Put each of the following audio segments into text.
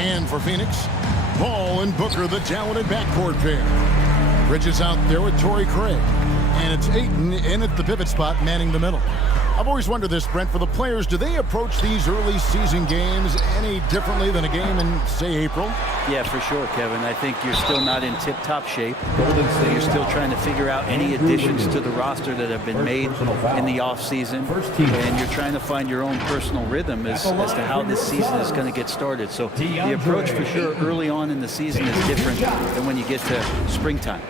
And for Phoenix, Ball and Booker, the talented backcourt pair. Bridges out there with Torrey Craig. And it's Ayton in at the pivot spot, manning the middle. I've always wondered this, Brent, for the players, do they approach these early season games any differently than a game in, say, April? Yeah, for sure, Kevin. I think you're still not in tip-top shape. You're still trying to figure out any additions to the roster that have been made in the offseason. And you're trying to find your own personal rhythm as to how this season is going to get started. So the approach for sure early on in the season is different than when you get to springtime.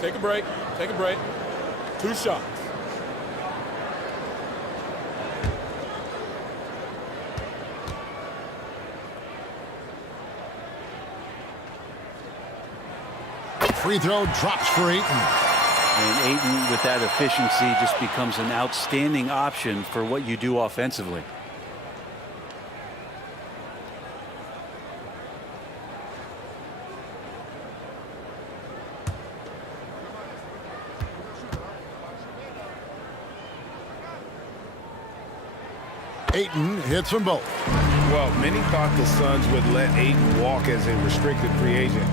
Take a break. Take a break. 2 shots. Free throw drops for Ayton. And Ayton, with that efficiency, just becomes an outstanding option for what you do offensively. Ayton hits them both. Well, many thought the Suns would let Ayton walk as a restricted free agent,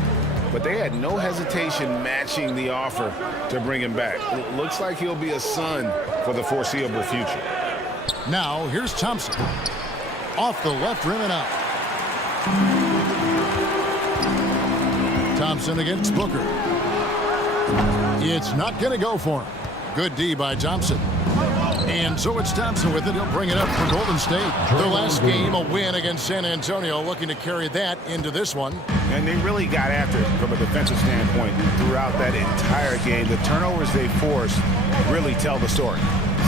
but they had no hesitation matching the offer to bring him back. It looks like he'll be a Sun for the foreseeable future. Now, here's Thompson. Off the left rim and out. Thompson against Booker. It's not going to go for him. Good D by Thompson. And so it's Thompson with it. He'll bring it up for Golden State. Their last game, a win against San Antonio, looking to carry that into this one. And they really got after it from a defensive standpoint throughout that entire game. The turnovers they forced really tell the story.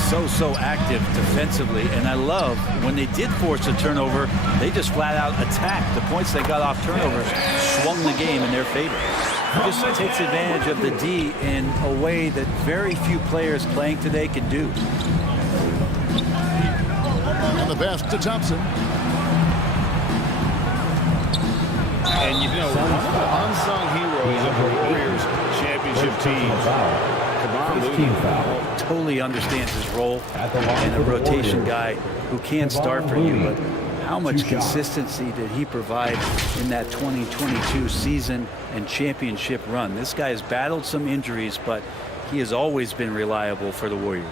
So active defensively, and I love when they did force a turnover, they just flat out attacked. The points they got off turnovers swung the game in their favor. Just takes advantage of the D in a way that very few players playing today can do. And the pass to Thompson. And you know, one of the unsung heroes of the Warriors championship teams, totally understands his role and a rotation guy who can start for you, but how much consistency did he provide in that 2022 season and championship run? This guy has battled some injuries, but he has always been reliable for the Warriors.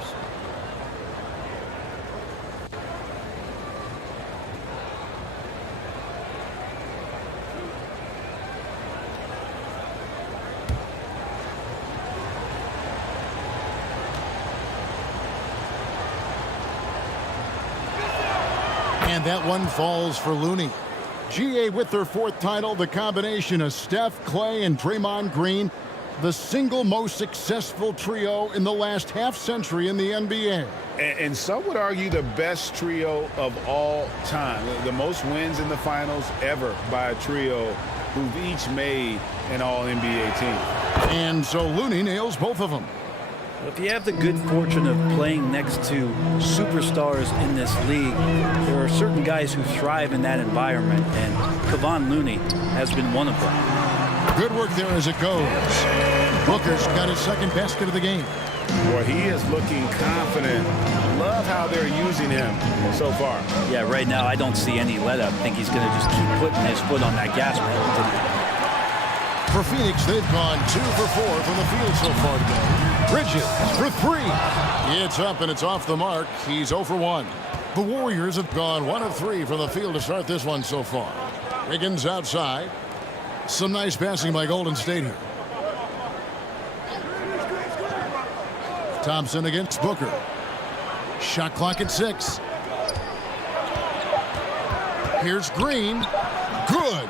And that one falls for Looney. GA with their 4th title, the combination of Steph, Clay, and Draymond Green, the single most successful trio in the last half-century in the NBA. And some would argue the best trio of all time. The most wins in the finals ever by a trio who've each made an All-NBA team. And so Looney nails both of them. If you have the good fortune of playing next to superstars in this league, there are certain guys who thrive in that environment, and Kevon Looney has been one of them. Good work there as it goes. Booker's got his 2nd basket of the game. Boy, he is looking confident. Love how they're using him so far. Yeah, right now I don't see any let up. I think he's going to just keep putting his foot on that gas pedal tonight. For Phoenix, they've gone 2 for 4 from the field so far today. Bridges for 3. It's up and it's off the mark. He's 0 for 1. The Warriors have gone 1 of 3 from the field to start this one so far. Wiggins outside. Some nice passing by Golden State here. Thompson against Booker. Shot clock at 6. Here's Green. Good.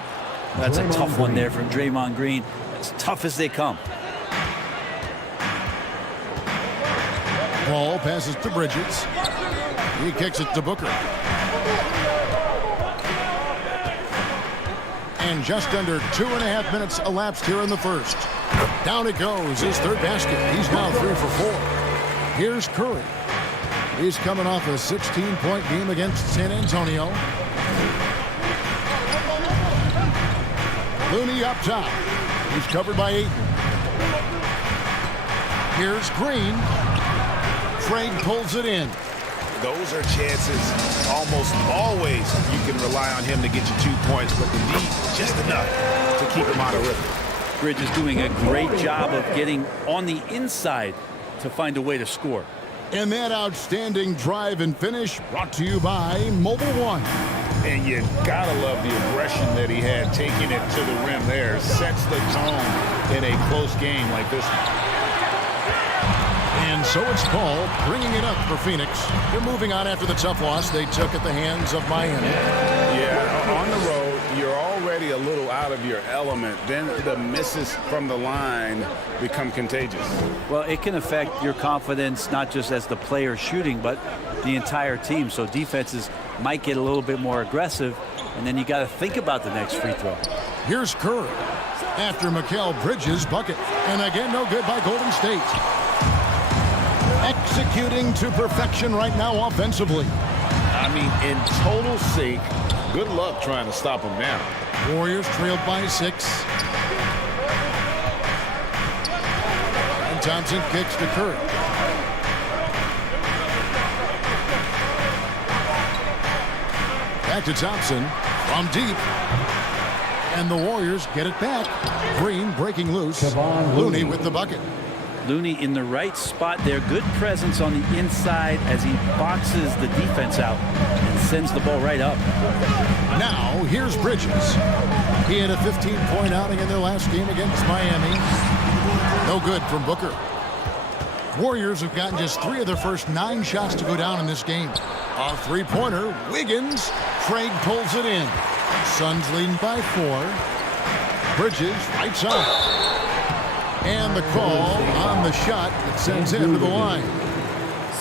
That's a tough one there from Draymond Green. As tough as they come. Ball passes to Bridges. He kicks it to Booker. And just under 2.5 minutes elapsed here in the first. Down it goes, his 3rd basket. He's now 3 for 4. Here's Curry. He's coming off a 16-point game against San Antonio. Looney up top. He's covered by Ayton. Here's Green. Craig pulls it in. Those are chances almost always you can rely on him to get you 2 points, but the need just enough to keep him out of rhythm. Bridges doing a great job of getting on the inside to find a way to score. And that outstanding drive and finish brought to you by Mobile One. And you gotta love the aggression that he had taking it to the rim there. Sets the tone in a close game like this one. And so it's Paul bringing it up for Phoenix. They're moving on after the tough loss they took at the hands of Miami. Yeah, on the road, you're already a little out of your element. Then the misses from the line become contagious. Well, it can affect your confidence, not just as the player shooting, but the entire team. So defenses might get a little bit more aggressive, and then you got to think about the next free throw. Here's Kerr after Mikal Bridges' bucket. And again, no good by Golden State. Executing to perfection right now offensively. I mean, in total sync. Good luck trying to stop him now. Warriors trailed by 6. And Thompson kicks to Kerr. Back to Thompson from deep. And the Warriors get it back. Green breaking loose. Looney with the bucket. Looney in the right spot there. Good presence on the inside as he boxes the defense out and sends the ball right up. Now, here's Bridges. He had a 15-point outing in their last game against Miami. No good from Booker. Warriors have gotten just 3 of their first 9 shots to go down in this game. A three-pointer, Wiggins. Craig pulls it in. Suns leading by 4. Bridges right side. And the call on the shot that sends him to the line.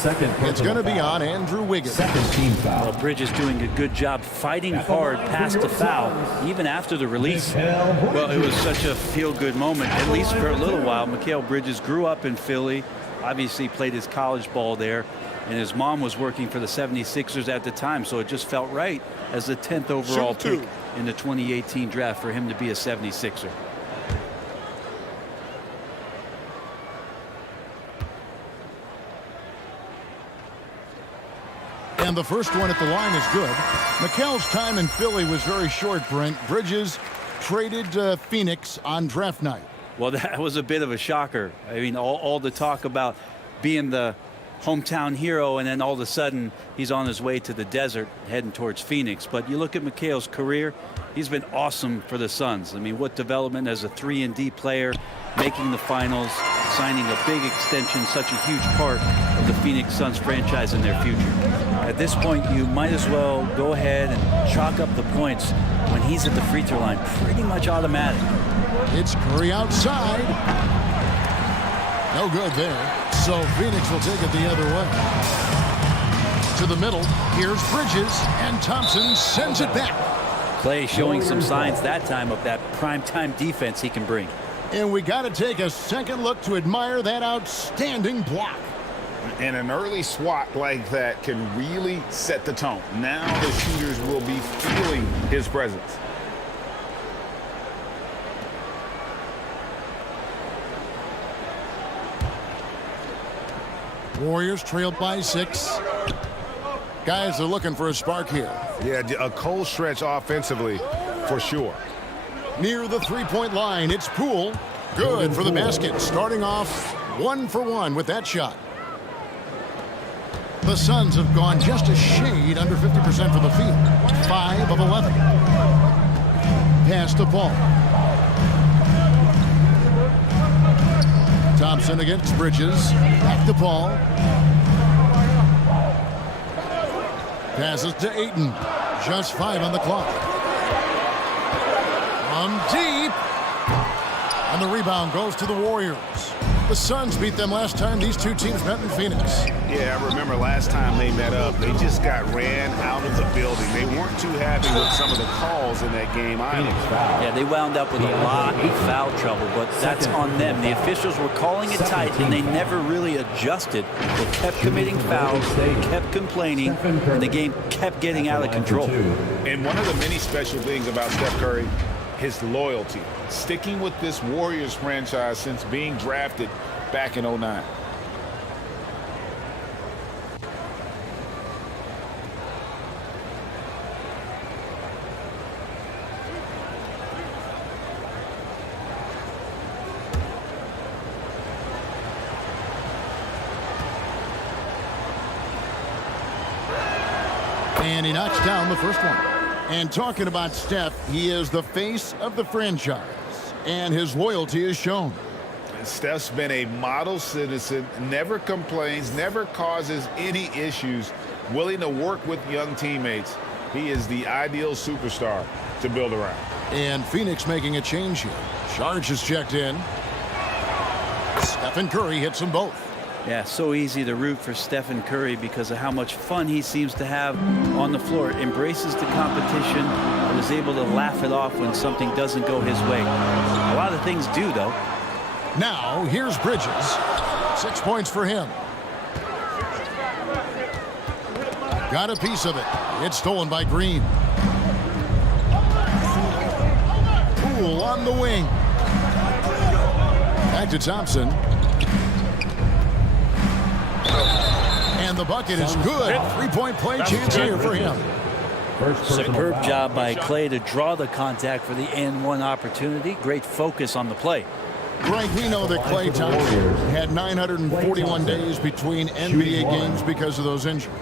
It's going to be on Andrew Wiggins. Second team foul. Well, Bridges doing a good job fighting hard past the foul, even after the release. Well, it was such a feel-good moment, at least for a little while. Mikal Bridges grew up in Philly, obviously played his college ball there, and his mom was working for the 76ers at the time, so it just felt right as the 10th overall pick in the 2018 draft for him to be a 76er. And the first one at the line is good. Mikal's time in Philly was very short, Brent. Bridges traded Phoenix on draft night. Well, that was a bit of a shocker. I mean, all the talk about being the hometown hero, and then all of a sudden he's on his way to the desert heading towards Phoenix. But you look at Mikal's career, he's been awesome for the Suns. I mean, what development as a 3-and-D player, making the finals, signing a big extension, such a huge part of the Phoenix Suns franchise in their future. At this point, you might as well go ahead and chalk up the points when he's at the free throw line. Pretty much automatic. It's Curry outside. No good there. So Phoenix will take it the other way. To the middle. Here's Bridges. And Thompson sends it back. Clay showing some signs that time of that prime-time defense he can bring. And we got to take a second look to admire that outstanding block. And an early swat like that can really set the tone. Now the shooters will be feeling his presence. Warriors trailed by 6. Guys are looking for a spark here. Yeah, a cold stretch offensively for sure. Near the three-point line, it's Poole. Good for the basket. Starting off 1 for 1 with that shot. The Suns have gone just a shade under 50% from the field. 5 of 11. Pass to Paul. Thompson against Bridges. Back to Paul. Passes to Ayton. Just 5 on the clock. From deep. And the rebound goes to the Warriors. The Suns beat them last time these two teams met in Phoenix. Yeah, I remember last time they met up, they just got ran out of the building. They weren't too happy with some of the calls in that game either. Yeah, they wound up with a lot of foul trouble, but that's on them. The officials were calling it tight, and they never really adjusted. They kept committing fouls, they kept complaining, and the game kept getting out of control. And one of the many special things about Steph Curry, his loyalty, sticking with this Warriors franchise since being drafted back in '09. And he knocks down the first one. And talking about Steph, he is the face of the franchise, and his loyalty is shown. Steph's been a model citizen, never complains, never causes any issues, willing to work with young teammates. He is the ideal superstar to build around. And Phoenix making a change here. Saric is checked in. Stephen Curry hits them both. Yeah, so easy to root for Stephen Curry because of how much fun he seems to have on the floor. Embraces the competition and is able to laugh it off when something doesn't go his way. A lot of things do, though. Now, here's Bridges. 6 points for him. Got a piece of it. It's stolen by Green. Poole on the wing. Back to Thompson. And the bucket is good. 3-point play chance here for him. Superb job by Clay to draw the contact for the and-one opportunity. Great focus on the play. Greg, we know that Klay Thompson had 941 days between NBA games because of those injuries.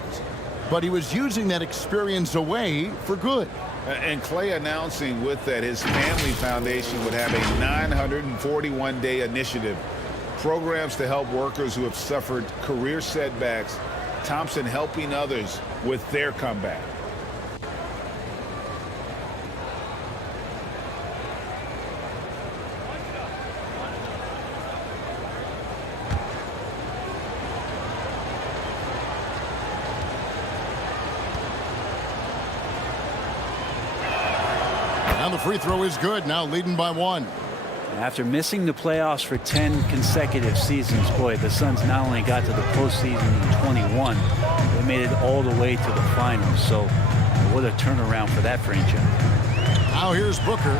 But he was using that experience away for good. And Clay announcing with that his family foundation would have a 941-day initiative. Programs to help workers who have suffered career setbacks. Thompson helping others with their comeback. Now the free throw is good. Now leading by 1. After missing the playoffs for 10 consecutive seasons, boy, the Suns not only got to the postseason in 21, they made it all the way to the finals. So what a turnaround for that franchise. Now here's Booker.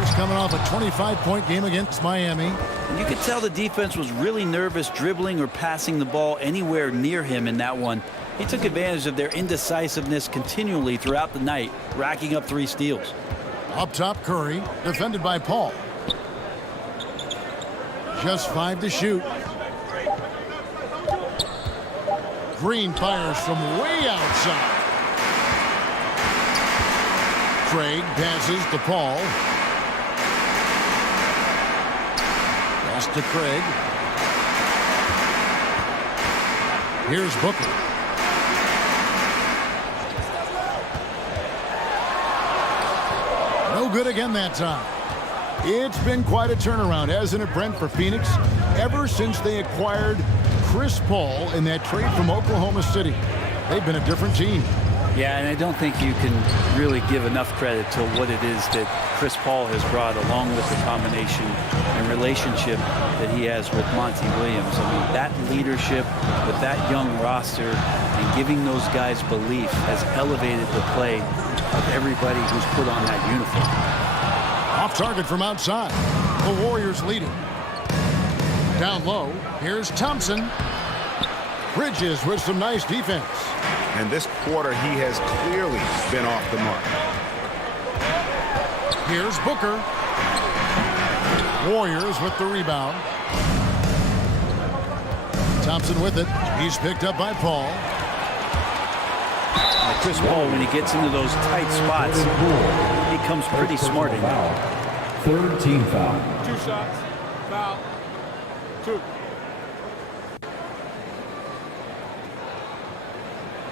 He's coming off a 25-point game against Miami. And you could tell the defense was really nervous dribbling or passing the ball anywhere near him in that one. He took advantage of their indecisiveness continually throughout the night, racking up 3 steals. Up top, Curry, defended by Paul. Just 5 to shoot. Green fires from way outside. Craig passes to Paul. Pass to Craig. Here's Booker. No good again that time. It's been quite a turnaround, hasn't it, Brent, for Phoenix? Ever since they acquired Chris Paul in that trade from Oklahoma City, they've been a different team. Yeah, and I don't think you can really give enough credit to what it is that Chris Paul has brought, along with the combination and relationship that he has with Monty Williams. I mean, that leadership with that young roster and giving those guys belief has elevated the play of everybody who's put on that uniform. Off target from outside. The Warriors leading. Down low, here's Thompson. Bridges with some nice defense. And this quarter, he has clearly been off the mark. Here's Booker. Warriors with the rebound. Thompson with it. He's picked up by Paul. Chris Paul, when he gets into those tight spots, he becomes pretty smart in that. Third team foul. 2 shots. Foul. 2.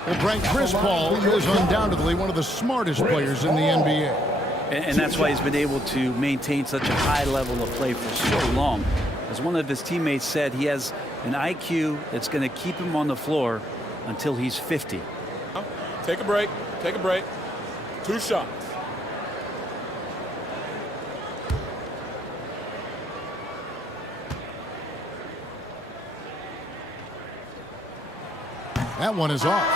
Well, Brent, Chris Paul is undoubtedly one of the smartest players in the NBA. And that's why he's been able to maintain such a high level of play for so long. As one of his teammates said, he has an IQ that's going to keep him on the floor until he's 50. Take a break. Take a break. 2 shots. That one is off.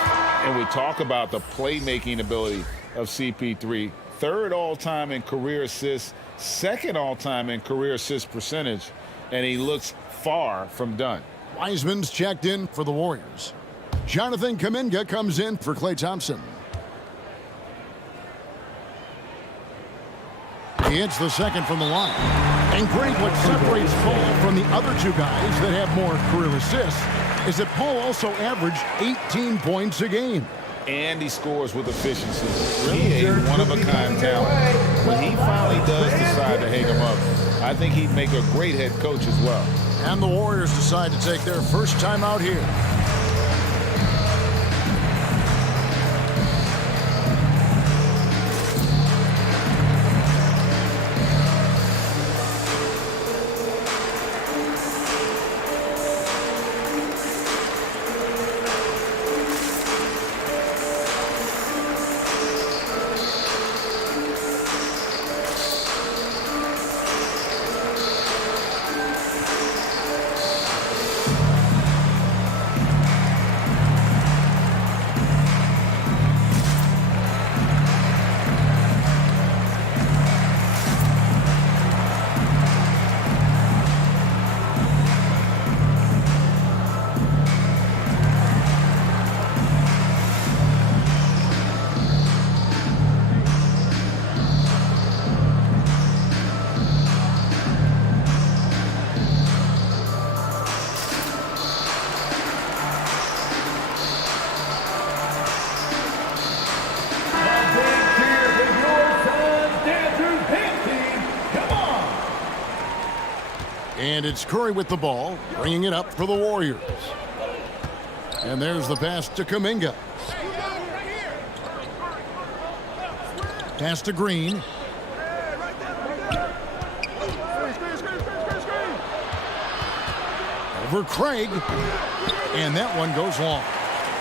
And we talk about the playmaking ability of CP3. third all-time in career assists, second all-time in career assist percentage, and he looks far from done. Wiseman's checked in for the Warriors. Jonathan Kuminga comes in for Klay Thompson. He hits the second from the line. And great, what separates Paul from the other two guys that have more career assists is that Paul also averaged 18 points a game. And he scores with efficiency. Really a one-of-a-kind talent. When he finally does decide to hang him up, I think he'd make a great head coach as well. And the Warriors decide to take their first time out here. And it's Curry with the ball, bringing it up for the Warriors. And there's the pass to Kuminga. Pass to Green. Over Craig. And that one goes long.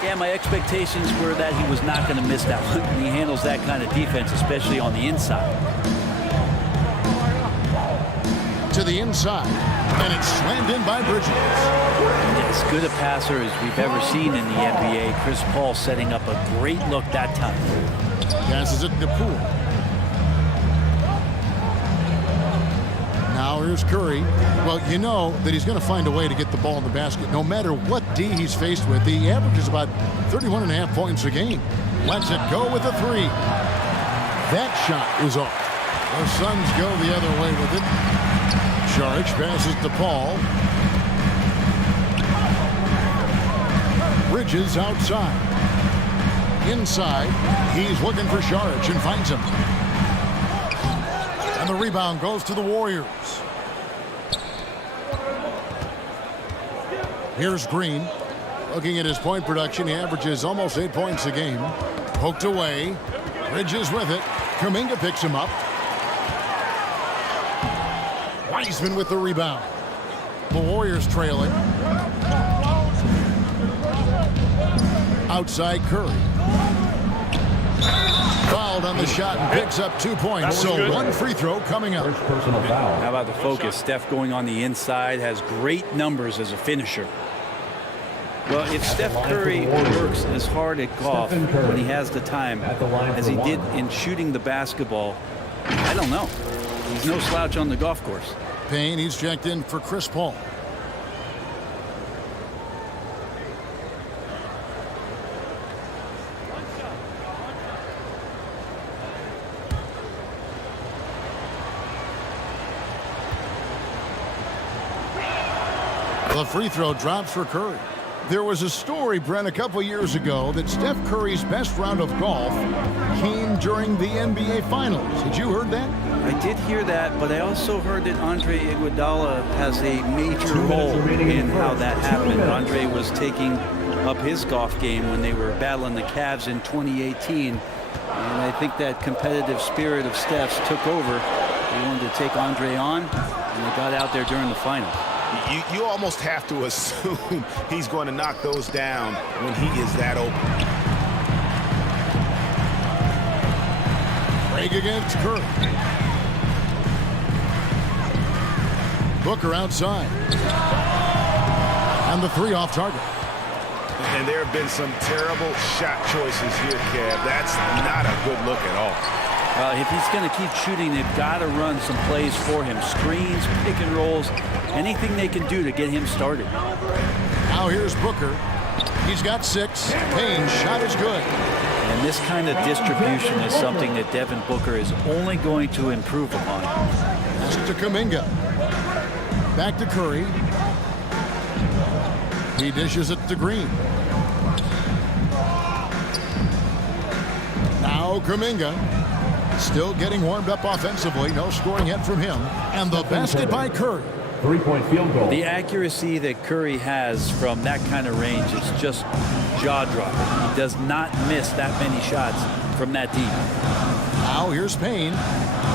Yeah, my expectations were that he was not going to miss that one. He handles that kind of defense, especially on the inside. To the inside, and it's slammed in by Bridges. As good a passer as we've ever seen in the NBA. Chris Paul setting up a great look that time. Passes it to Poole. Now here's Curry. Well, you know that he's going to find a way to get the ball in the basket. No matter what D he's faced with, he averages about 31.5 points a game. Lets it go with a three. That shot is off. The Suns go the other way with it. Saric passes to Paul. Bridges outside. Inside, he's looking for Saric and finds him. And the rebound goes to the Warriors. Here's Green. Looking at his point production, he averages almost 8 points a game. Poked away. Bridges with it. Kuminga picks him up. Wiseman with the rebound. The Warriors trailing. Outside Curry. Fouled on the shot and picks up 2 points. So good. One free throw coming up. Personal foul. How about the focus? Steph going on the inside, has great numbers as a finisher. Well, if Steph Curry works as hard at golf when he has the time as he did in shooting the basketball, I don't know. He's no slouch on the golf course. Payne, he's checked in for Chris Paul. The free throw drops for Curry. There was a story, Brent, a couple years ago that Steph Curry's best round of golf came during the NBA Finals. Had you heard that? I did hear that, but I also heard that Andre Iguodala has a major role in how that happened. Andre was taking up his golf game when they were battling the Cavs in 2018. And I think that competitive spirit of Steph's took over. They wanted to take Andre on, and they got out there during the finals. You almost have to assume he's going to knock those down when he is that open. Craig against Curry. Booker outside. And the three off target. And there have been some terrible shot choices here, Kev. That's not a good look at all. If he's going to keep shooting, they've got to run some plays for him. Screens, pick and rolls, anything they can do to get him started. Now here's Booker. He's got 6. Payne's shot is good. And this kind of distribution is something that Devin Booker is only going to improve upon. Pass it to Kuminga. Back to Curry. He dishes it to Green. Now Kuminga. Still getting warmed up offensively. No scoring yet from him. And the basket by Curry. 3-point field goal. The accuracy that Curry has from that kind of range is just jaw-dropping. He does not miss that many shots from that deep. Now here's Payne.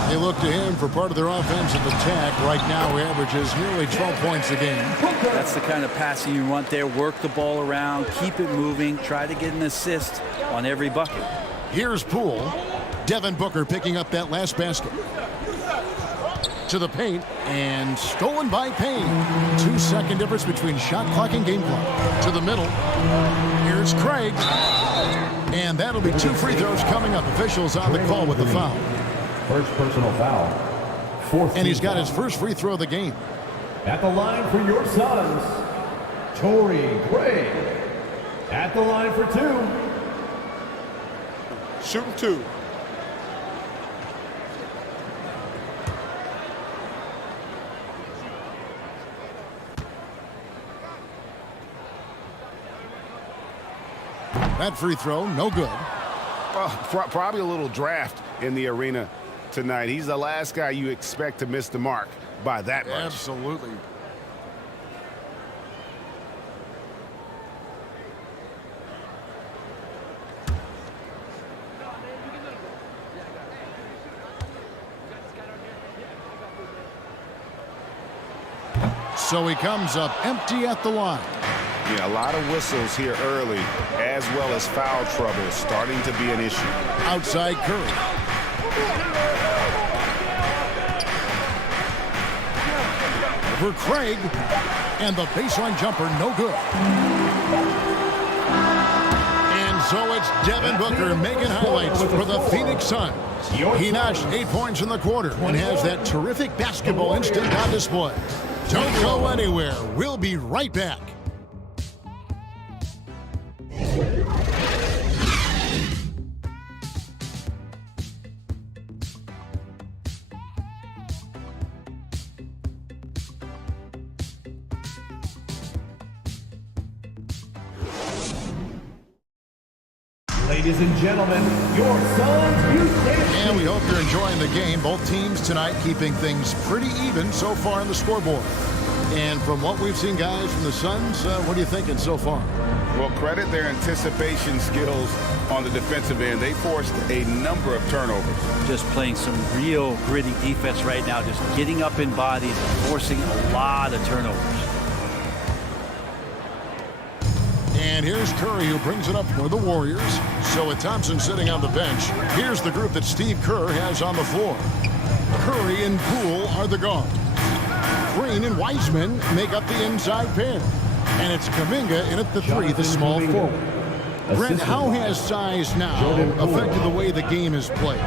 They look to him for part of their offensive attack. Right now he averages nearly 12 points a game. That's the kind of passing you want there. Work the ball around, keep it moving, try to get an assist on every bucket. Here's Poole. Devin Booker picking up that last basket. To the paint and stolen by Payne. 2-second difference between shot clock and game clock. To the middle. Here's Craig. And that'll be 2 free throws coming up. Officials on the call with the foul. First personal foul. Fourth. And he's got his first free throw of the game. At the line for your Suns, Torrey Craig. At the line for 2. Shooting 2. That free throw, no good. Well, probably a little draft in the arena tonight. He's the last guy you expect to miss the mark by that much. Absolutely. So he comes up empty at the line. Yeah, a lot of whistles here early, as well as foul trouble starting to be an issue. Outside Curry. Over Craig. And the baseline jumper, no good. And so it's Devin Booker making highlights for the Phoenix Suns. He notched 8 points in the quarter and has that terrific basketball instinct on display. Don't go anywhere. We'll be right back. Ladies and gentlemen, your Suns Youth Nation. And we hope you're enjoying the game. Both teams tonight keeping things pretty even so far on the scoreboard. And from what we've seen, guys, from the Suns, what are you thinking so far? Well, credit their anticipation skills on the defensive end. They forced a number of turnovers. Just playing some real gritty defense right now, just getting up in bodies and forcing a lot of turnovers. And here's Curry, who brings it up for the Warriors. So with Thompson sitting on the bench, here's the group that Steve Kerr has on the floor. Curry and Poole are the guards. Green and Wiseman make up the inside pair. And it's Kuminga in at the 3, the small forward. Brent, how has size now affected the way the game is played?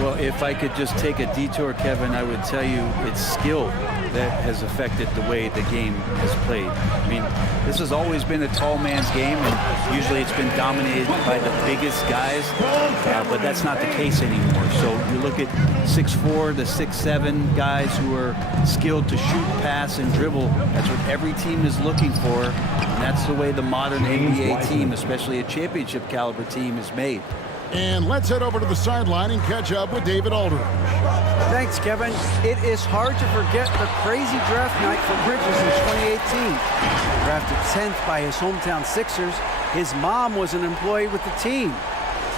Well, if I could just take a detour, Kevin, I would tell you it's skill that has affected the way the game is played. I mean, this has always been a tall man's game, and usually it's been dominated by the biggest guys, but that's not the case anymore. So you look at 6'4" to 6'7" guys who are skilled to shoot, pass, and dribble. That's what every team is looking for, and that's the way the modern NBA team, especially a championship caliber team, is made. And let's head over to the sideline and catch up with David Aldridge. Thanks, Kevin. It is hard to forget the crazy draft night for Bridges in 2018. Drafted 10th by his hometown Sixers, his mom was an employee with the team.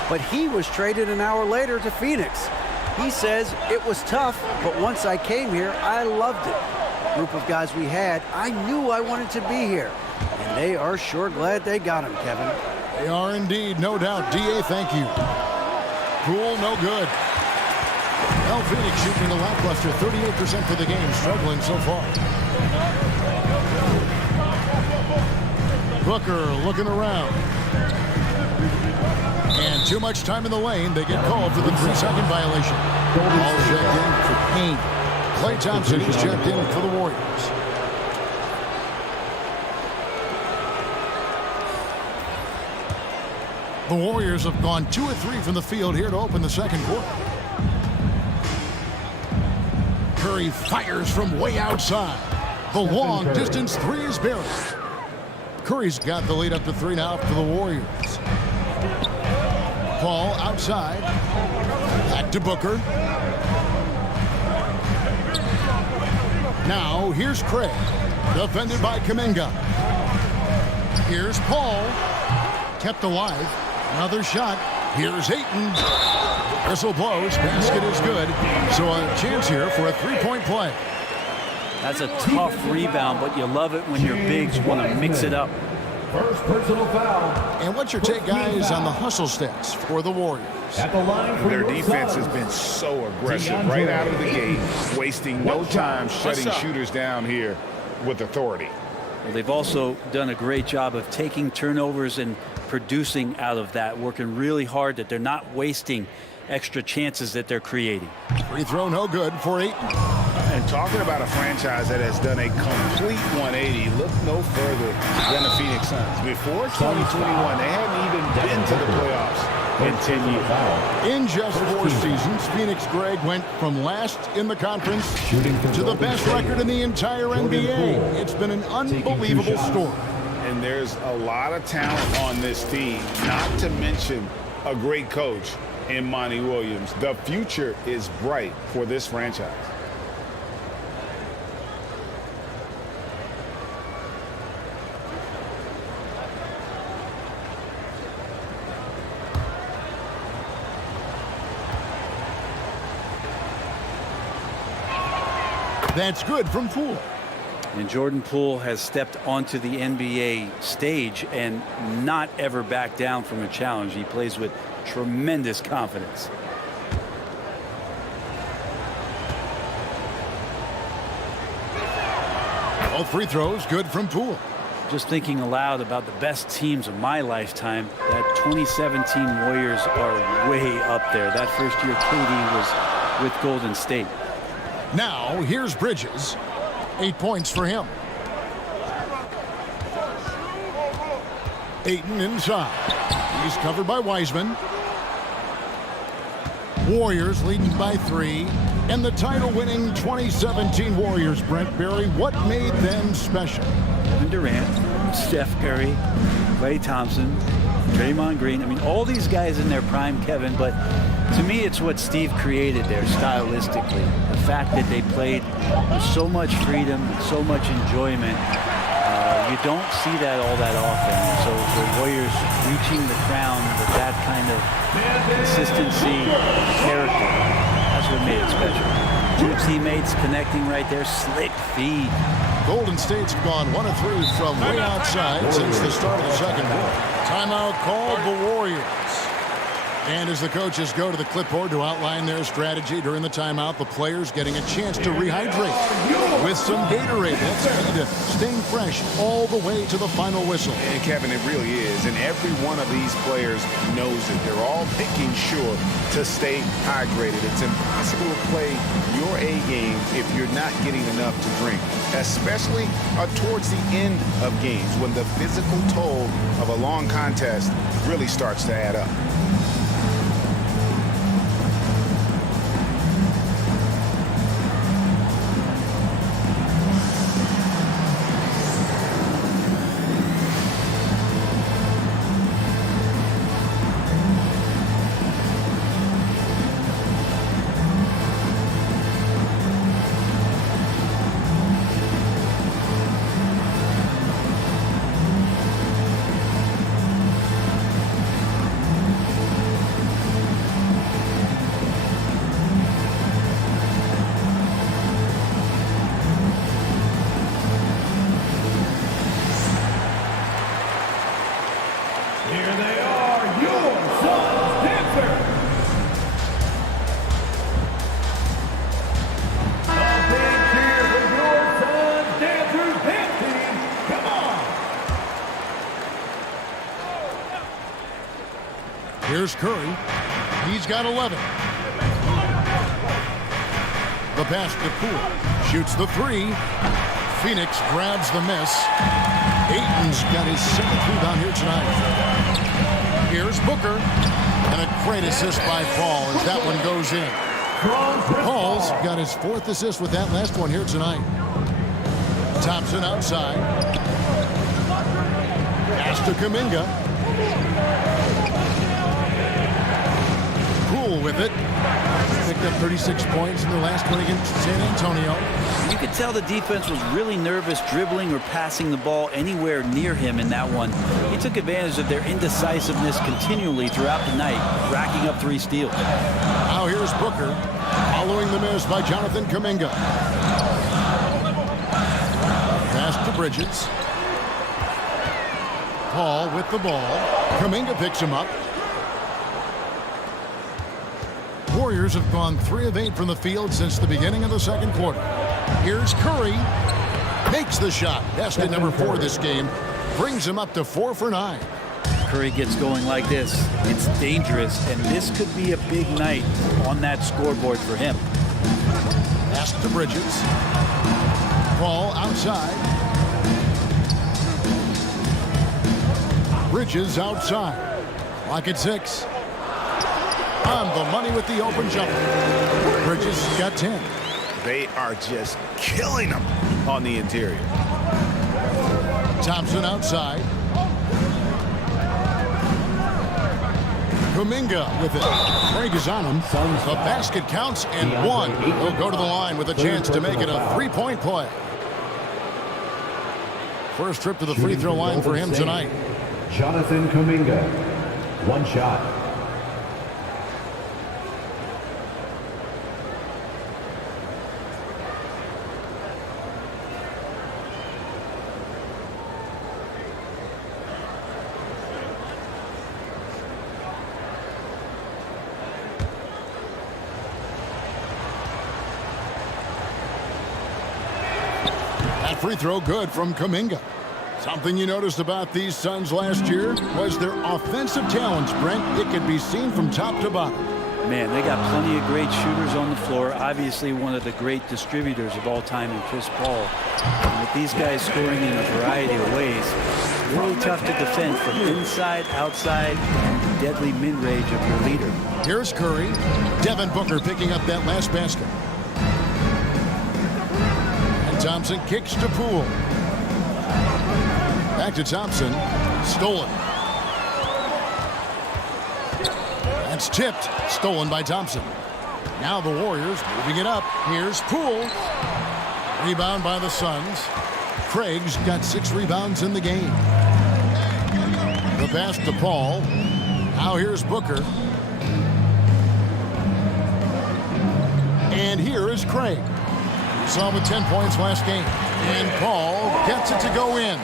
But he was traded an hour later to Phoenix. He says it was tough, but once I came here, I loved it. The group of guys we had, I knew I wanted to be here. And they are sure glad they got him, Kevin. They are indeed, no doubt. D.A., thank you. Poole, no good. Well, Phoenix shooting a lackluster 38% for the game, struggling so far. Booker looking around. And too much time in the lane. They get called for the 3-second violation. All checked in for Payne. Klay Thompson is checked in for the Warriors. The Warriors have gone 2 of 3 from the field here to open the second quarter. Curry fires from way outside. The long-distance three is buried. Curry's got the lead up to 3 now for the Warriors. Paul outside. Back to Booker. Now here's Craig. Defended by Kuminga. Here's Paul. Kept alive. Another shot. Here's Ayton. Whistle blows. Basket is good. So a chance here for a 3-point play. That's a tough rebound, but you love it when your bigs want to mix it up. First personal foul. And what's your take, guys, on the hustle stats for the Warriors? At the line for Their your defense Suns, has been so aggressive DeAndre right out of the gate, wasting no time shutting up? shooters down here with authority. Well, they've also done a great job of taking turnovers and producing out of that, working really hard that they're not wasting extra chances that they're creating. Free throw no good for Ayton. And talking about a franchise that has done a complete 180, look no further than the Phoenix Suns. Before 2021, they hadn't even been to the playoffs in 10 years. In just 4 seasons, Phoenix, Greg, went from last in the conference to the best record in the entire NBA. It's been an unbelievable story. And there's a lot of talent on this team, not to mention a great coach in Monty Williams. The future is bright for this franchise. That's good from Poole. And Jordan Poole has stepped onto the NBA stage and not ever backed down from a challenge. He plays with tremendous confidence. All free throws good from Poole. Just thinking aloud about the best teams of my lifetime, that 2017 Warriors are way up there. That first year KD was with Golden State. Now here's Bridges. 8 points for him. Ayton inside. He's covered by Wiseman. Warriors leading by 3. And the title-winning 2017 Warriors, Brent Barry, what made them special? Kevin Durant, Steph Curry, Klay Thompson, Draymond Green. I mean, all these guys in their prime, Kevin, but to me, it's what Steve created there stylistically. The fact that they played with so much freedom, so much enjoyment. You don't see that all that often. So the Warriors reaching the crown with that kind of consistency, character, that's what made it special. 2 teammates connecting right there, slick feed. Golden State's gone 1 of 3 from way outside since the start of the second quarter. Timeout called the Warriors. And as the coaches go to the clipboard to outline their strategy during the timeout, the players getting a chance to rehydrate with some Gatorade. That's key to staying fresh all the way to the final whistle. And Kevin, it really is. And every one of these players knows it. They're all making sure to stay hydrated. It's impossible to play your A game if you're not getting enough to drink, especially towards the end of games when the physical toll of a long contest really starts to add up. Here's Curry. He's got 11. The pass to Poole. Shoots the three. Phoenix grabs the miss. Ayton's got his 7th rebound here tonight. Here's Booker. And a great assist by Paul as that one goes in. Paul's got his 4th assist with that last one here tonight. Thompson outside. Pass to Kuminga. Poole with it. Picked up 36 points in the last one against San Antonio. You could tell the defense was really nervous dribbling or passing the ball anywhere near him in that one. He took advantage of their indecisiveness continually throughout the night, racking up 3 steals. Now here's Booker, following the miss by Jonathan Kuminga. Pass to Bridges. Paul with the ball. Kuminga picks him up. Warriors have gone 3 of 8 from the field since the beginning of the second quarter. Here's Curry. Makes the shot. Basket number 4 this game. Brings him up to 4 for 9. Curry gets going like this. It's dangerous, and this could be a big night on that scoreboard for him. Pass to Bridges. Paul outside. Bridges outside. Lock at 6. On the money with the open jumper. Bridges got 10. They are just killing them on the interior. Thompson outside. Kuminga with it. Craig is on him. The basket counts and 1. He'll go to the line with a chance to make it a 3-point play. First trip to the free throw line for him tonight. Jonathan Kuminga. 1 shot. That free throw good from Kuminga. Something you noticed about these Suns last year was their offensive talents, Brent. It could be seen from top to bottom. Man, they got plenty of great shooters on the floor. Obviously, one of the great distributors of all time in Chris Paul. And with these guys scoring in a variety of ways, really tough to defend from inside, outside, and the deadly mid-range of your leader. Here's Curry. Devin Booker picking up that last basket. And Thompson kicks to Poole. Back to Thompson. Stolen. That's tipped. Stolen by Thompson. Now the Warriors moving it up. Here's Poole. Rebound by the Suns. Craig's got 6 rebounds in the game. The pass to Paul. Now here's Booker. And here is Craig. Saw him with 10 points last game. And Paul gets it to go in.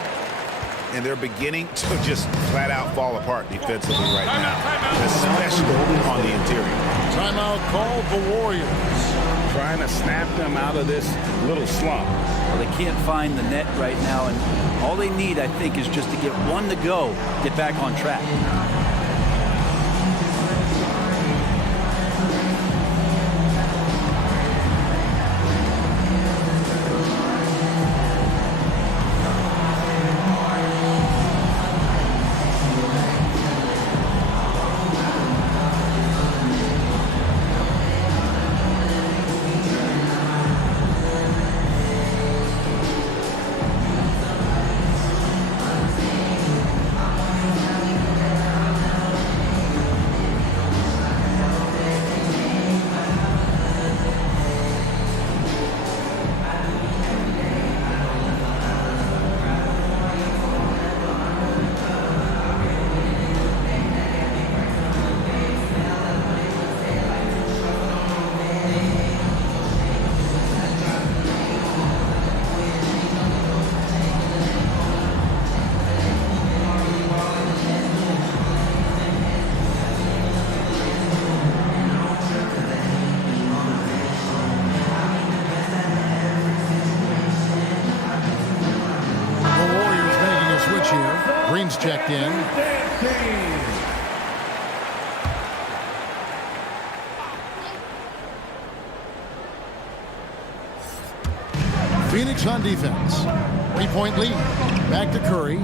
And they're beginning to just flat out fall apart defensively right now, especially on the interior. Timeout called the Warriors. Trying to snap them out of this little slump. Well, they can't find the net right now, and all they need, I think, is just to get 1 to go, get back on track. Green's checked in. Phoenix on defense. 3-point lead. Back to Curry.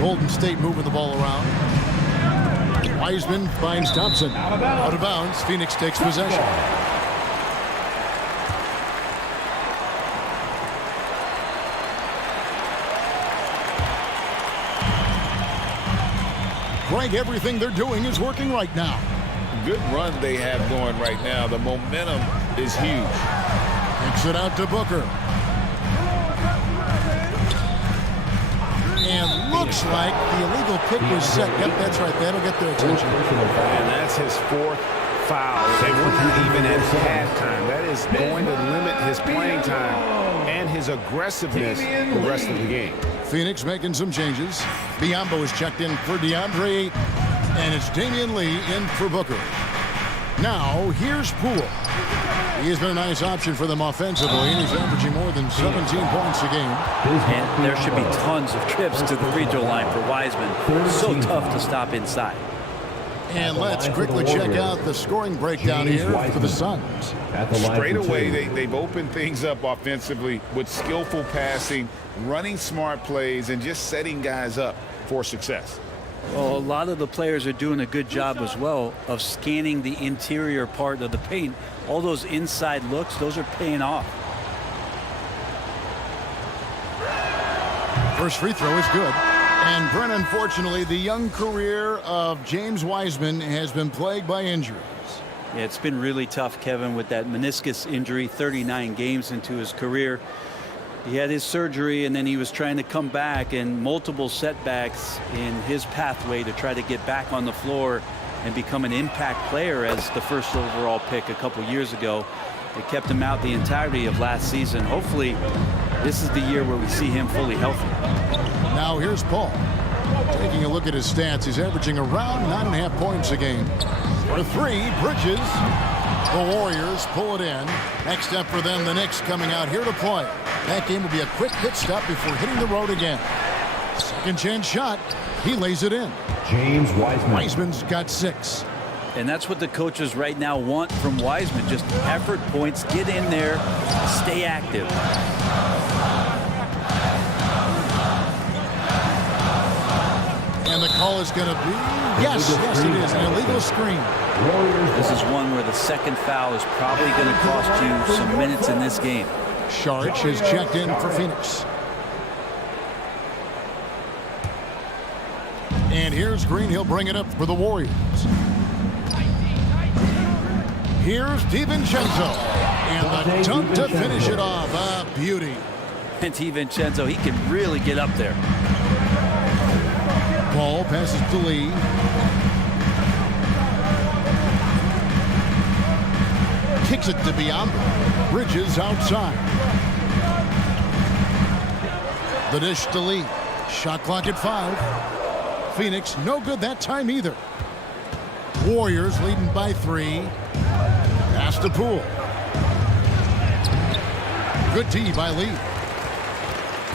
Golden State moving the ball around. Wiseman finds Thompson. Out of bounds. Phoenix takes possession. Greg, everything they're doing is working right now. Good run they have going right now. The momentum is huge. Kicks it out to Booker. And looks like the illegal pick was set. Yep, that's right. That'll get their attention. And that's his 4th foul. They were not even at halftime. That is going to limit his playing time and his aggressiveness the rest of the game. Phoenix making some changes. Biyombo is checked in for DeAndre Ayton. And it's Damian Lee in for Booker. Now, here's Poole. He has been a nice option for them offensively, and he's averaging more than 17 points a game. And there should be tons of trips to the free throw line for Wiseman. So tough to stop inside. And let's quickly check out the scoring breakdown here for the Suns. Straight away, they've opened things up offensively with skillful passing, running smart plays, and just setting guys up for success. Well, a lot of the players are doing a good job as well of scanning the interior part of the paint. All those inside looks, those are paying off. First free throw is good. And Brent, unfortunately, the young career of James Wiseman has been plagued by injuries. Yeah, it's been really tough, Kevin, with that meniscus injury, 39 games into his career. He had his surgery, and then he was trying to come back, and multiple setbacks in his pathway to try to get back on the floor and become an impact player as the first overall pick a couple years ago. It kept him out the entirety of last season. Hopefully, this is the year where we see him fully healthy. Now here's Paul. Taking a look at his stats, he's averaging around 9.5 points a game. For 3, Bridges. The Warriors pull it in. Next up for them, the Knicks coming out here to play. That game will be a quick pit stop before hitting the road again. Second chance shot. He lays it in. James Wiseman. Wiseman's got 6. And that's what the coaches right now want from Wiseman. Just effort points, get in there, stay active. And the call is going to be, yes, it is, an illegal screen. This is one where the second foul is probably going to cost you some minutes in this game. Saric has checked in for Phoenix. And here's Green. He'll bring it up for the Warriors. Here's DiVincenzo. And the dunk to finish it off. A beauty. And DiVincenzo, he can really get up there. Paul passes to Lee. Kicks it to Biyombo. Bridges outside. The dish to Lee. Shot clock at 5. Phoenix no good that time either. Warriors leading by 3. Pass to Poole. Good D by Lee.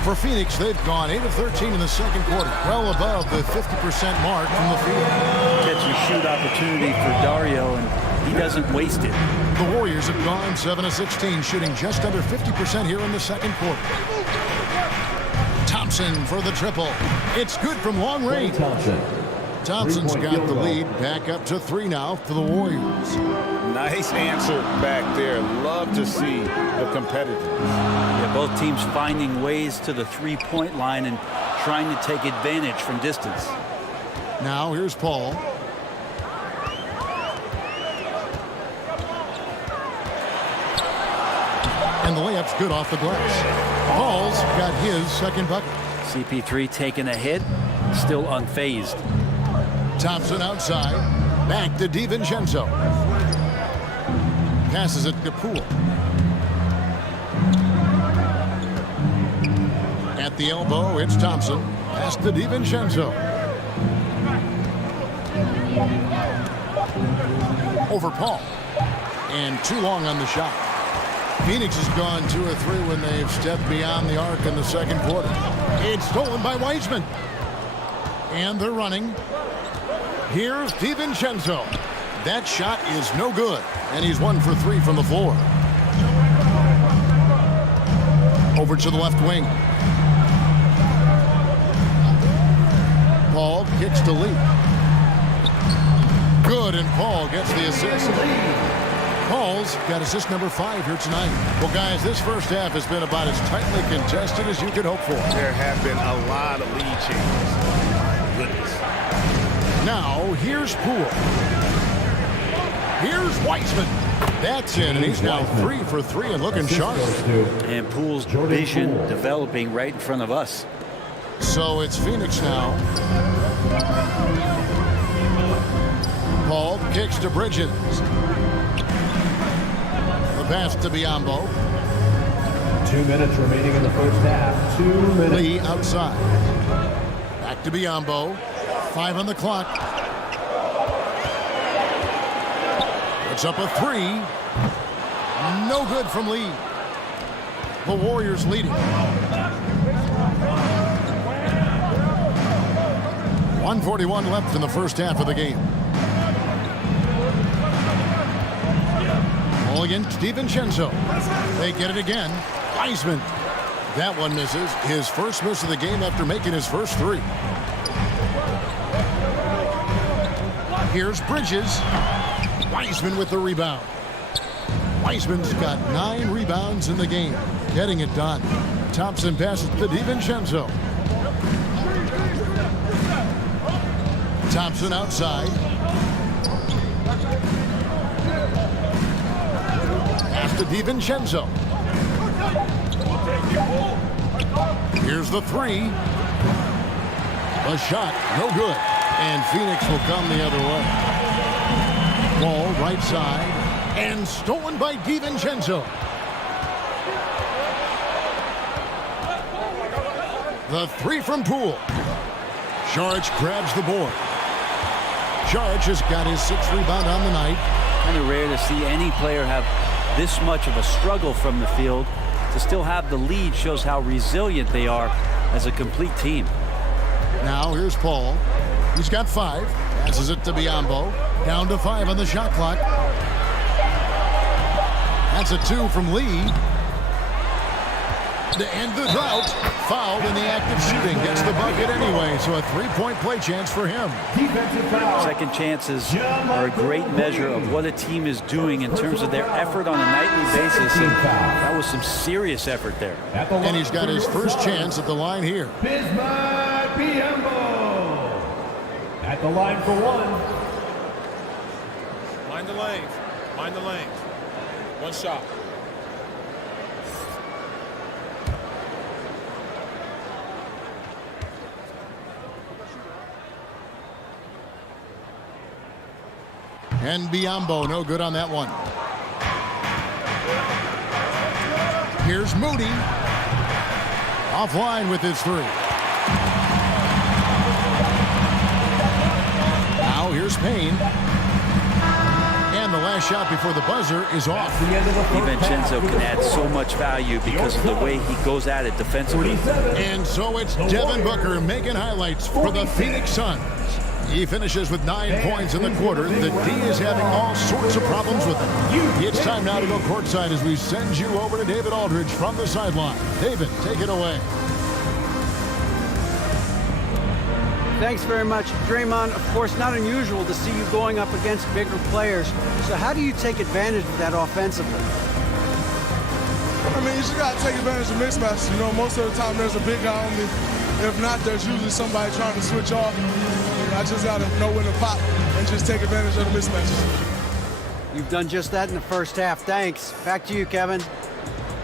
For Phoenix, they've gone 8 of 13 in the second quarter, well above the 50% mark from the field. Catch and shoot opportunity for Dario, and he doesn't waste it. The Warriors have gone 7 of 16, shooting just under 50% here in the second quarter. Thompson for the triple. It's good from long range. Thompson's got the lead, back up to 3 now for the Warriors. Nice answer back there. Love to see the competitors. Yeah, both teams finding ways to the three-point line and trying to take advantage from distance. Now here's Paul. And the layup's good off the glass. Paul's got his second bucket. CP3 taking a hit, still unfazed. Thompson outside. Back to DiVincenzo. Passes it to Poole. At the elbow, it's Thompson. Pass to DiVincenzo. Over Paul. And too long on the shot. Phoenix has gone 2 of 3 when they've stepped beyond the arc in the second quarter. It's stolen by Wiseman. And they're running. Here's DiVincenzo. That shot is no good. And he's 1 for 3 from the floor. Over to the left wing. Paul kicks to Lee. Good, and Paul gets the assist. Paul's got assist number 5 here tonight. Well, guys, this first half has been about as tightly contested as you could hope for. There have been a lot of lead changes. Goodness. Now, here's Poole. Here's Wiseman. That's in, and he's now 3 for 3 and looking sharp. And Poole's vision developing right in front of us. So it's Phoenix now. Paul kicks to Bridges. The pass to Biyombo. 2 minutes remaining in the first half. 2 minutes. Lee outside. Back to Biyombo. 5 on the clock. It's up a 3. No good from Lee. The Warriors leading. 1:41 left in the first half of the game. Ball against DiVincenzo. They get it again. Wiseman. That one misses. His first miss of the game after making his first 3. Here's Bridges. Wiseman with the rebound. Wiseman's got 9 rebounds in the game. Getting it done. Thompson passes to DiVincenzo. Thompson outside. Pass to DiVincenzo. Here's the 3. A shot, no good. And Phoenix will come the other way. Ball right side. And stolen by DiVincenzo. The 3 from Poole. Saric grabs the board. Saric has got his 6th rebound on the night. Kind of rare to see any player have this much of a struggle from the field. To still have the lead shows how resilient they are as a complete team. Now here's Paul. He's got 5. Passes it to Biyombo. Down to 5 on the shot clock. That's a 2 from Lee. To end the drought. Fouled in the act of shooting. Gets the bucket anyway, so a 3-point play chance for him. Second chances are a great measure of what a team is doing in terms of their effort on a nightly basis. And that was some serious effort there. And he's got his first chance at the line here. Bismack Biyombo at the line for 1. Mind the lanes. Mind the lanes. One shot. And Biyombo, no good on that one. Here's Moody. Offline with his 3. Now here's Payne. And the last shot before the buzzer is off. DiVincenzo can add so much value because of the way he goes at it defensively. And so it's Devin Booker making highlights for the Phoenix Suns. He finishes with 9 points in the quarter. The D is having all sorts of problems with him. It's time now to go courtside as we send you over to David Aldridge from the sideline. David, take it away. Thanks very much, Draymond. Of course, not unusual to see you going up against bigger players. So how do you take advantage of that offensively? I mean, you just got to take advantage of mismatches. You know, most of the time there's a big guy on me. If not, there's usually somebody trying to switch off. I just got to know when to pop and just take advantage of the mismatches. You've done just that in the first half. Thanks. Back to you, Kevin.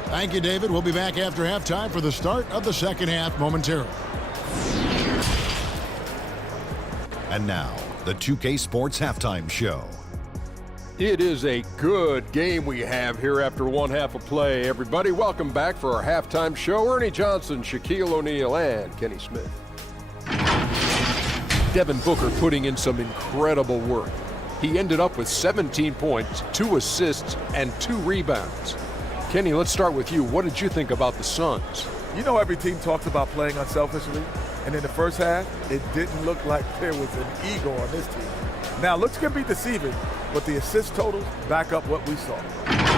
Thank you, David. We'll be back after halftime for the start of the second half momentarily. And now, the 2K Sports Halftime Show. It is a good game we have here after one half of play. Everybody, welcome back for our halftime show. Ernie Johnson, Shaquille O'Neal, and Kenny Smith. Devin Booker putting in some incredible work. He ended up with 17 points, 2 assists, and 2 rebounds. Kenny, let's start with you. What did you think about the Suns? You know, every team talks about playing unselfishly, and in the first half, it didn't look like there was an ego on this team. Now, looks can be deceiving, but the assist totals back up what we saw.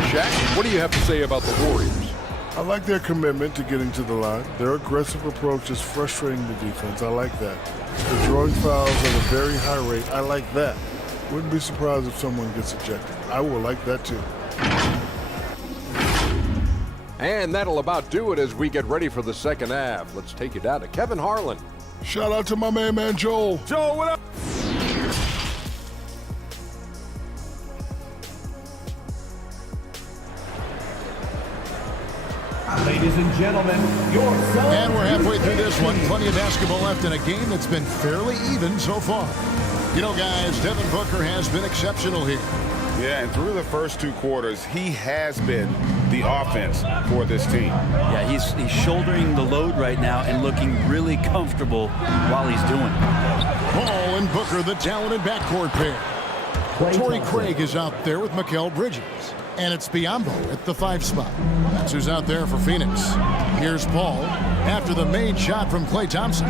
Shaq, what do you have to say about the Warriors? I like their commitment to getting to the line. Their aggressive approach is frustrating the defense. I like that. They're drawing fouls at a very high rate. I like that. Wouldn't be surprised if someone gets ejected. I will like that too. And that'll about do it as we get ready for the second half. Let's take you down to Kevin Harlan. Shout out to my man Joel. Joel, what up? Ladies and gentlemen, your And we're halfway through this one. Plenty of basketball left in a game that's been fairly even so far. You know, guys, Devin Booker has been exceptional here. Yeah, and through the first 2 quarters, he has been the offense for this team. Yeah, he's shouldering the load right now and looking really comfortable while he's doing it. Paul and Booker, the talented backcourt pair. Torrey Craig is out there with Mikal Bridges. And it's Biyombo at the 5 spot. That's who's out there for Phoenix. Here's Paul after the made shot from Klay Thompson.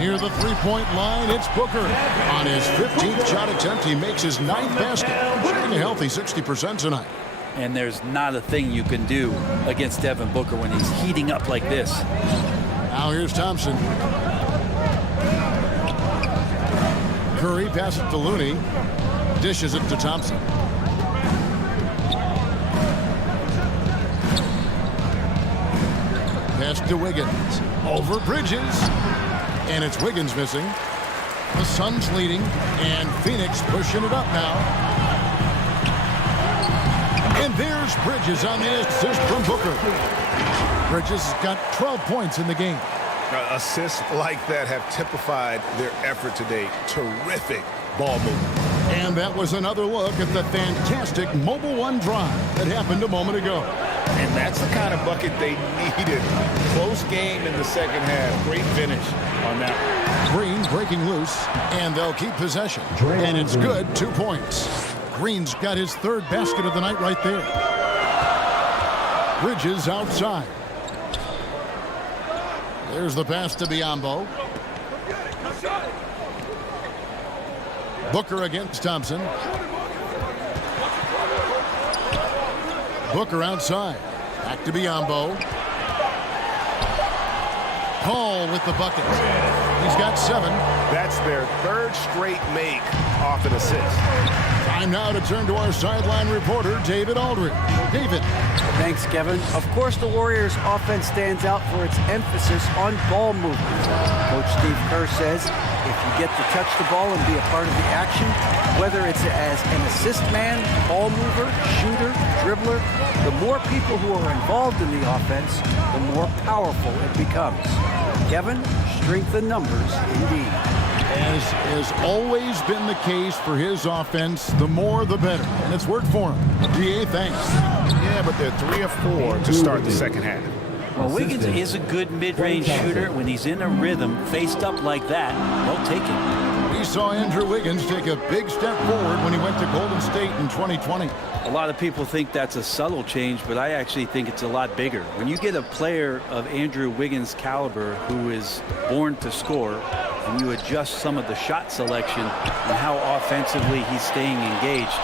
Near the three-point line, it's Booker. On his 15th shot attempt, he makes his 9th basket. Shooting a healthy 60% tonight. And there's not a thing you can do against Devin Booker when he's heating up like this. Now here's Thompson. Curry passes it to Looney. Dishes it to Thompson. Pass to Wiggins. Over Bridges. And it's Wiggins missing. The Suns leading. And Phoenix pushing it up now. And there's Bridges on the assist from Booker. Bridges has got 12 points in the game. Assists like that have typified their effort today. Terrific ball movement. And that was another look at the fantastic Mobile One drive that happened a moment ago. And that's the kind of bucket they needed. Close game in the second half. Great finish on that. Green breaking loose, and they'll keep possession. And it's good, 2 points. Green's got his 3rd basket of the night right there. Bridges outside. There's the pass to Biyombo. Booker against Thompson. Booker outside. Back to Biyombo. Paul with the bucket. He's got 7. That's their 3rd straight make off an assist. Time now to turn to our sideline reporter, David Aldridge. David. Thanks, Kevin. Of course, the Warriors' offense stands out for its emphasis on ball movement. Coach Steve Kerr says if you get to touch the ball and be a part of the action, whether it's as an assist man, ball mover, shooter, dribbler, the more people who are involved in the offense, the more powerful it becomes. Kevin, strength in numbers indeed. As has always been the case for his offense, the more the better. And it's worked for him. DA, thanks. Yeah, but they're 3 of 4 to start the second half. Well, Wiggins is a good mid-range shooter. When he's in a rhythm, faced up like that, they'll take him. We saw Andrew Wiggins take a big step forward when he went to Golden State in 2020. A lot of people think that's a subtle change, but I actually think it's a lot bigger. When you get a player of Andrew Wiggins' caliber who is born to score, and you adjust some of the shot selection and how offensively he's staying engaged,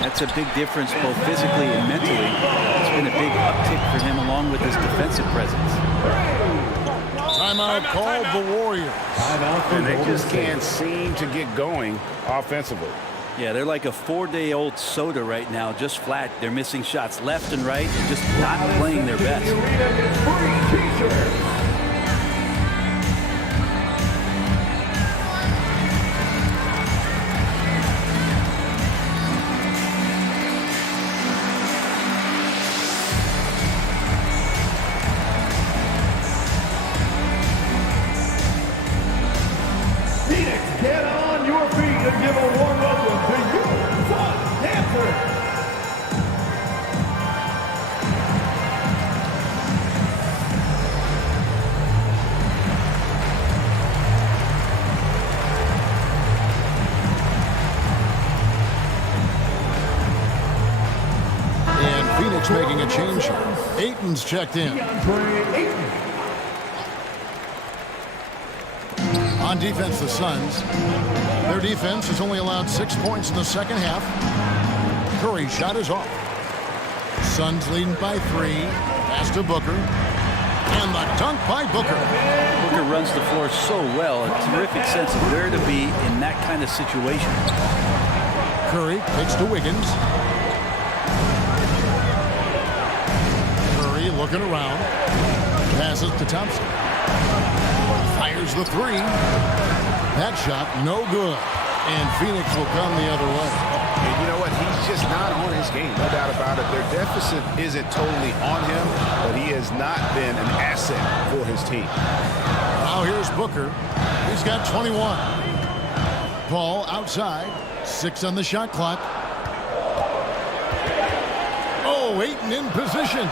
that's a big difference both physically and mentally. It's been a big uptick for him along with his defensive presence. Timeout called the Warriors. And they just can't seem to get going offensively. Yeah, they're like a 4-day-old soda right now, just flat. They're missing shots left and right, and just not playing their best. Get on your feet and give a warm welcome to your Sun Panthers. And Phoenix making a change. Ayton's checked in. On defense, the Suns. Their defense has only allowed 6 points in the second half. Curry's shot is off. Suns leading by 3. Pass to Booker. And the dunk by Booker. Booker runs the floor so well. A terrific sense of where to be in that kind of situation. Curry kicks to Wiggins. Curry looking around. Passes to Thompson. Fires the 3. That shot no good. And Phoenix will come the other way. And you know what? He's just not on his game. No doubt about it. Their deficit isn't totally on him, but he has not been an asset for his team. Now here's Booker. He's got 21. Ball outside. 6 on the shot clock. Oh, Ayton in position.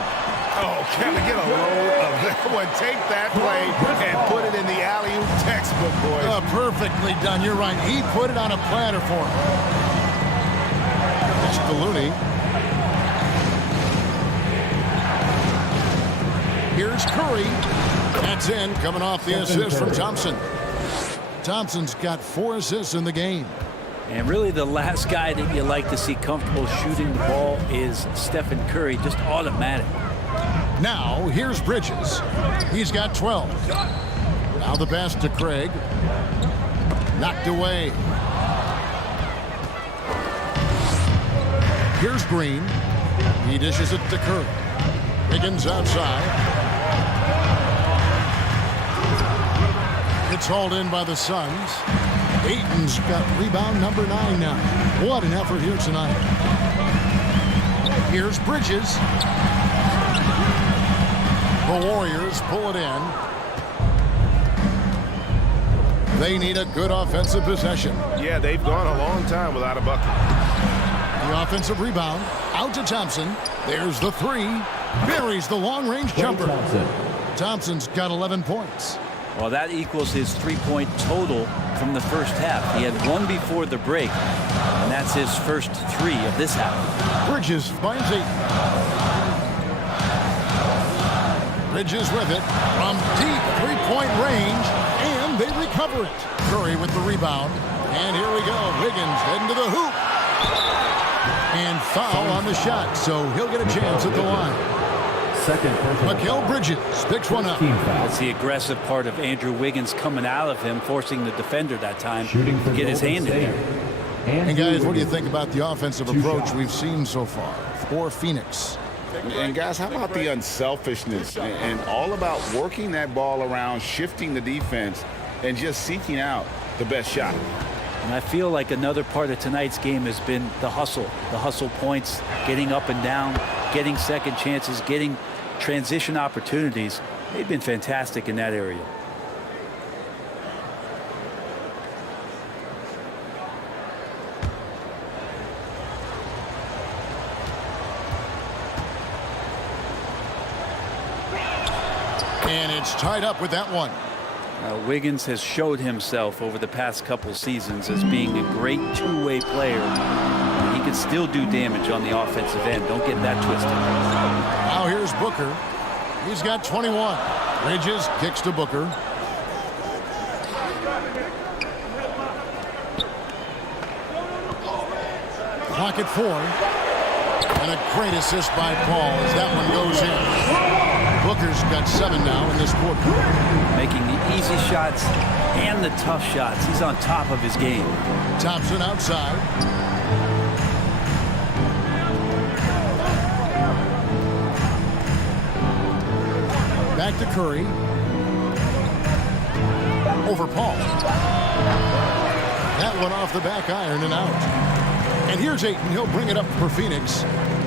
Oh, can we get a load of that one? Take that play and put it in the alley-oop textbook, boys. Perfectly done. You're right. He put it on a platter for him. That's to Looney. Here's Curry. That's in, coming off the assist from Thompson. Thompson's got 4 assists in the game. And really the last guy that you like to see comfortable shooting the ball is Stephen Curry, just automatic. Now, here's Bridges. He's got 12. Now the pass to Craig. Knocked away. Here's Green. He dishes it to Curry. Higgins outside. It's hauled in by the Suns. Ayton's got rebound number 9 now. What an effort here tonight. Here's Bridges. The Warriors pull it in. They need a good offensive possession. Yeah, they've gone a long time without a bucket. The offensive rebound. Out to Thompson. There's the 3. Buries the long-range jumper. Thompson's got 11 points. Well, that equals his 3-point total from the first half. He had 1 before the break, and that's his first 3 of this half. Bridges finds Ayton. Bridges with it from deep 3-point range, and they recover it. Curry with the rebound, and here we go. Wiggins heading to the hoop. And foul on the shot, so he'll get a chance at the line. Mikal Bridges picks one up. That's the aggressive part of Andrew Wiggins coming out of him, forcing the defender that time to get his hand in there. And guys, what do you think about the offensive approach we've seen so far for Phoenix? And guys, how about the unselfishness and all about working that ball around, shifting the defense, and just seeking out the best shot? And I feel like another part of tonight's game has been the hustle points, getting up and down, getting second chances, getting transition opportunities. They've been fantastic in that area. And it's tied up with that one. Wiggins has showed himself over the past couple seasons as being a great two-way player. He can still do damage on the offensive end. Don't get that twisted. Now here's Booker. He's got 21. Bridges kicks to Booker. Clock at 4. And a great assist by Paul as that one goes in. Booker's got 7 now in this quarter. Making the easy shots and the tough shots. He's on top of his game. Thompson outside. Back to Curry. Over Paul. That one off the back iron and out. And here's Ayton. He'll bring it up for Phoenix.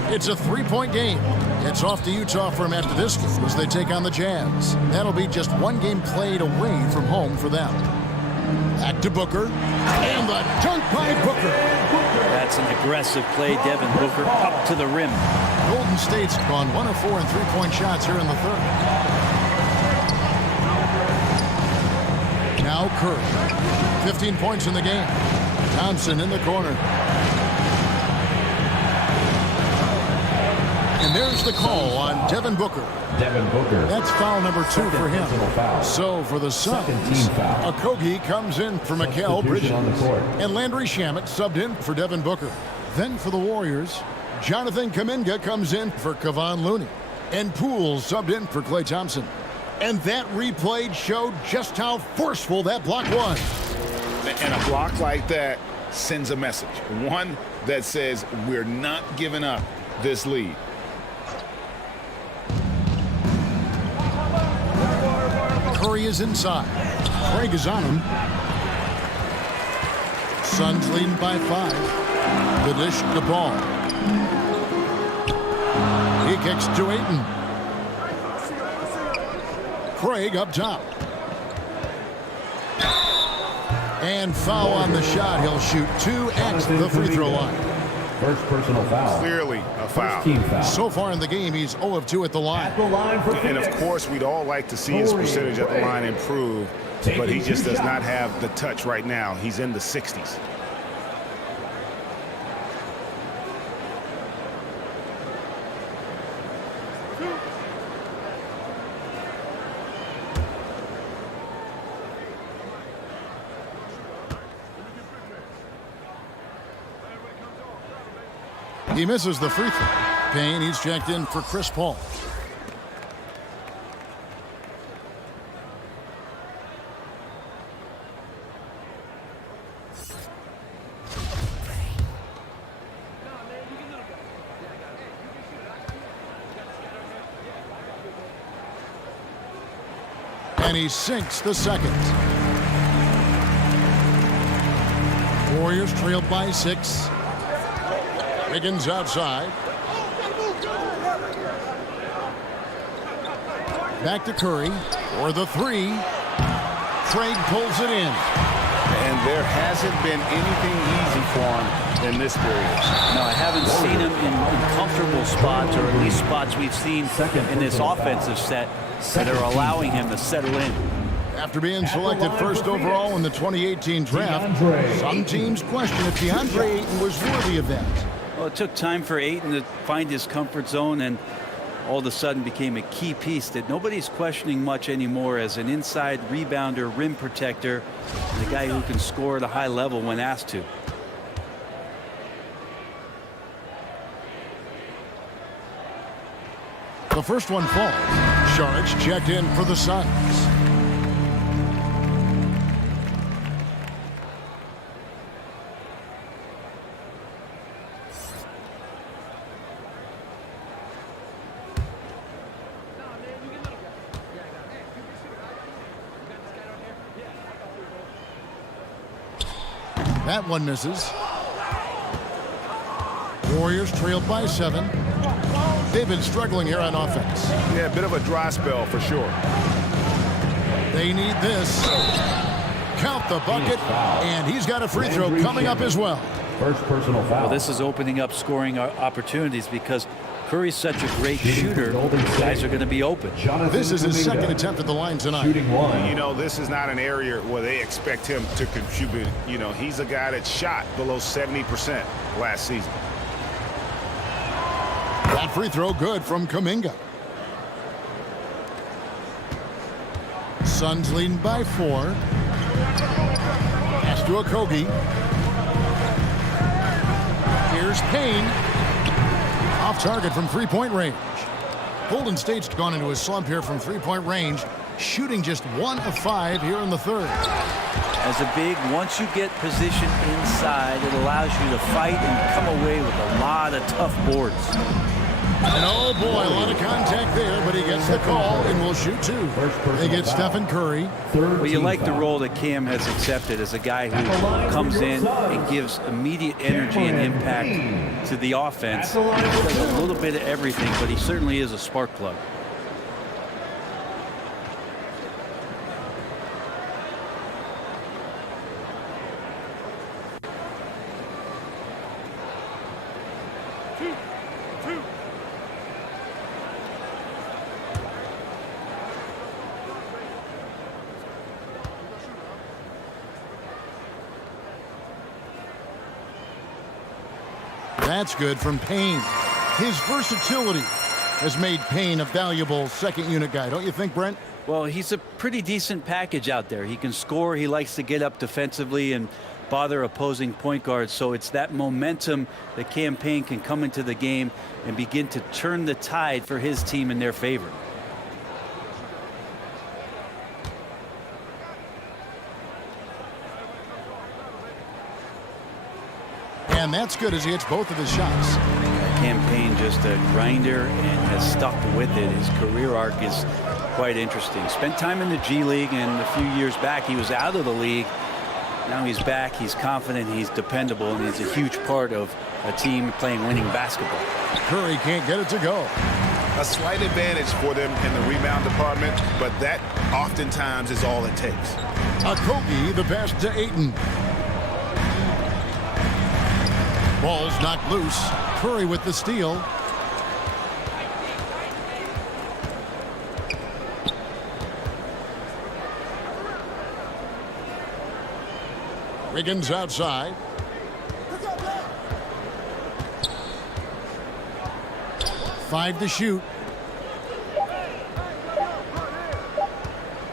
It's a 3-point game. It's off to Utah for him after this game as they take on the Jazz. That'll be just one game played away from home for them. Back to Booker. And the dunk by Booker. That's an aggressive play. Devin Booker up to the rim. Golden State's gone 1 of 4 in 3-point shots here in the third. Now Curry. 15 points in the game. Thompson in the corner. And there's the call on Devin Booker. That's foul number 2 for him. So for the Suns, Okogie comes in for Mikal Bridges. And Landry Shamet subbed in for Devin Booker. Then for the Warriors, Jonathan Kuminga comes in for Kevon Looney. And Poole subbed in for Klay Thompson. And that replay showed just how forceful that block was. And a block like that sends a message. One that says we're not giving up this lead. Curry is inside. Craig is on him. Suns leading by 5. The dish, the ball. He kicks to Ayton. Craig up top. And foul on the shot. He'll shoot 2 at the free throw line. First personal foul. Clearly a foul. Team foul. So far in the game, he's 0 of 2 at the line. At the line for And of Phoenix. course, we'd all like to see his percentage at the line improve, but he just does not have the touch right now. He's in the 60s. He misses the free throw. Payne, he's checked in for Chris Paul. And he sinks the second. Warriors trailed by 6. Higgins outside. Back to Curry for the 3. Craig pulls it in. And there hasn't been anything easy for him in this period. No, I haven't seen him in comfortable spots, or at least spots we've seen in this offensive set that are allowing him to settle in. After being selected first overall in the 2018 draft, some teams question if DeAndre Ayton was worthy of that. Well, it took time for Ayton to find his comfort zone, and all of a sudden became a key piece that nobody's questioning much anymore as an inside rebounder, rim protector, and a guy who can score at a high level when asked to. The first one falls. Sharks checked in for the Suns. That one misses. Warriors trailed by 7. They've been struggling here on offense. Yeah, a bit of a dry spell for sure. They need this. Count the bucket, and he's got a free throw coming up as well. First personal foul. Well, this is opening up scoring opportunities because Curry's such a great shooter. Guys are going to be open. This is his second attempt at the line tonight. Shooting 1. You know, this is not an area where they expect him to contribute. You know, he's a guy that shot below 70% last season. That free throw good from Kuminga. Suns leading by 4. Pass to Okogie. Here's Payne. Off target from three-point range. Golden State's gone into a slump here from three-point range, shooting just 1 of 5 here in the third. As a big, once you get position inside, it allows you to fight and come away with a lot of tough boards. And oh boy, a lot of contact there, but he gets the call and will shoot 2. They get Stephen Curry. Well, you like the role that Cam has accepted as a guy who comes in and gives immediate energy and impact to the offense. He does a little bit of everything, but he certainly is a spark plug. That's good from Payne. His versatility has made Payne a valuable second unit guy, don't you think, Brent? Well, he's a pretty decent package out there. He can score. He likes to get up defensively and bother opposing point guards. So it's that momentum that Cam Payne can come into the game and begin to turn the tide for his team in their favor. And that's good as he hits both of his shots. Cam Payne, just a grinder and has stuck with it. His career arc is quite interesting. Spent time in the G League, and a few years back he was out of the league. Now he's back, he's confident, he's dependable, and he's a huge part of a team playing winning basketball. Curry can't get it to go. A slight advantage for them in the rebound department, but that oftentimes is all it takes. Okogie, the pass to Ayton. Ball's knocked loose. Curry with the steal. Wiggins outside. Five to shoot.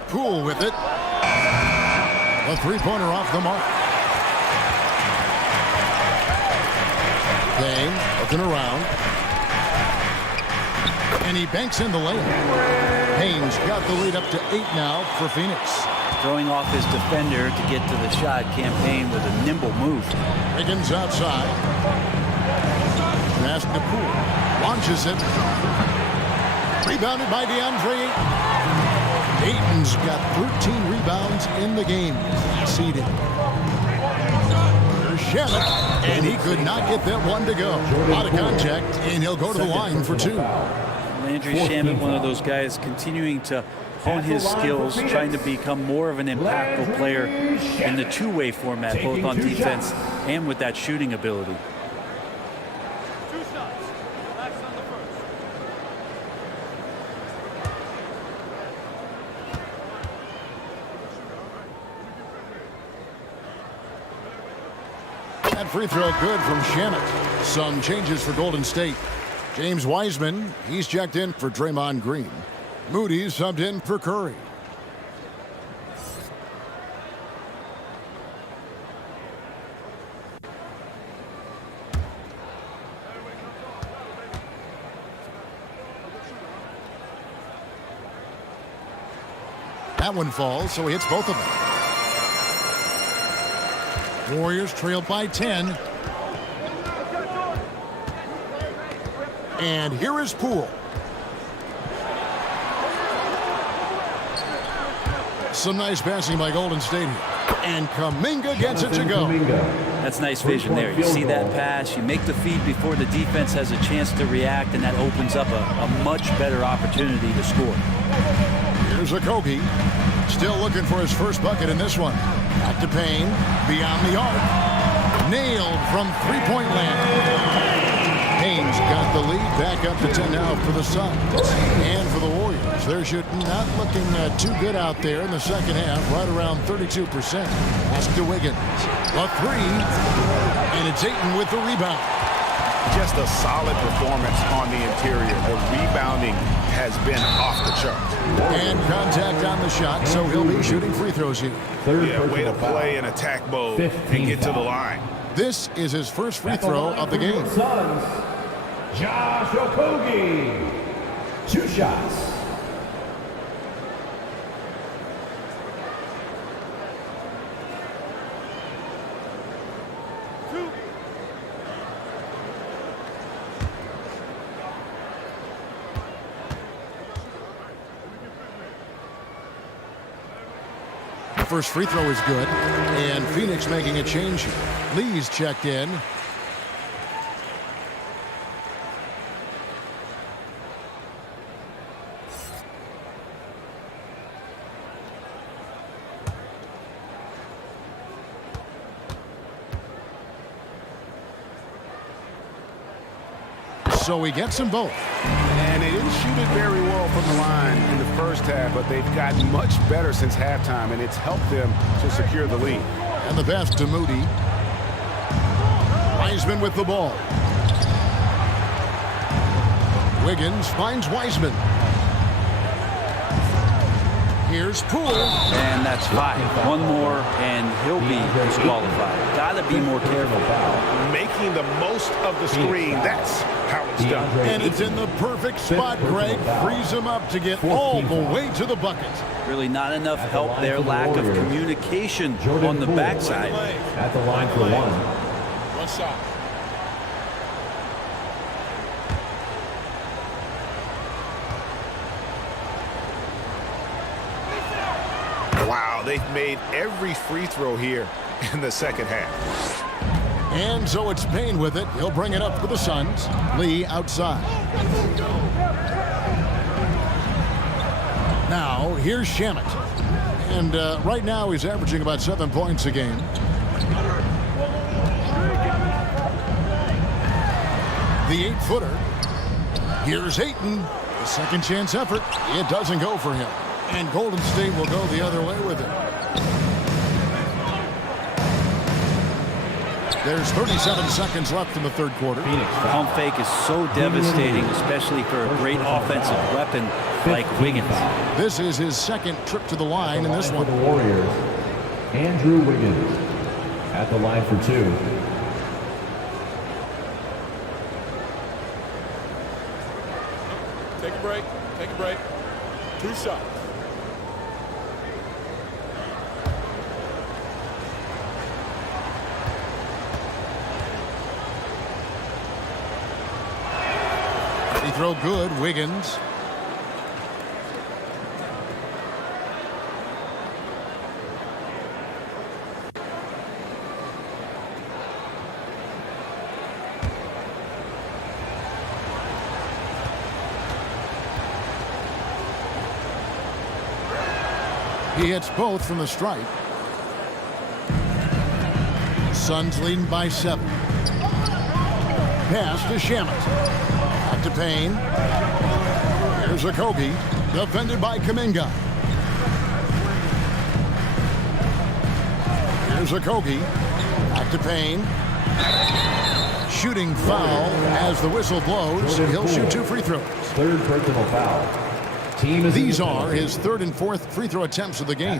Poole with it. A three-pointer off the mark. Payne looking around. And he banks in the layup. Payne's got the lead up to 8 now for Phoenix. Throwing off his defender to get to the shot. Cam Payne with a nimble move. Wiggins outside. Pass to Poole. Launches it. Rebounded by DeAndre Ayton. Ayton's got 13 rebounds in the game. Seeded. There's Shamet, and he could not get that one to go. A lot of contact, and he'll go to the line for 2. Landry Shamet, one of those guys continuing to hone his skills, trying to become more of an impactful player in the two-way format, both on defense and with that shooting ability. That free throw good from Shamet. Some changes for Golden State. James Wiseman, he's checked in for Draymond Green. Moody subbed in for Curry. That one falls, so he hits both of them. Warriors trailed by 10. And here is Poole. Some nice passing by Golden State here. And Kuminga gets it to go. That's nice vision there. You see that pass, you make the feed before the defense has a chance to react, and that opens up a much better opportunity to score. Here's Okogie. Still looking for his first bucket in this one. Back to Payne. Beyond the arc. Nailed from three-point land. Payne's got the lead back up to 10 now for the Suns. And for the Warriors, they're shooting not looking too good out there in the second half, right around 32%. Pass to Wiggins. A three. And it's Ayton with the rebound. Just a solid performance on the interior. The rebounding has been off the charts. And contact on the shot, so he'll be shooting free throws here. Yeah, way to play in attack mode and get to the line. This is his first free throw of the game. Suns, Josh Okogie. 2 shots. First free throw is good, and Phoenix making a change here. Lee's checked in. So he gets them both. And they didn't shoot it very well from the line in the first half, but they've gotten much better since halftime, and it's helped them to secure the lead. And the pass to Moody. Wiseman with the ball. Wiggins finds Wiseman. Here's Poole. And that's 5. One more, and he'll be disqualified. Got to be more careful. Making the most of the screen. That's how it's done. And it's in the perfect spot, Greg. Frees him up to get all the way to the bucket. Really not enough help there. Lack of communication on the backside. At the line for 1. One shot. Wow, they've made every free throw here in the second half. And so it's Payne with it. He'll bring it up for the Suns. Lee outside. Now, here's Shamet. And right now he's averaging about 7 points a game. The 8-footer. Here's Ayton. A second chance effort. It doesn't go for him. And Golden State will go the other way with it. There's 37 seconds left in the third quarter. Pump fake is so devastating, especially for a great offensive weapon like Wiggins. This is his second trip to the line in this one. For the Warriors, Andrew Wiggins at the line for 2. Take a break. Take a break. 2 shots. Free throw good, Wiggins. He hits both from the stripe. Suns leading by 7. Pass to Shamet. Back to Payne. Here's Okogie. Defended by Kuminga. Here's Okogie. Back to Payne. Shooting foul as the whistle blows. He'll shoot 2 free throws. Third personal foul. These are his 3rd and 4th free throw attempts of the game.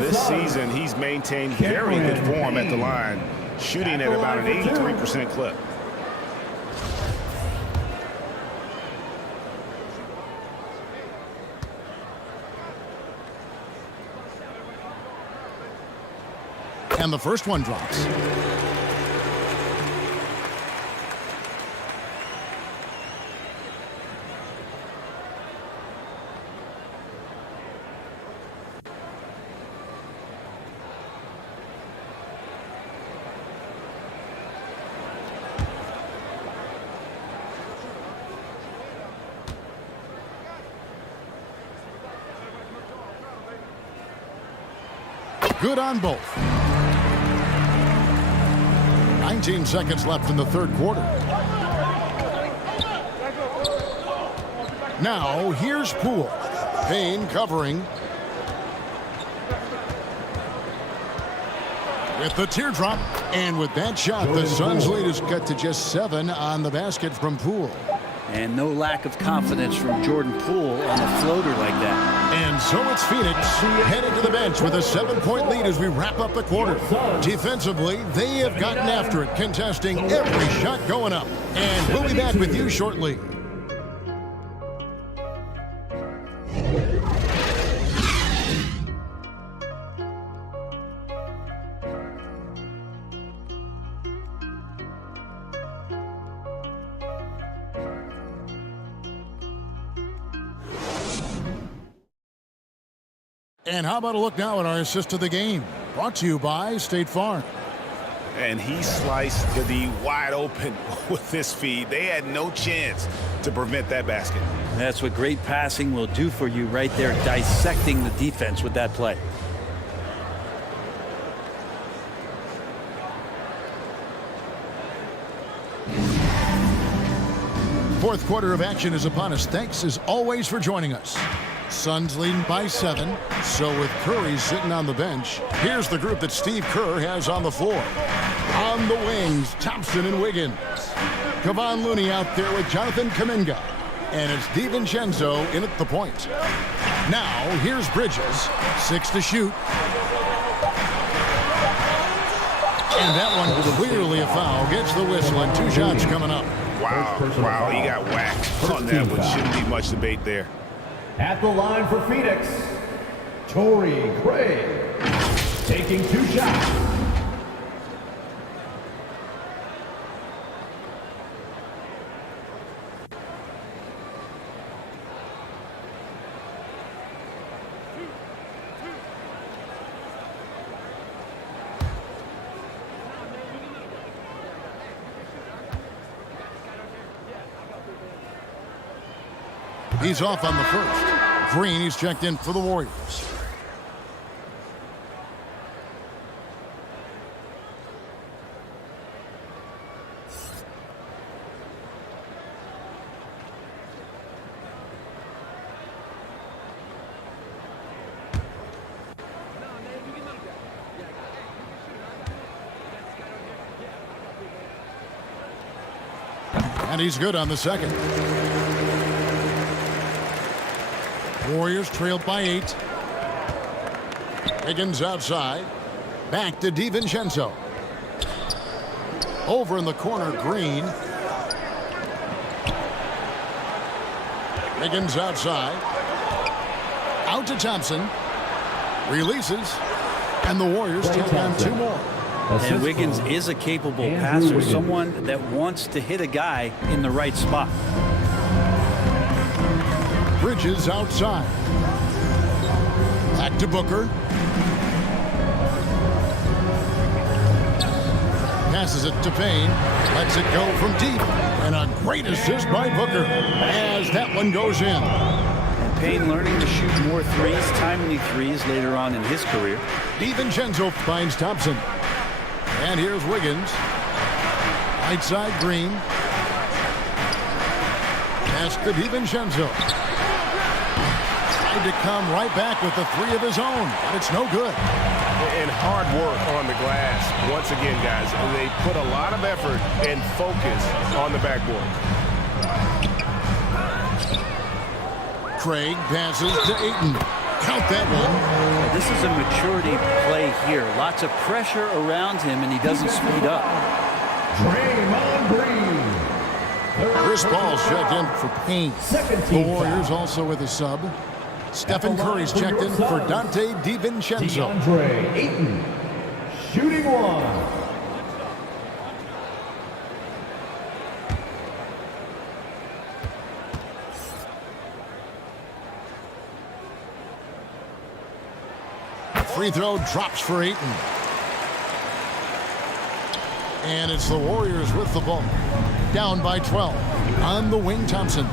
This season, he's maintained very good form at the line, shooting at about an 83% clip. And the first one drops. Good on both. 19 seconds left in the third quarter. Now, here's Poole. Payne covering. With the teardrop. And with that shot, the Suns lead is cut to just 7 on the basket from Poole. And no lack of confidence from Jordan Poole on a floater like that. And so it's Phoenix headed to the bench with a 7-point lead as we wrap up the quarter. Defensively, they have gotten after it, contesting every shot going up. And we'll be back with you shortly. And how about a look now at our assist of the game? Brought to you by State Farm. And he sliced the D wide open with this feed. They had no chance to prevent that basket. That's what great passing will do for you right there, dissecting the defense with that play. Fourth quarter of action is upon us. Thanks as always for joining us. Suns leading by 7. So with Curry sitting on the bench, here's the group that Steve Kerr has on the floor. On the wings, Thompson and Wiggins. Kevon Looney out there with Jonathan Kuminga. And it's DiVincenzo in at the point. Now, here's Bridges. 6 to shoot. And that one clearly a foul. Gets the whistle, and 2 shots coming up. Wow, he got whacked on that one. Shouldn't be much debate there. At the line for Phoenix, Torrey Craig, taking 2 shots. He's off on the first. Green, he's checked in for the Warriors. And he's good on the second. Warriors trailed by 8. Higgins outside. Back to DiVincenzo. Over in the corner, Green. Higgins outside. Out to Thompson. Releases. And the Warriors take on 2 more. And Wiggins is a capable passer, someone that wants to hit a guy in the right spot. Bridges outside. Back to Booker. Passes it to Payne. Lets it go from deep. And a great assist by Booker as that one goes in. And Payne learning to shoot more threes, timely threes later on in his career. DiVincenzo finds Thompson. And here's Wiggins. Right side, Green. Pass to DiVincenzo. To come right back with the 3 of his own, but it's no good. And hard work on the glass. Once again, guys, they put a lot of effort and focus on the backboard. Craig passes to Ayton. Count that one. This is a maturity play here. Lots of pressure around him, and he doesn't speed up. Draymond Green. Chris Paul's checked in for Payne. The Warriors also with a sub. Stephen Curry's checked in for Dante DiVincenzo. DeAndre Ayton, shooting 1. Free throw drops for Ayton. And it's the Warriors with the ball. Down by 12. On the wing, Thompson.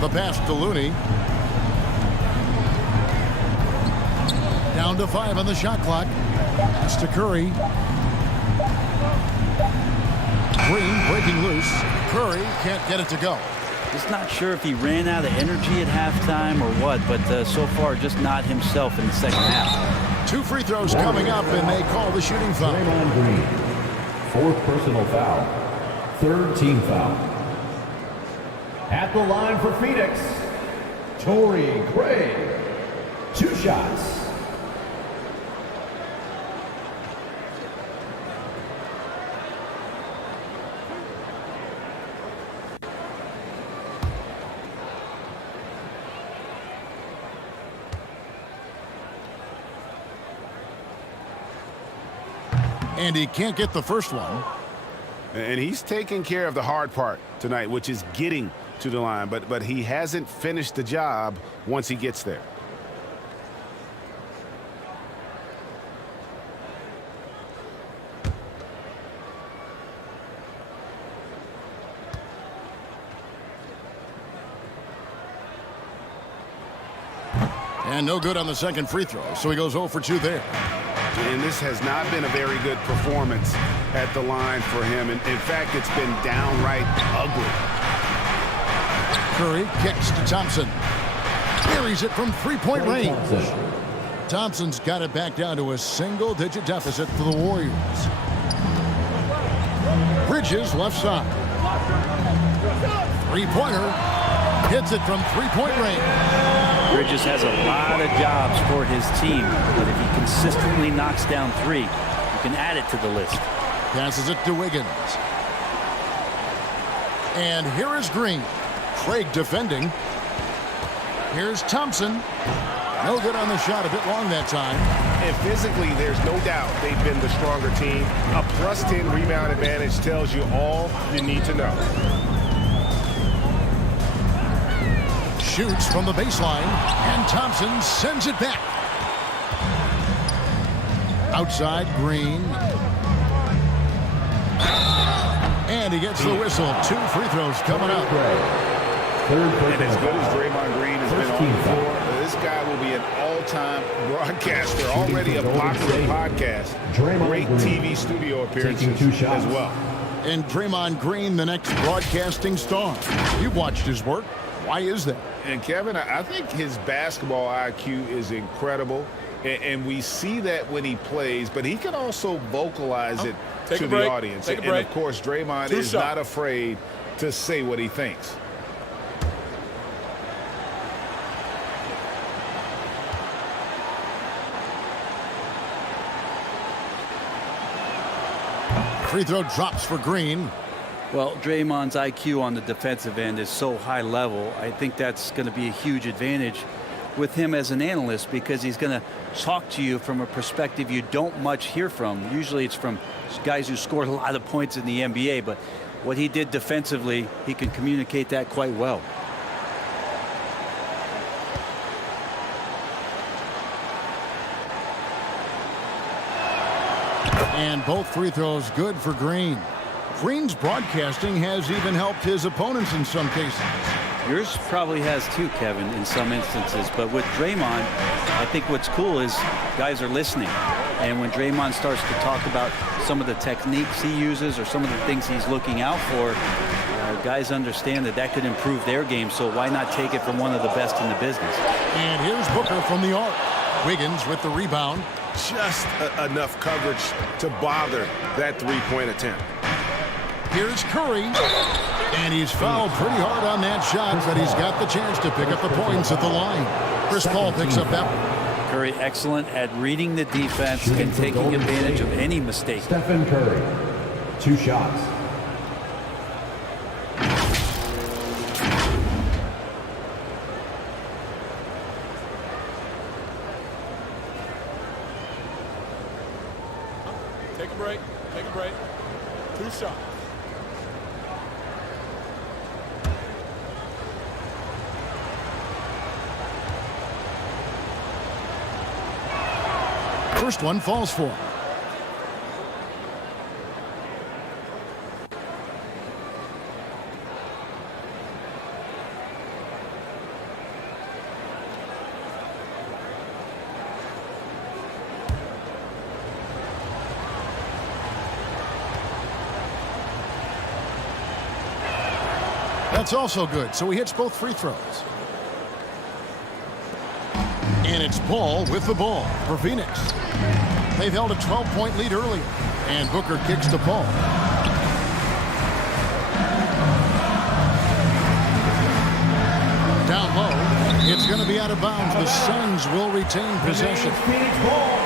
The pass to Looney. Down to 5 on the shot clock. Pass to Curry. Green breaking loose. Curry can't get it to go. Just not sure if he ran out of energy at halftime or what, but so far just not himself in the second half. 2 free throws coming up, and they call the shooting foul. Draymond Green, 4th personal foul, 3rd team foul. At the line for Phoenix, Torrey Craig, 2 shots. And he can't get the first one. And he's taking care of the hard part tonight, which is getting to the line. But he hasn't finished the job once he gets there. And no good on the second free throw, so he goes 0 for 2 there. And this has not been a very good performance at the line for him. And in fact, it's been downright ugly. Curry kicks to Thompson. Carries it from 3-point range. Thompson's got it back down to a single-digit deficit for the Warriors. Bridges left side. Three-pointer. Hits it from three-point range. Bridges has a lot of jobs for his team, but if he consistently knocks down three, you can add it to the list. Passes it to Wiggins. And here is Green. Craig defending. Here's Thompson. No good on the shot, a bit long that time. And physically, there's no doubt they've been the stronger team. A plus 10 rebound advantage tells you all you need to know. Shoots from the baseline, and Thompson sends it back. Outside, Green. And he gets the whistle. 2 free throws coming up. And as good as Draymond Green has been on the floor, this guy will be an all-time broadcaster, already a popular podcast. Great TV studio appearances as well. And Draymond Green, the next broadcasting star. You've watched his work. Why is that? And Kevin, I think his basketball IQ is incredible. And we see that when he plays, but he can also vocalize it to the audience. And of course, Draymond is not afraid to say what he thinks. Free throw drops for Green. Well, Draymond's IQ on the defensive end is so high level. I think that's going to be a huge advantage with him as an analyst, because he's going to talk to you from a perspective you don't much hear from. Usually it's from guys who scored a lot of points in the NBA, but what he did defensively, he can communicate that quite well. And both free throws good for Green. Green's broadcasting has even helped his opponents in some cases. Yours probably has too, Kevin, in some instances. But with Draymond, I think what's cool is guys are listening. And when Draymond starts to talk about some of the techniques he uses or some of the things he's looking out for, guys understand that that could improve their game. So why not take it from one of the best in the business? And here's Booker from the arc. Wiggins with the rebound. Just enough coverage to bother that three-point attempt. Here's Curry. And he's fouled pretty hard on that shot, but he's got the chance to pick up the points at the line. Chris Paul picks up that one. Curry excellent at reading the defense and taking advantage of any mistake. Stephen Curry, 2 shots. Take a break. Take a break. 2 shots. First one falls for him. That's also good, so he hits both free throws. And it's Paul with the ball for Phoenix. They've held a 12-point lead earlier, and Booker kicks to Paul. Down low, it's going to be out of bounds. The Suns will retain possession. Phoenix ball.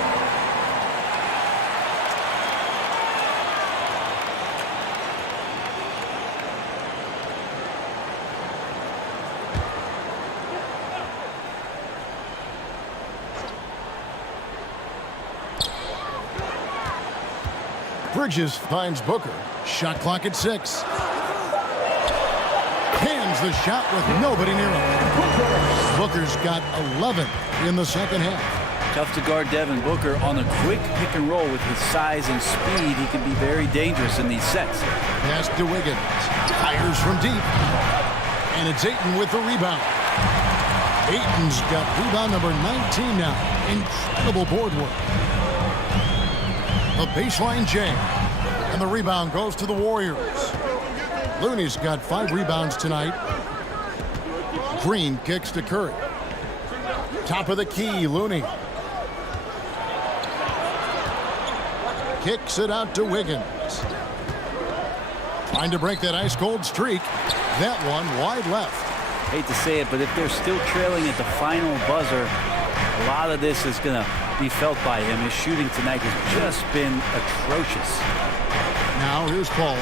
Bridges finds Booker. Shot clock at 6. Hands the shot with nobody near him. Booker's got 11 in the second half. Tough to guard Devin Booker on a quick pick and roll. With his size and speed, he can be very dangerous in these sets. Pass to Wiggins. Fires from deep. And it's Ayton with the rebound. Ayton's got rebound number 19 now. Incredible board work. A baseline jam. And the rebound goes to the Warriors. Looney's got 5 rebounds tonight. Green kicks to Curry. Top of the key, Looney. Kicks it out to Wiggins. Trying to break that ice-cold streak. That one wide left. Hate to say it, but if they're still trailing at the final buzzer, a lot of this is going to be felt by him. His shooting tonight has just been atrocious. Now here's Paul.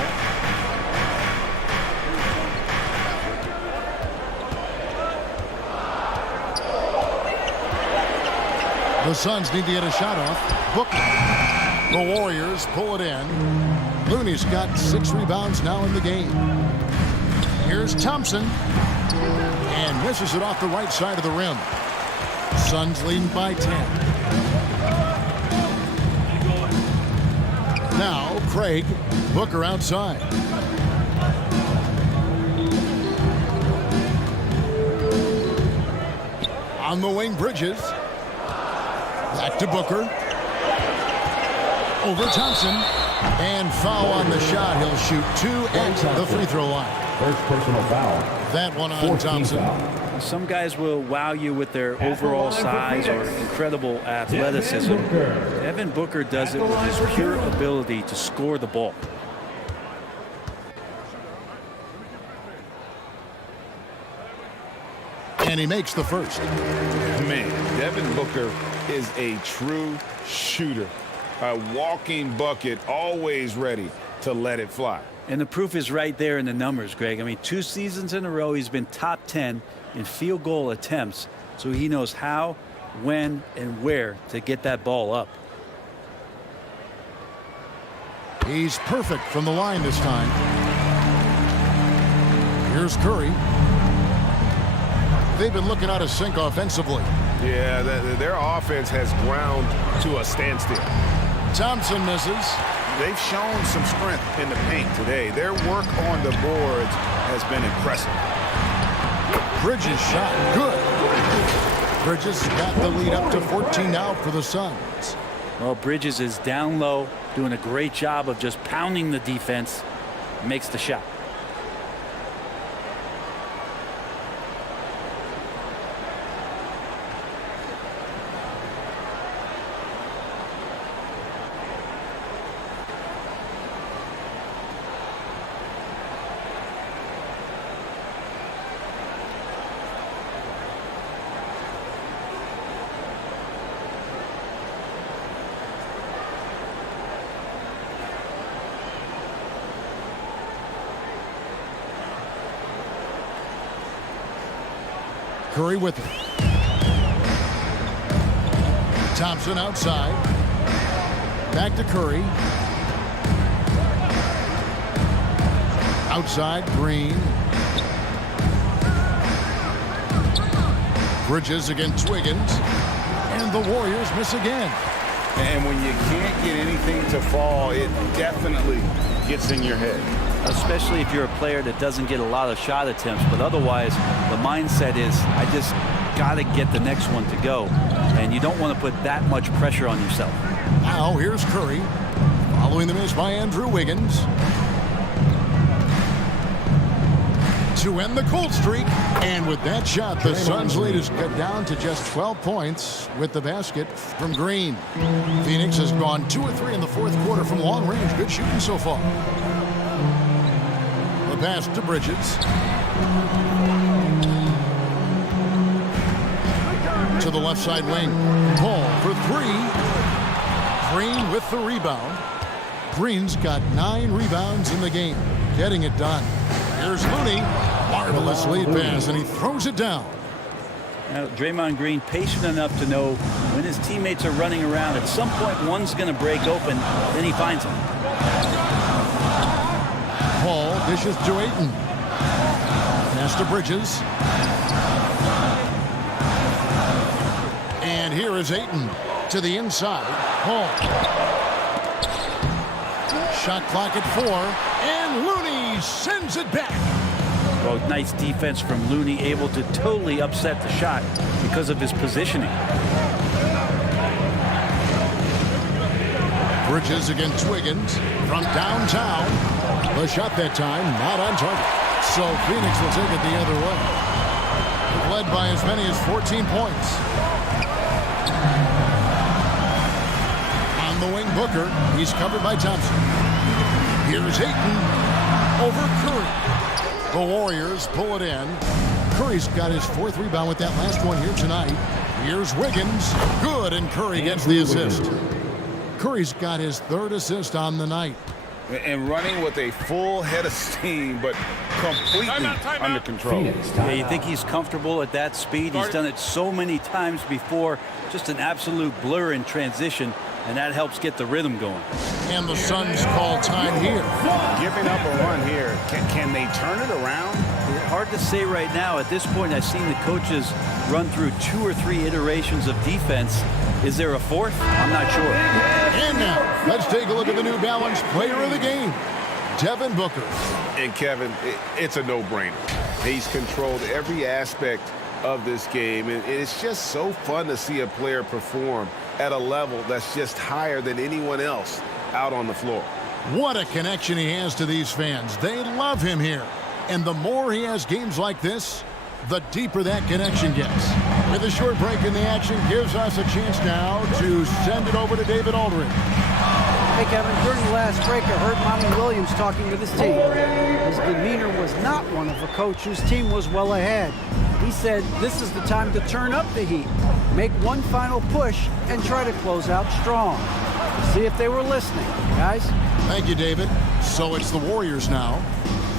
The Suns need to get a shot off. Booker. The Warriors pull it in. Looney's got 6 rebounds now in the game. Here's Thompson. And misses it off the right side of the rim. Suns leading by 10. Now Craig. Booker outside. On the wing, Bridges. Back to Booker. Over Thompson. And foul on the shot. He'll shoot 2 at the free throw line. First personal foul. That one on Thompson. Foul. Some guys will wow you with their overall size or incredible athleticism. Devin Booker does it with his pure ability to score the ball. And he makes the first. Man, Devin Booker is a true shooter. A walking bucket, always ready to let it fly. And the proof is right there in the numbers, Greg. I mean, 2 seasons in a row, he's been top 10 in field goal attempts. So he knows how, when, and where to get that ball up. He's perfect from the line this time. Here's Curry. They've been looking out of sync offensively. Yeah, their offense has ground to a standstill. Thompson misses. They've shown some strength in the paint today. Their work on the boards has been impressive. Bridges shot good. Bridges got the lead up to 14 now for the Suns. Well, Bridges is down low, doing a great job of just pounding the defense. Makes the shot. Curry with it. Thompson outside. Back to Curry. Outside, Green. Bridges against Wiggins. And the Warriors miss again. And when you can't get anything to fall, it definitely gets in your head. Especially if you're a player that doesn't get a lot of shot attempts, but otherwise the mindset is I just got to get the next one to go, and you don't want to put that much pressure on yourself. Now here's Curry following the miss by Andrew Wiggins to end the cold streak. And with that shot, the Suns lead is cut down to just 12 points with the basket from Green. Phoenix has gone 2 of 3 in the fourth quarter from long range. Good shooting so far. Pass to Bridges. To the left side wing. Paul for 3. Green with the rebound. Green's got 9 rebounds in the game. Getting it done. Here's Looney. Marvelous lead pass, and he throws it down. Now, Draymond Green patient enough to know when his teammates are running around, at some point one's going to break open, then he finds him. Paul dishes to Ayton. Pass to Bridges. And here is Ayton to the inside. Paul. Shot clock at 4. And Looney sends it back. Well, nice defense from Looney, able to totally upset the shot because of his positioning. Bridges against Wiggins from downtown. The shot that time not on target. So Phoenix will take it the other way. Led by as many as 14 points. On the wing, Booker. He's covered by Thompson. Here's Ayton. over Curry. The Warriors pull it in. Curry's got his 4th rebound with that last one here tonight. Here's Wiggins. Good, and Curry gets the assist. Curry's got his 3rd assist on the night. And running with a full head of steam, but completely under control. Yeah, you think he's comfortable at that speed? He's done it so many times before. Just an absolute blur in transition, and that helps get the rhythm going. And the Suns call time here. Giving up a run here. Can they turn it around? Hard to say right now. At this point, I've seen the coaches run through 2 or 3 iterations of defense. Is there a 4th? I'm not sure. And now, let's take a look at the New Balance player of the game, Devin Booker. And Kevin, it's a no-brainer. He's controlled every aspect of this game, and it's just so fun to see a player perform at a level that's just higher than anyone else out on the floor. What a connection he has to these fans. They love him here. And the more he has games like this, the deeper that connection gets. With a short break in the action, gives us a chance now to send it over to David Aldridge. Hey, Kevin, during the last break, I heard Monty Williams talking with his team. His demeanor was not one of a coach whose team was well ahead. He said this is the time to turn up the heat, make one final push, and try to close out strong. See if they were listening, guys. Thank you, David. So it's the Warriors now,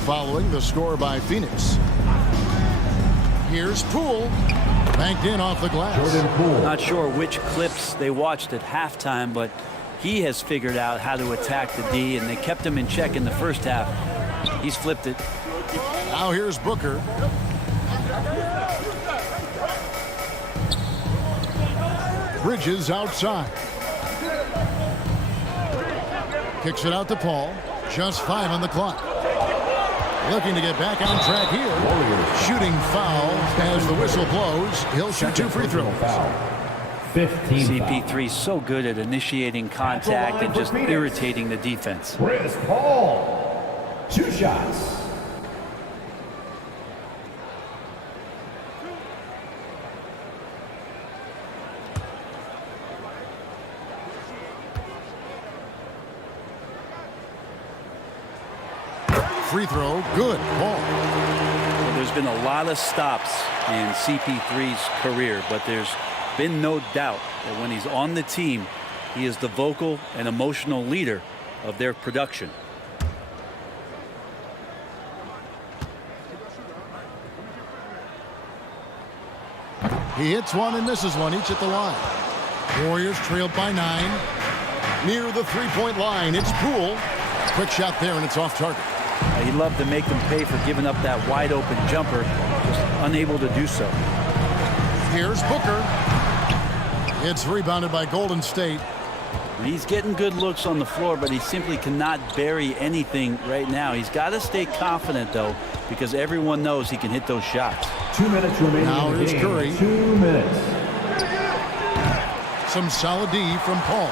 following the score by Phoenix. Here's Poole, banked in off the glass. Jordan Poole. Not sure which clips they watched at halftime, but he has figured out how to attack the D, and they kept him in check in the first half. He's flipped it. Now here's Booker. Bridges outside. Kicks it out to Paul. Just 5 on the clock. Looking to get back on track here. Warriors. Shooting foul as the whistle blows. He'll shoot 2 free throws. 15 CP3 so good at initiating contact and just irritating the defense. Chris Paul. 2 shots. Free throw, good. Ball. Well, there's been a lot of stops in CP3's career, but there's been no doubt that when he's on the team, he is the vocal and emotional leader of their production. He hits one and misses one, each at the line. Warriors trailed by 9. Near the 3-point line, it's Poole. Quick shot there, and it's off target. He loved to make them pay for giving up that wide open jumper, just unable to do so. Here's Booker. It's rebounded by Golden State. He's getting good looks on the floor, but he simply cannot bury anything right now. He's got to stay confident, though, because everyone knows he can hit those shots. 2 minutes remaining. Now here's Curry. 2 minutes. Some solid D from Paul.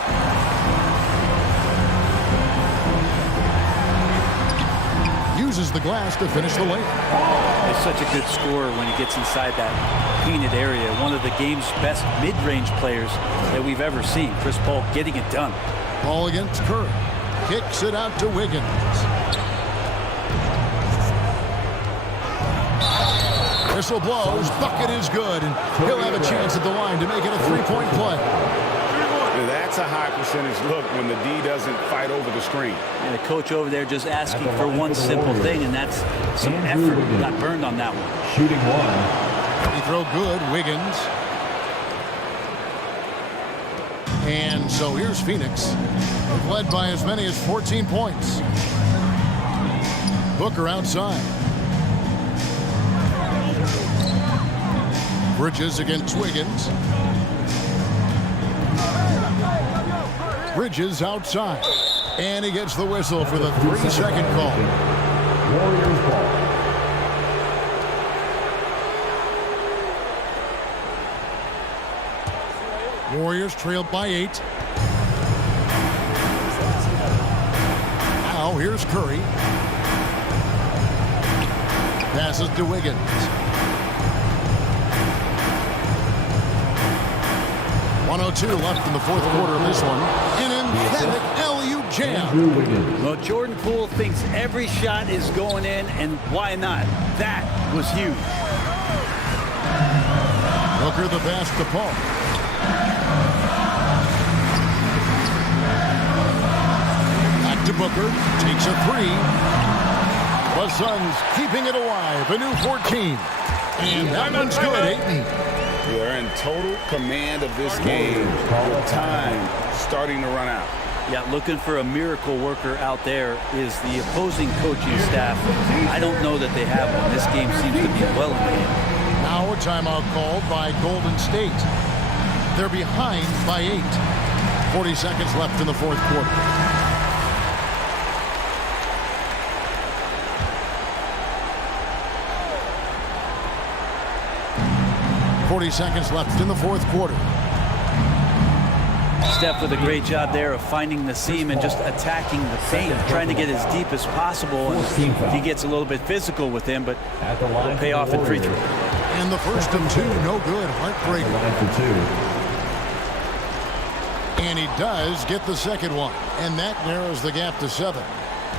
Uses the glass to finish the layup. He's such a good scorer when he gets inside that painted area. One of the game's best mid-range players that we've ever seen. Chris Paul getting it done. Ball against Curry. Kicks it out to Wiggins. Whistle blows. Bucket is good. And he'll have a chance at the line to make it a 3-point play. That's a high percentage look when the D doesn't fight over the screen. And the coach over there just asking for one simple thing, and that's some effort. Got burned on that one. Shooting 1. He throw good. Wiggins. And so here's Phoenix. They've led by as many as 14 points. Booker outside. Bridges against Wiggins. Bridges outside. And he gets the whistle for the 3-second call. Warriors ball. Warriors trailed by 8. Now here's Curry. Passes to Wiggins. .102 left in the 4th quarter of this one. An emphatic alley-oop jam. Well, Jordan Poole thinks every shot is going in, and why not? That was huge. Booker the pass to Paul. Back to Booker. Takes a three. The Suns keeping it alive. A new 14. And that one's good, Ayton. They're in total command of this game. With time starting to run out. Yeah, looking for a miracle worker out there is the opposing coaching staff. I don't know that they have one. This game seems to be well in hand. Now a timeout called by Golden State. They're behind by 8. 40 seconds left in the fourth quarter. Seconds left in the fourth quarter. Steph with a great job there of finding the seam and just attacking the paint, trying to get as deep as possible. And he gets a little bit physical with him, but it'll pay off in free throw. And the first of 2, no good. Heartbreaker. And he does get the second one, and that narrows the gap to 7.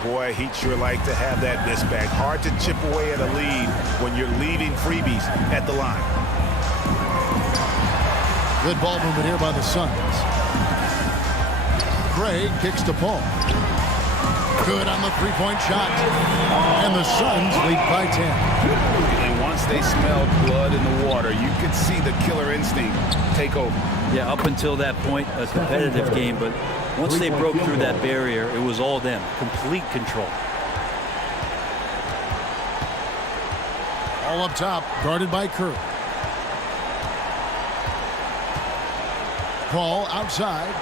Boy, he'd sure like to have that misback. Hard to chip away at a lead when you're leaving freebies at the line. Good ball movement here by the Suns. Craig kicks to Paul. Good on the three-point shot. And the Suns lead by 10. And once they smelled blood in the water, you could see the killer instinct take over. Yeah, up until that point, a competitive game, but once they broke through that barrier, it was all them. Complete control. All up top, guarded by Curry. Paul outside.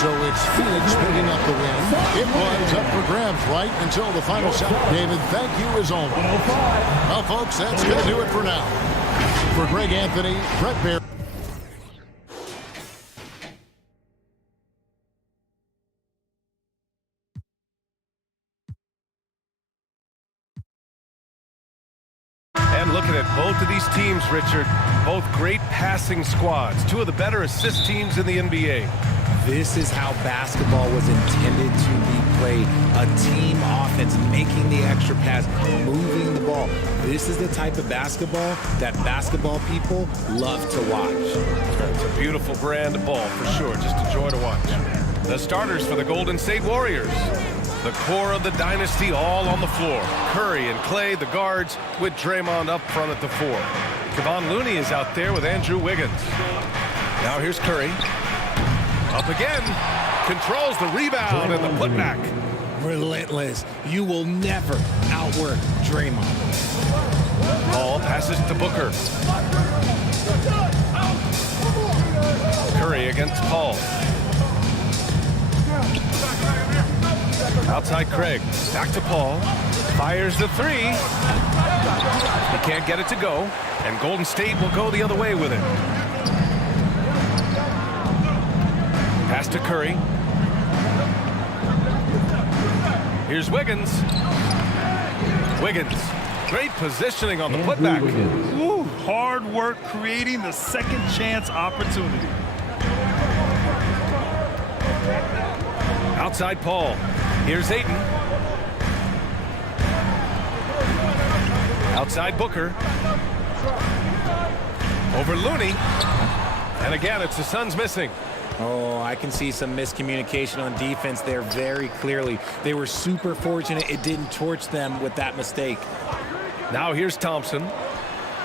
So it's Phoenix picking up the win. It was up for grabs right until the final shot. David, thank you as always. Well, folks, that's going to do it for now. For Greg Anthony, Brett Baer. And looking at both of these teams, Richard, both great passing squads, 2 of the better assist teams in the NBA. This is how basketball was intended to be played. A team offense, making the extra pass, moving the ball. This is the type of basketball that basketball people love to watch. It's a beautiful brand of ball, for sure. Just a joy to watch. The starters for the Golden State Warriors. The core of the dynasty all on the floor. Curry and Clay, the guards, with Draymond up front at the 4. Kevon Looney is out there with Andrew Wiggins. Now here's Curry. Up again. Controls the rebound and the putback. Relentless. You will never outwork Draymond. Paul passes to Booker. Curry against Paul. Outside Craig. Back to Paul. Fires the 3. He can't get it to go. And Golden State will go the other way with it. Pass to Curry. Here's Wiggins. Wiggins. Great positioning on the putback. Ooh, hard work creating the second chance opportunity. Outside Paul. Here's Ayton. Outside Booker. Over Looney. And again, it's the Suns missing. Oh, I can see some miscommunication on defense there very clearly. They were super fortunate it didn't torch them with that mistake. Now here's Thompson.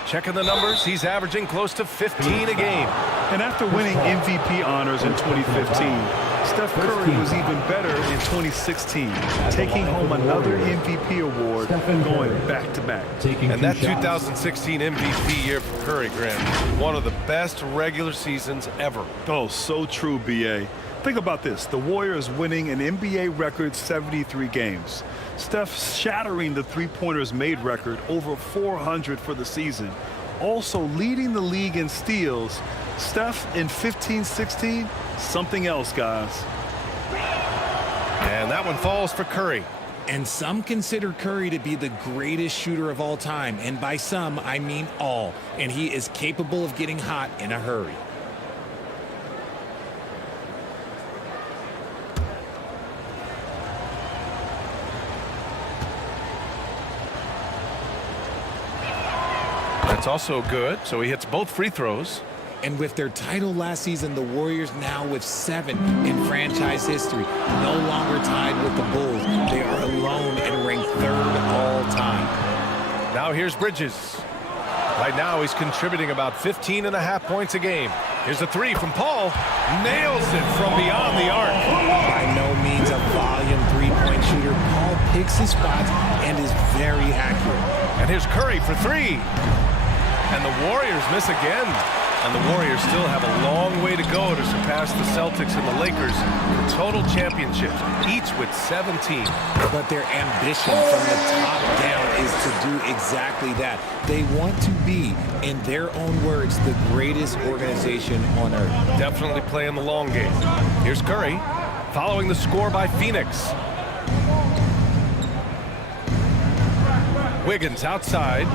Checking the numbers, he's averaging close to 15 a game. And after winning MVP honors in 2015, Steph Curry was even better in 2016, taking home another MVP award, going back-to-back. And that 2016 MVP year for Curry, Grant, one of the best regular seasons ever. Oh, so true, B.A. Think about this. The Warriors winning an NBA record 73 games. Steph shattering the three-pointers made record, over 400 for the season. Also leading the league in steals. Steph in 15-16, something else, guys. And that one falls for Curry. And some consider Curry to be the greatest shooter of all time. And by some, I mean all. And he is capable of getting hot in a hurry. That's also good, so he hits both free throws. And with their title last season, the Warriors now with 7 in franchise history, no longer tied with the Bulls. They are alone and ranked 3rd all time. Now here's Bridges. Right now he's contributing about 15.5 points a game. Here's a 3 from Paul. Nails it from beyond the arc. By no means a volume three-point shooter, Paul picks his spots and is very accurate. And here's Curry for 3. And the Warriors miss again. And the Warriors still have a long way to go to surpass the Celtics and the Lakers for total championships, each with 17. But their ambition from the top down is to do exactly that. They want to be, in their own words, the greatest organization on earth. Definitely playing the long game. Here's Curry, following the score by Phoenix. Wiggins outside.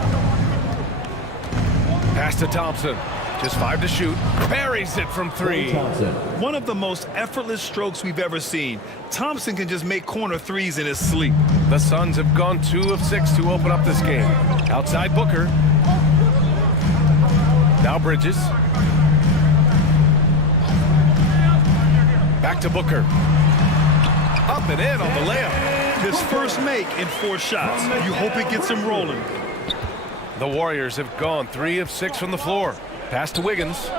Pass to Thompson. Just 5 to shoot. Buries it from 3. One of the most effortless strokes we've ever seen. Thompson can just make corner threes in his sleep. The Suns have gone 2 of 6 to open up this game. Outside Booker. Now Bridges. Back to Booker. Up and in on the layup. His first make in 4 shots. You hope it gets him rolling. The Warriors have gone 3 of 6 from the floor. Pass to Wiggins.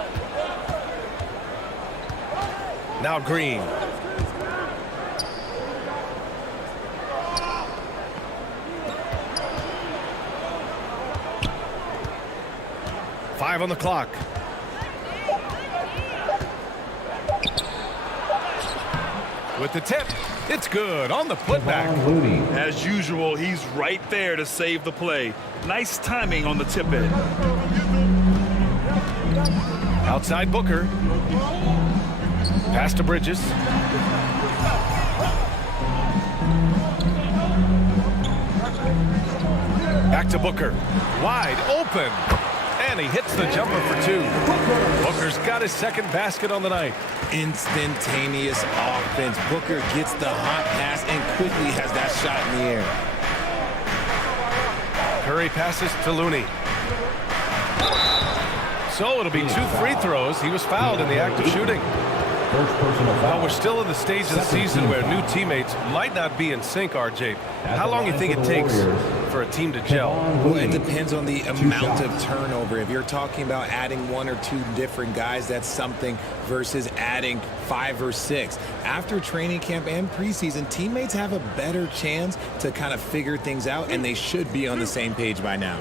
Now Green. Five on the clock. With the tip, it's good on the putback. As usual, he's right there to save the play. Nice timing on the tip in. Outside Booker. Pass to Bridges. Back to Booker. Wide open. And he hits the jumper for 2. Booker's got his second basket on the night. Instantaneous offense. Booker gets the hot pass and quickly has that shot in the air. Curry passes to Looney. So it'll be 2 free throws. He was fouled in the act of shooting. Well, we're still in the stage of the season where new teammates might not be in sync, RJ. How long do you think it takes for a team to gel? Well, it depends on the amount of turnover. If you're talking about adding 1 or 2 different guys, that's something versus adding 5 or 6. After training camp and preseason, teammates have a better chance to kind of figure things out, and they should be on the same page by now.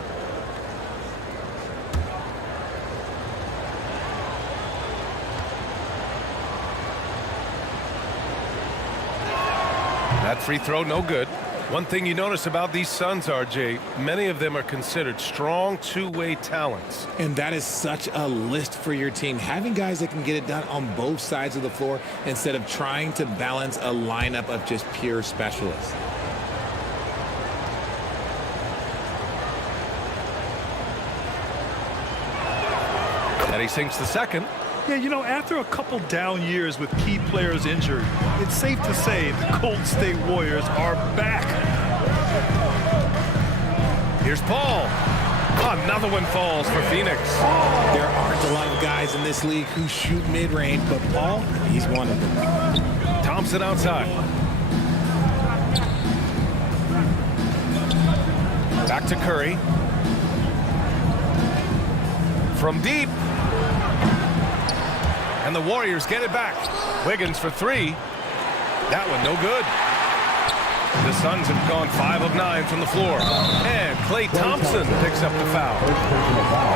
That free throw, no good. One thing you notice about these Suns, RJ, many of them are considered strong two-way talents. And that is such a list for your team. Having guys that can get it done on both sides of the floor instead of trying to balance a lineup of just pure specialists. And he sinks the second. Yeah, you know, after a couple down years with key players injured, it's safe to say the Golden State Warriors are back. Here's Paul. Another one falls for Phoenix. There aren't a lot of guys in this league who shoot mid-range, but Paul, he's one of them. Thompson outside. Back to Curry. From deep. And the Warriors get it back. Wiggins for 3. That one no good. The Suns have gone 5 of 9 from the floor. And Klay Thompson picks up the foul.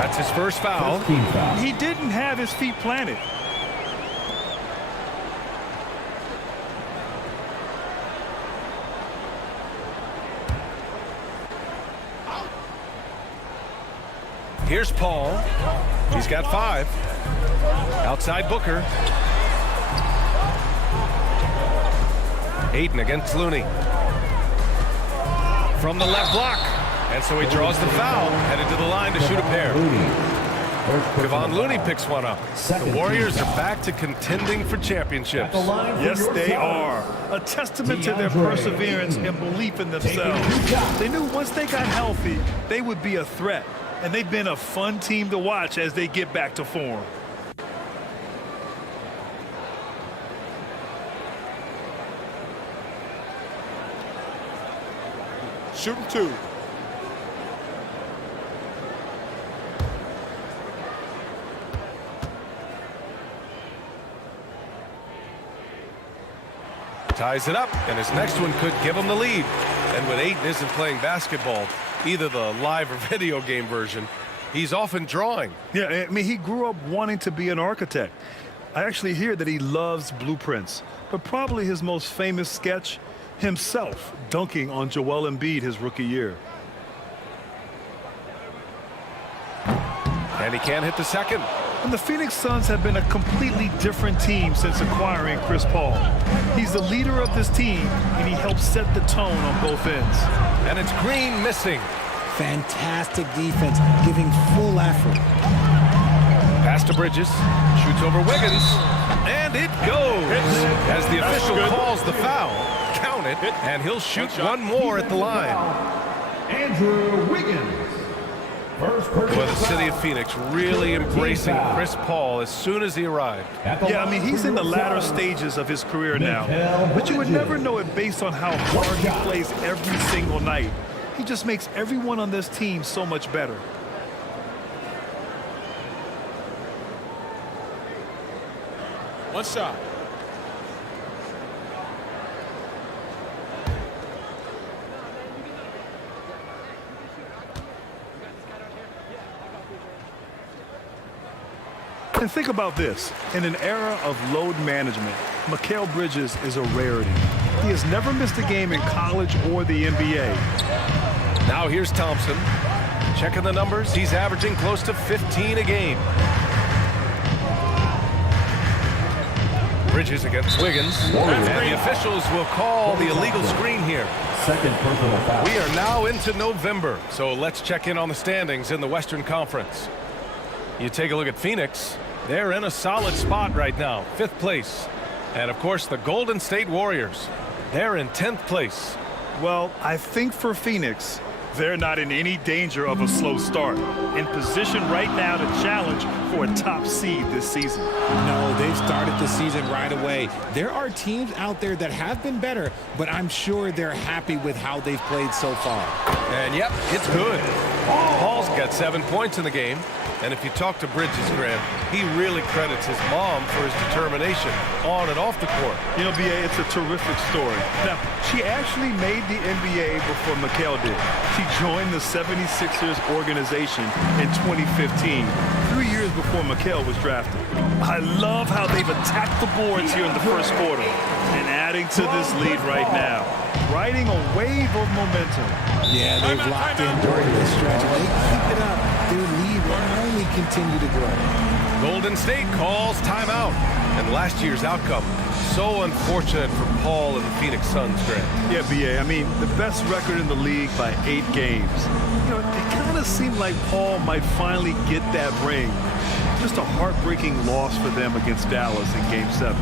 That's his first foul. He didn't have his feet planted. Here's Paul. He's got 5. Outside Booker. Ayton against Looney. From the left block. And so he draws the foul. Headed to the line to shoot a pair. Kevon Looney picks one up. The Warriors are back to contending for championships. Yes, they are. A testament to their perseverance and belief in themselves. They knew once they got healthy, they would be a threat. and they've been a fun team to watch as they get back to form. Shooting 2. Ties it up, and his next one could give him the lead. And when Ayton isn't playing basketball, either the live or video game version, he's often drawing. Yeah, I mean, he grew up wanting to be an architect. I actually hear that he loves blueprints, but probably his most famous sketch, himself dunking on Joel Embiid his rookie year. And he can't hit the second. And the Phoenix Suns have been a completely different team since acquiring Chris Paul. He's the leader of this team, and he helps set the tone on both ends. And it's Green missing. Fantastic defense, giving full effort. Pass to Bridges, shoots over Wiggins, and it goes. As the official calls the foul, count it, and he'll shoot one more at the line. Andrew Wiggins. Boy, the city of Phoenix really embracing Chris Paul as soon as he arrived. Yeah, I mean, he's in the latter stages of his career now, but you would never know it based on how hard he plays every single night. He just makes everyone on this team so much better. One shot. And think about this. In an era of load management, Mikal Bridges is a rarity. He has never missed a game in college or the NBA. Now here's Thompson. Checking the numbers, he's averaging close to 15 a game. Bridges against Wiggins. And the officials will call the illegal screen here. Second personal foul. We are now into November, so let's check in on the standings in the Western Conference. You take a look at Phoenix. They're in a solid spot right now, 5th place. And, of course, the Golden State Warriors. They're in 10th place. Well, I think for Phoenix, they're not in any danger of a slow start. In position right now to challenge for a top seed this season. No, they've started the season right away. There are teams out there that have been better, but I'm sure they're happy with how they've played so far. And, yep, it's good. Paul's got 7 points in the game. And if you talk to Bridges, Grant, he really credits his mom for his determination on and off the court. You know, B.A., it's a terrific story. Now, she actually made the NBA before Mikal did. She joined the 76ers organization in 2015, 3 years before Mikal was drafted. I love how they've attacked the boards here in the first quarter and adding to this lead right now, riding a wave of momentum. Yeah, they've locked in during this stretch, and they keep it up. Their lead will only continue to grow. Golden State calls timeout. And last year's outcome, so unfortunate for Paul and the Phoenix Suns, Grant. Yeah, B.A., I mean, the best record in the league by 8 games. You know, it kind of seemed like Paul might finally get that ring. Just a heartbreaking loss for them against Dallas in Game 7.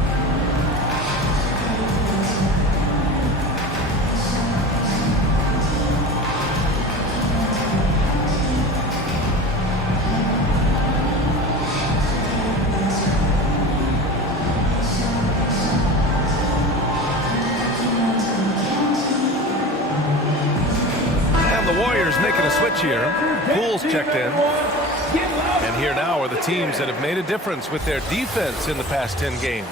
Making a switch here. Poole's checked in. And here now are the teams that have made a difference with their defense in the past 10 games.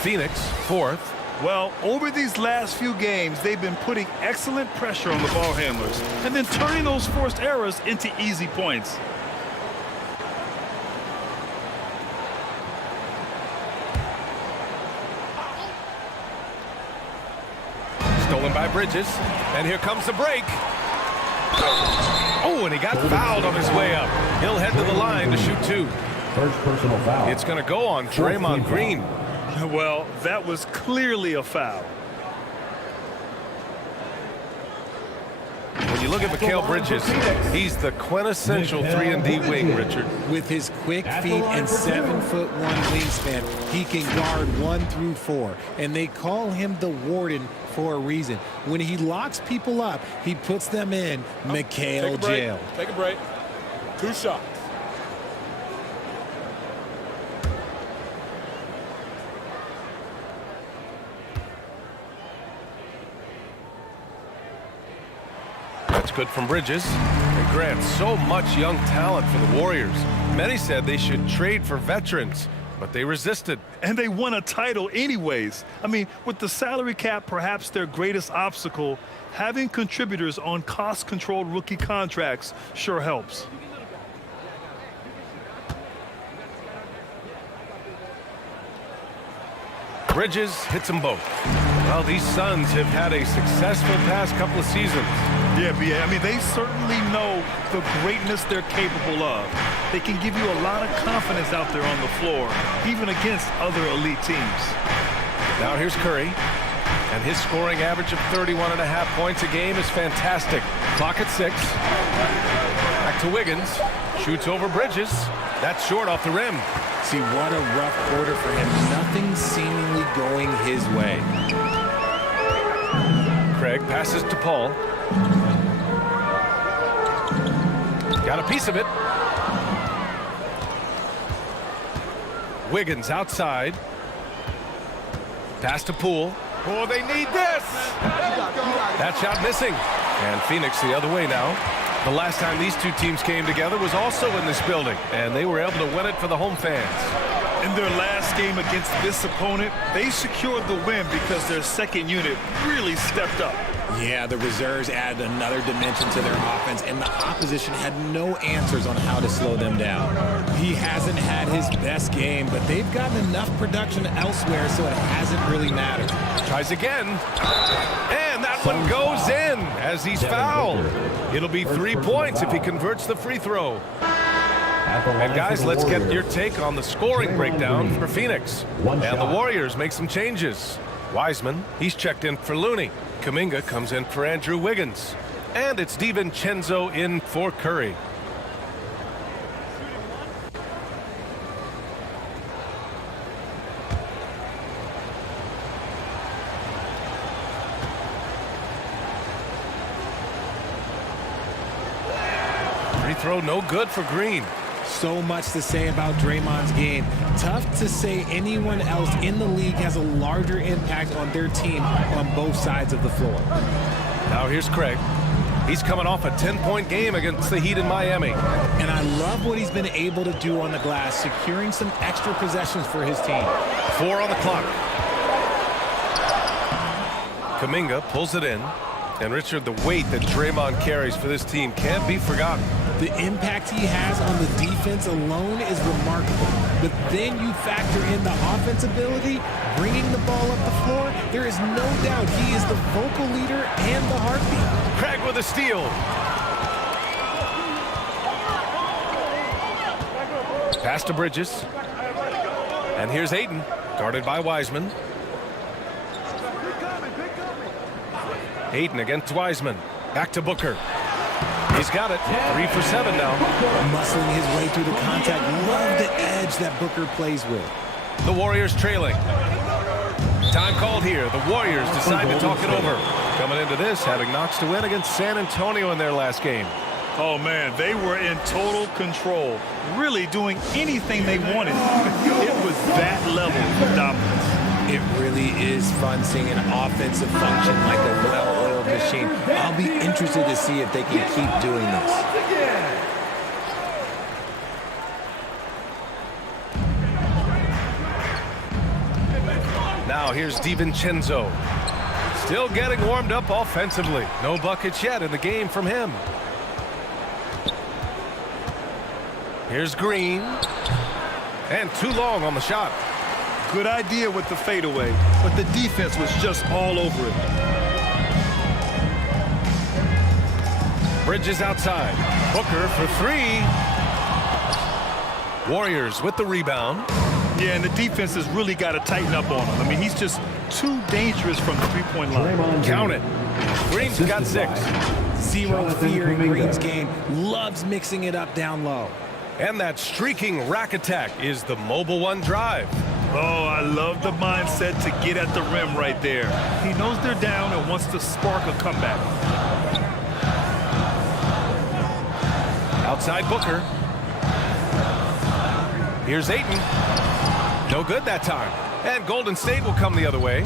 Phoenix, 4th. Well, over these last few games, they've been putting excellent pressure on the ball handlers and then turning those forced errors into easy points. Stolen by Bridges. And here comes the break. Oh, and he got fouled on his way up. He'll head to the line to shoot 2. First personal foul. It's going to go on Draymond Green. Well, that was clearly a foul. When you look at Mikal Bridges, he's the quintessential 3-and-D wing, Richard. With his quick feet and 7'1" wingspan, he can guard 1 through 4. And they call him the Warden for a reason. When he locks people up, he puts them in Mikal jail. Take a break. 2 shots. That's good from Bridges. And Grant, so much young talent for the Warriors. Many said they should trade for veterans, but they resisted. And they won a title anyways. I mean, with the salary cap perhaps their greatest obstacle, having contributors on cost-controlled rookie contracts sure helps. Bridges hits them both. Well, these Suns have had a successful past couple of seasons. Yeah, I mean, they certainly know the greatness they're capable of. They can give you a lot of confidence out there on the floor, even against other elite teams. Now here's Curry, and his scoring average of 31.5 points a game is fantastic. Clock at 6. Back to Wiggins. Shoots over Bridges. That's short off the rim. See, what a rough quarter for him. Nothing seemingly going his way. Craig passes to Paul. Got a piece of it. Wiggins outside. Pass to Poole. Oh, they need this! That shot missing. And Phoenix the other way now. The last time these two teams came together was also in this building, and they were able to win it for the home fans. In their last game against this opponent, they secured the win because their second unit really stepped up. Yeah, the reserves added another dimension to their offense, and the opposition had no answers on how to slow them down. He hasn't had his best game, but they've gotten enough production elsewhere, so it hasn't really mattered. Tries again, and that one goes in as he's fouled. It'll be 3 points if he converts the free throw. And guys, let's get your take on the scoring breakdown for Phoenix. And the Warriors make some changes. Wiseman, he's checked in for Looney. Kuminga comes in for Andrew Wiggins. And it's DiVincenzo in for Curry. Free throw no good for Green. So much to say about Draymond's game. Tough to say anyone else in the league has a larger impact on their team on both sides of the floor. Now here's Craig. He's coming off a 10-point game against the Heat in Miami. And I love what he's been able to do on the glass, securing some extra possessions for his team. 4 on the clock. Kuminga pulls it in. And Richard, the weight that Draymond carries for this team can't be forgotten. The impact he has on the defense alone is remarkable. But then you factor in the offense ability, bringing the ball up the floor. There is no doubt he is the vocal leader and the heartbeat. Craig with a steal. Pass to Bridges. And here's Ayton, guarded by Wiseman. Ayton against Wiseman. Back to Booker. He's got it. 3 for 7 now. Muscling his way through the contact. Love the edge that Booker plays with. The Warriors trailing. Time called here. The Warriors decide to talk it over. Coming into this, having knocks to win against San Antonio in their last game. Oh, man, they were in total control, really doing anything they wanted. It was that level of dominance. It really is fun seeing an offensive function like a well-oiled machine. I'll be interested to see if they can keep doing this. Now here's DiVincenzo. Still getting warmed up offensively. No buckets yet in the game from him. Here's Green. And too long on the shot. Good idea with the fadeaway, but the defense was just all over it. Bridges outside. Booker for 3. Warriors with the rebound. Yeah, and the defense has really got to tighten up on him. I mean, he's just too dangerous from the three-point line. Count it. Green's got 6. Zero fear in Green's game. Loves mixing it up down low. And that streaking rack attack is the Mobile One drive. Oh, I love the mindset to get at the rim right there. He knows they're down and wants to spark a comeback. Outside Booker. Here's Ayton. No good that time. And Golden State will come the other way.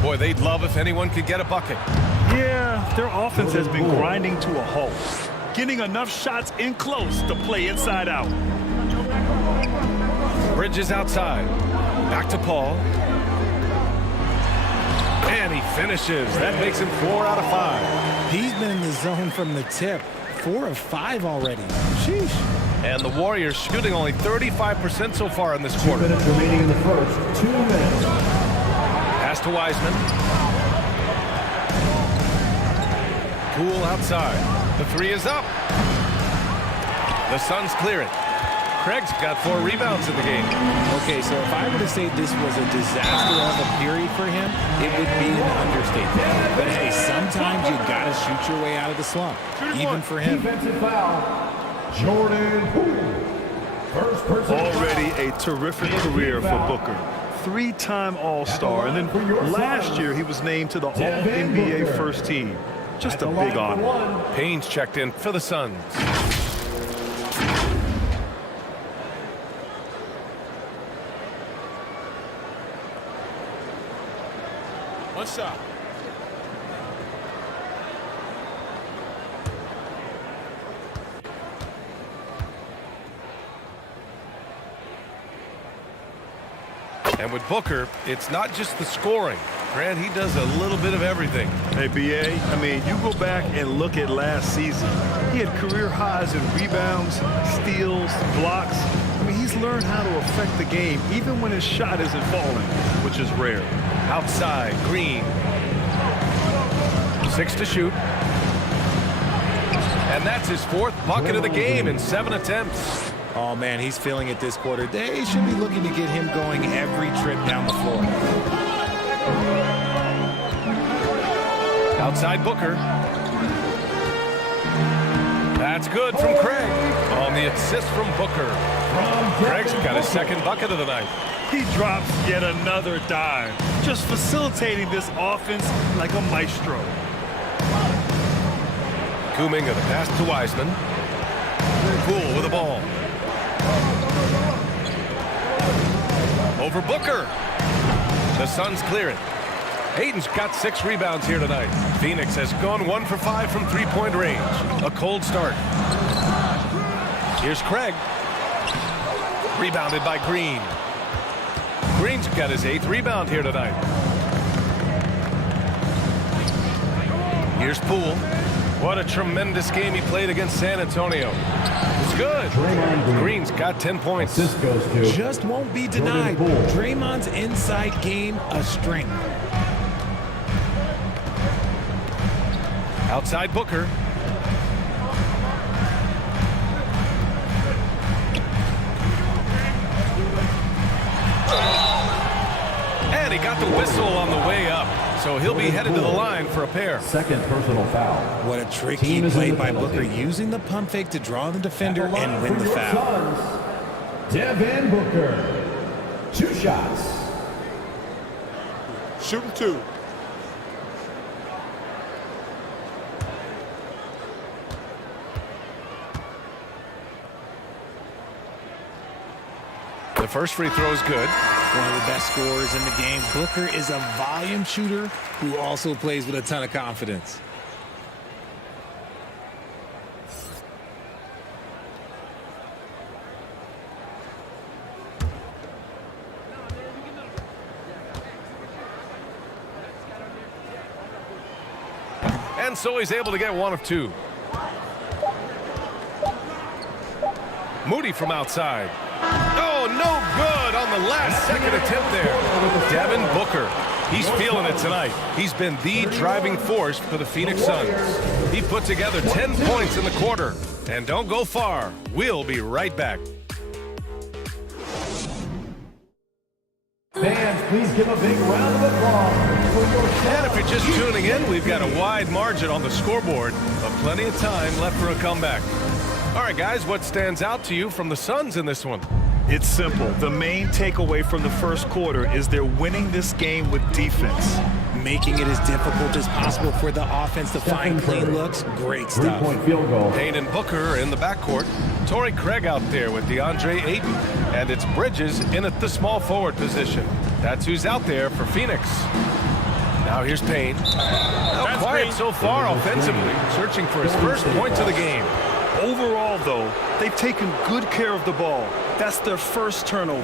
Boy, they'd love if anyone could get a bucket. Yeah, their offense has been grinding to a halt, getting enough shots in close to play inside out. Bridges outside. Back to Paul. And he finishes. That makes him 4 out of 5. He's been in the zone from the tip. 4 of 5 already. Sheesh. And the Warriors shooting only 35% so far in this quarter. 2 minutes remaining in the first. 2 minutes. Pass to Wiseman. Poole outside. The 3 is up. The Suns clear it. Craig's got 4 rebounds in the game. Okay, so if I were to say this was a disaster of a period for him, it would be an understatement. But hey, sometimes you got to shoot your way out of the slump, even for him. Defensive foul. Jordan Poole. First person. Already a terrific career for Booker. 3-time All-Star, and then last year he was named to the All-NBA first team. Just a big honor. Payne's checked in for the Suns. One shot. And with Booker, it's not just the scoring. Grant, he does a little bit of everything. Hey, B.A., I mean, you go back and look at last season. He had career highs in rebounds, steals, blocks. I mean, he's learned how to affect the game, even when his shot isn't falling, which is rare. Outside, Green. 6 to shoot. And that's his 4th bucket of the game in 7 attempts. Oh, man, he's feeling it this quarter. They should be looking to get him going every trip down the floor. Outside Booker. That's good from Craig. On the assist from Booker. Craig's got his 2nd bucket of the night. He drops yet another dime, just facilitating this offense like a maestro. Kuminga, the pass to Wiseman. Poole with the ball. Over Booker. The Suns clear it. Ayton's got 6 rebounds here tonight. Phoenix has gone 1 for 5 from 3-point range. A cold start. Here's Craig. Rebounded by Green. Green's got his 8th rebound here tonight. Here's Poole. What a tremendous game he played against San Antonio. It's good. Green's got 10 points. Just won't be denied. Draymond's inside game a strength. Outside Booker. And he got the whistle on the way up. So he'll be headed to the line for a pair. 2nd personal foul. What a tricky play by Booker, using the pump fake to draw the defender and win the foul. Devin Booker. 2 shots. Shooting 2. The first free throw is good. One of the best scorers in the game. Booker is a volume shooter who also plays with a ton of confidence. And so he's able to get 1 of 2. Moody from outside. Oh, no good on the last second attempt there. Devin Booker. He's feeling it tonight. He's been the driving force for the Phoenix Suns. He put together 10 points in the quarter. And don't go far. We'll be right back. Fans, please give a big round of applause for your Suns. And if you're just tuning in, we've got a wide margin on the scoreboard, but plenty of time left for a comeback. All right, guys, what stands out to you from the Suns in this one? It's simple. The main takeaway from the first quarter is they're winning this game with defense. making it as difficult as possible for the offense to find clean looks. Great stuff. Three-point field goal. Payne and Booker in the backcourt. Torrey Craig out there with DeAndre Ayton. And it's Bridges in at the small forward position. That's who's out there for Phoenix. Now here's Payne. Now quiet so far offensively, searching for his first points of the game. Overall, though, they've taken good care of the ball. That's their first turnover.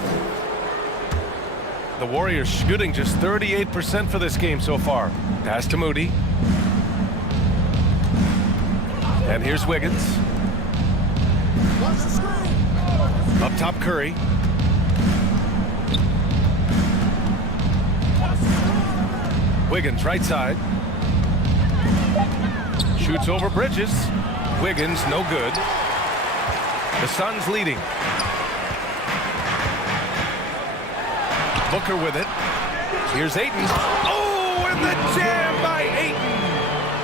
The Warriors shooting just 38% for this game so far. Pass to Moody. And here's Wiggins. Up top, Curry. Wiggins right side. Shoots over Bridges. Wiggins no good. The Suns leading. Booker with it. Here's Ayton. Oh, and the jam by Ayton.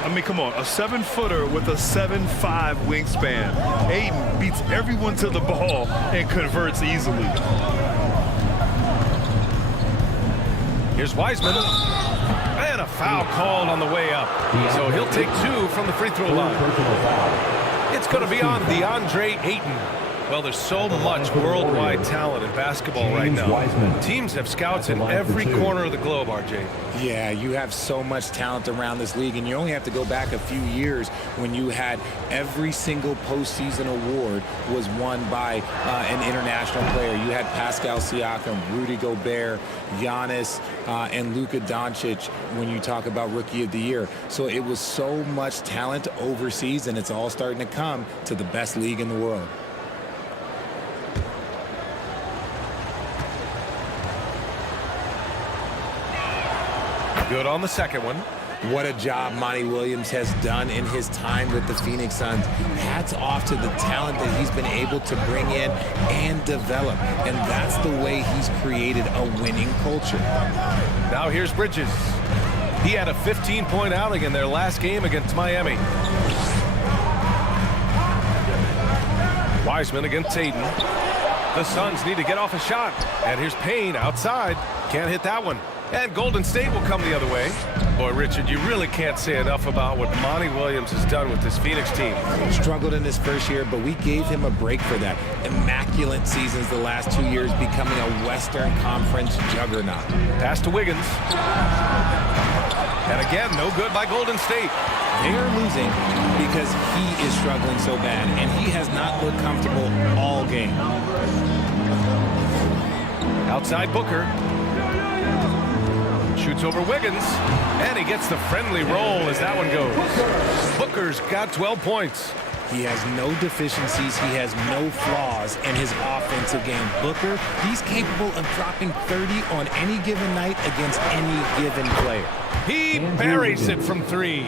I mean, come on, a 7-footer with a 7'5" wingspan. Ayton beats everyone to the ball and converts easily. Here's Wiseman. And a foul called on the way up. So he'll take 2 from the free throw line. It's going to be on DeAndre Ayton. Well, there's so much worldwide talent in basketball right now. Teams have scouts in every corner of the globe, RJ. Yeah, you have so much talent around this league, and you only have to go back a few years when you had every single postseason award was won by an international player. You had Pascal Siakam, Rudy Gobert, Giannis, and Luka Doncic when you talk about Rookie of the Year. So it was so much talent overseas, and it's all starting to come to the best league in the world. Good on the second one. What a job Monty Williams has done in his time with the Phoenix Suns. Hats off to the talent that he's been able to bring in and develop. And that's the way he's created a winning culture. Now here's Bridges. He had a 15-point outing in their last game against Miami. Wiseman against Ayton. The Suns need to get off a shot. And here's Payne outside. Can't hit that one. And Golden State will come the other way. Boy, Richard, you really can't say enough about what Monty Williams has done with this Phoenix team. Struggled in his first year, but we gave him a break for that. Immaculate seasons the last 2 years, becoming a Western Conference juggernaut. Pass to Wiggins. And again, no good by Golden State. They are losing because he is struggling so bad, and he has not looked comfortable all game. Outside Booker. Shoots over Wiggins, and he gets the friendly roll as that one goes. Booker's got 12 points. He has no deficiencies. He has no flaws in his offensive game. Booker, he's capable of dropping 30 on any given night against any given player. He buries it from 3.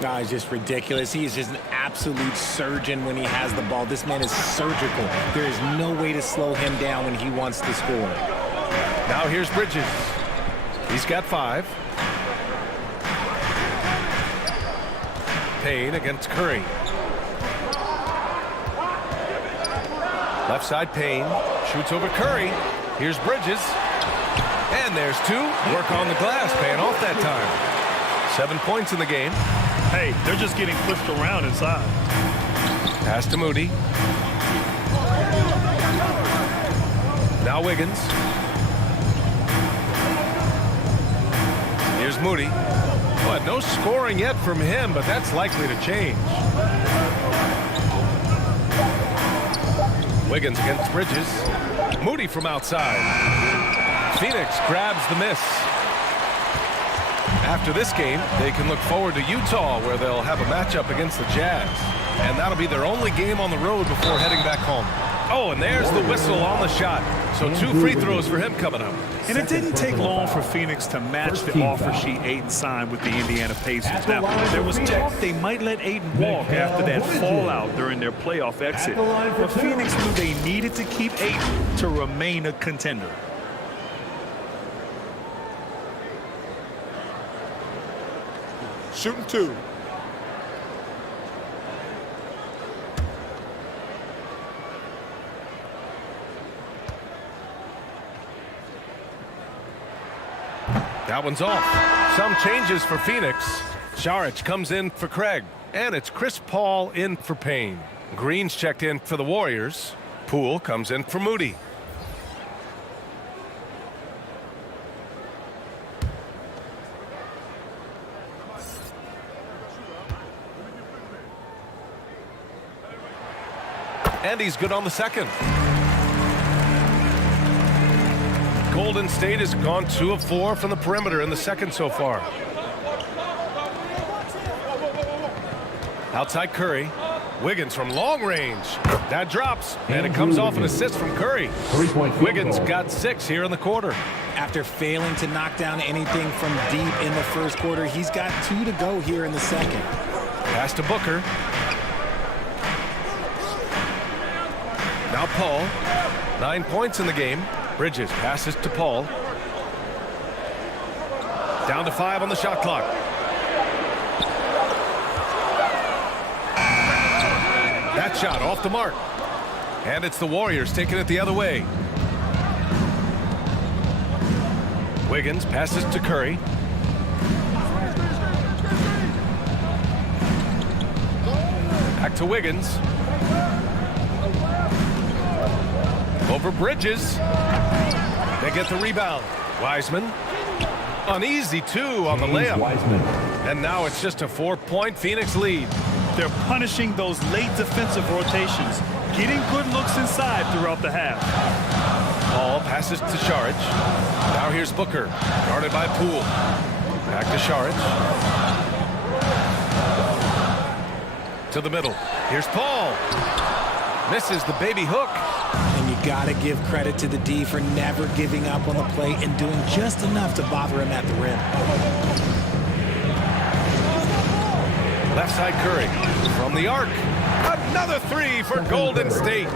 No, it's just ridiculous. He is just an absolute surgeon when he has the ball. This man is surgical. There is no way to slow him down when he wants to score. Now here's Bridges. He's got 5. Payne against Curry. Left side Payne. Shoots over Curry. Here's Bridges. And there's 2. Work on the glass. Paying off that time. 7 points in the game. Hey, they're just getting pushed around inside. Pass to Moody. Now Wiggins. Here's Moody. But no scoring yet from him, but that's likely to change. Wiggins against Bridges. Moody from outside. Phoenix grabs the miss. After this game, they can look forward to Utah, where they'll have a matchup against the Jazz. And that'll be their only game on the road before heading back home. Oh, and there's the whistle on the shot. So 2 free throws for him coming up. And it didn't take long for Phoenix to match the offer sheet Ayton signed with the Indiana Pacers. Now, there was talk they might let Ayton walk after that fallout during their playoff exit. But Phoenix knew they needed to keep Ayton to remain a contender. Shooting 2. That one's off. Some changes for Phoenix. Saric comes in for Craig. And it's Chris Paul in for Payne. Green's checked in for the Warriors. Poole comes in for Moody. And he's good on the second. Golden State has gone 2 of 4 from the perimeter in the second so far. Outside Curry. Wiggins from long range. That drops, and it comes off an assist from Curry. Wiggins got 6 here in the quarter. After failing to knock down anything from deep in the first quarter, he's got 2 to go here in the second. Pass to Booker. Now Paul. 9 points in the game. Bridges passes to Paul. Down to 5 on the shot clock. That shot off the mark. And it's the Warriors taking it the other way. Wiggins passes to Curry. Back to Wiggins. Over Bridges. They get the rebound. Wiseman. An easy 2 on the layup. And now it's just a 4-point Phoenix lead. They're punishing those late defensive rotations, getting good looks inside throughout the half. Paul passes to Saric. Now here's Booker, guarded by Poole. Back to Saric. To the middle. Here's Paul. Misses the baby hook. And you got to give credit to the D for never giving up on the play and doing just enough to bother him at the rim. Left side Curry from the arc. Another 3 for Golden State.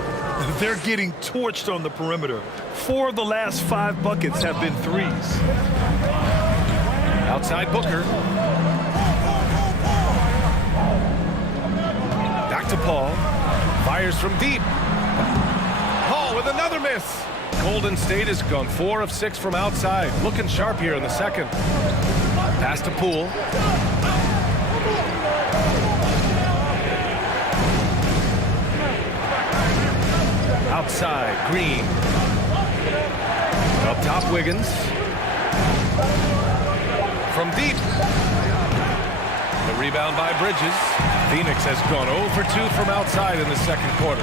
They're getting torched on the perimeter. 4 of the last 5 buckets have been threes. Outside Booker. Back to Paul. Fires from deep. Paul with another miss. Golden State has gone 4 of 6 from outside. Looking sharp here in the second. Pass to Poole. Outside, Green. Up top, Wiggins. From deep. The rebound by Bridges. Phoenix has gone 0 for 2 from outside in the second quarter.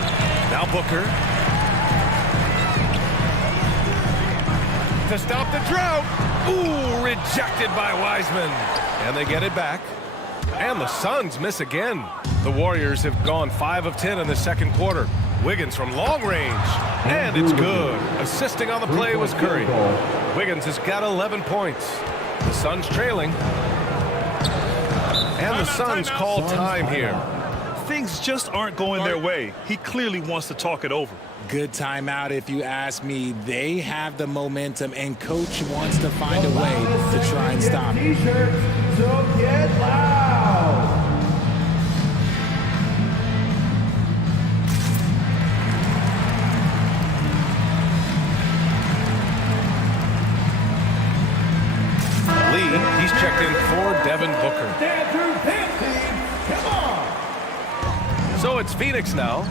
Now Booker. To stop the drought. Ooh, rejected by Wiseman. And they get it back. And the Suns miss again. The Warriors have gone 5 of 10 in the second quarter. Wiggins from long range, and it's good. Assisting on the play was Curry. Wiggins has got 11 points. The Suns trailing. And the Suns call time here. Things just aren't going their way. He clearly wants to talk it over. Good timeout if you ask me. They have the momentum, and coach wants to find a way to try and stop it. So get loud. He's checked in for Devin Booker. So it's Phoenix now.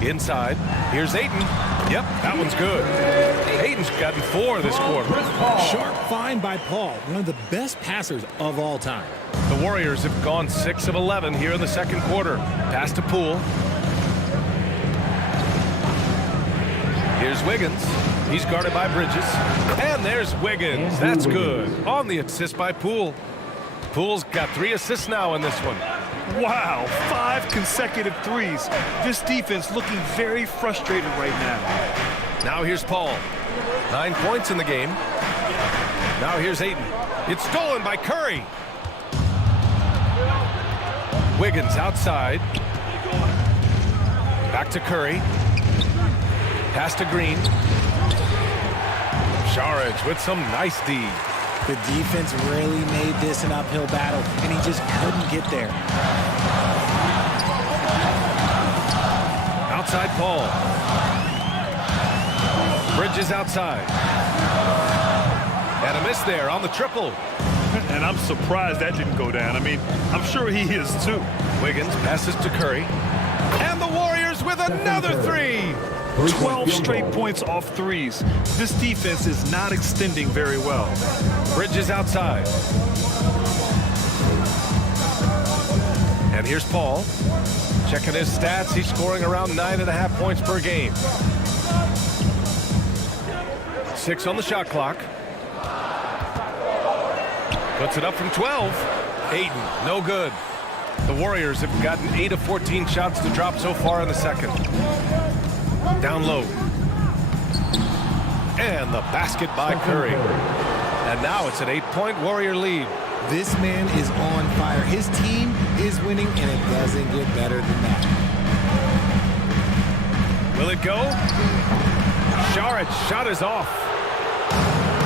Inside. Here's Ayton. Yep, that one's good. Ayton's gotten 4 this quarter. Sharp find by Paul, one of the best passers of all time. The Warriors have gone 6 of 11 here in the second quarter. Pass to Poole. Here's Wiggins. He's guarded by Bridges. And there's Wiggins. That's good. On the assist by Poole. Poole's got 3 assists now in this one. Wow, 5 consecutive threes. This defense looking very frustrated right now. Now here's Paul. 9 points in the game. Now here's Ayton. It's stolen by Curry. Wiggins outside. Back to Curry. Pass to Green. Saric with some nice D. The defense really made this an uphill battle, and he just couldn't get there. Outside Paul. Bridges outside. And a miss there on the triple. And I'm surprised that didn't go down. I mean, I'm sure he is too. Wiggins passes to Curry. And the Warriors with another three. 12 straight points off threes. This defense is not extending very well. Bridges outside. And here's Paul. Checking his stats, he's scoring around 9.5 points per game. 6 on the shot clock. Puts it up from 12. Ayton, no good. The Warriors have gotten 8 of 14 shots to drop so far in the second. Down low. And the basket by Curry. And now it's an 8-point Warrior lead. This man is on fire. His team is winning, and it doesn't get better than that. Will it go? Saric shot is off.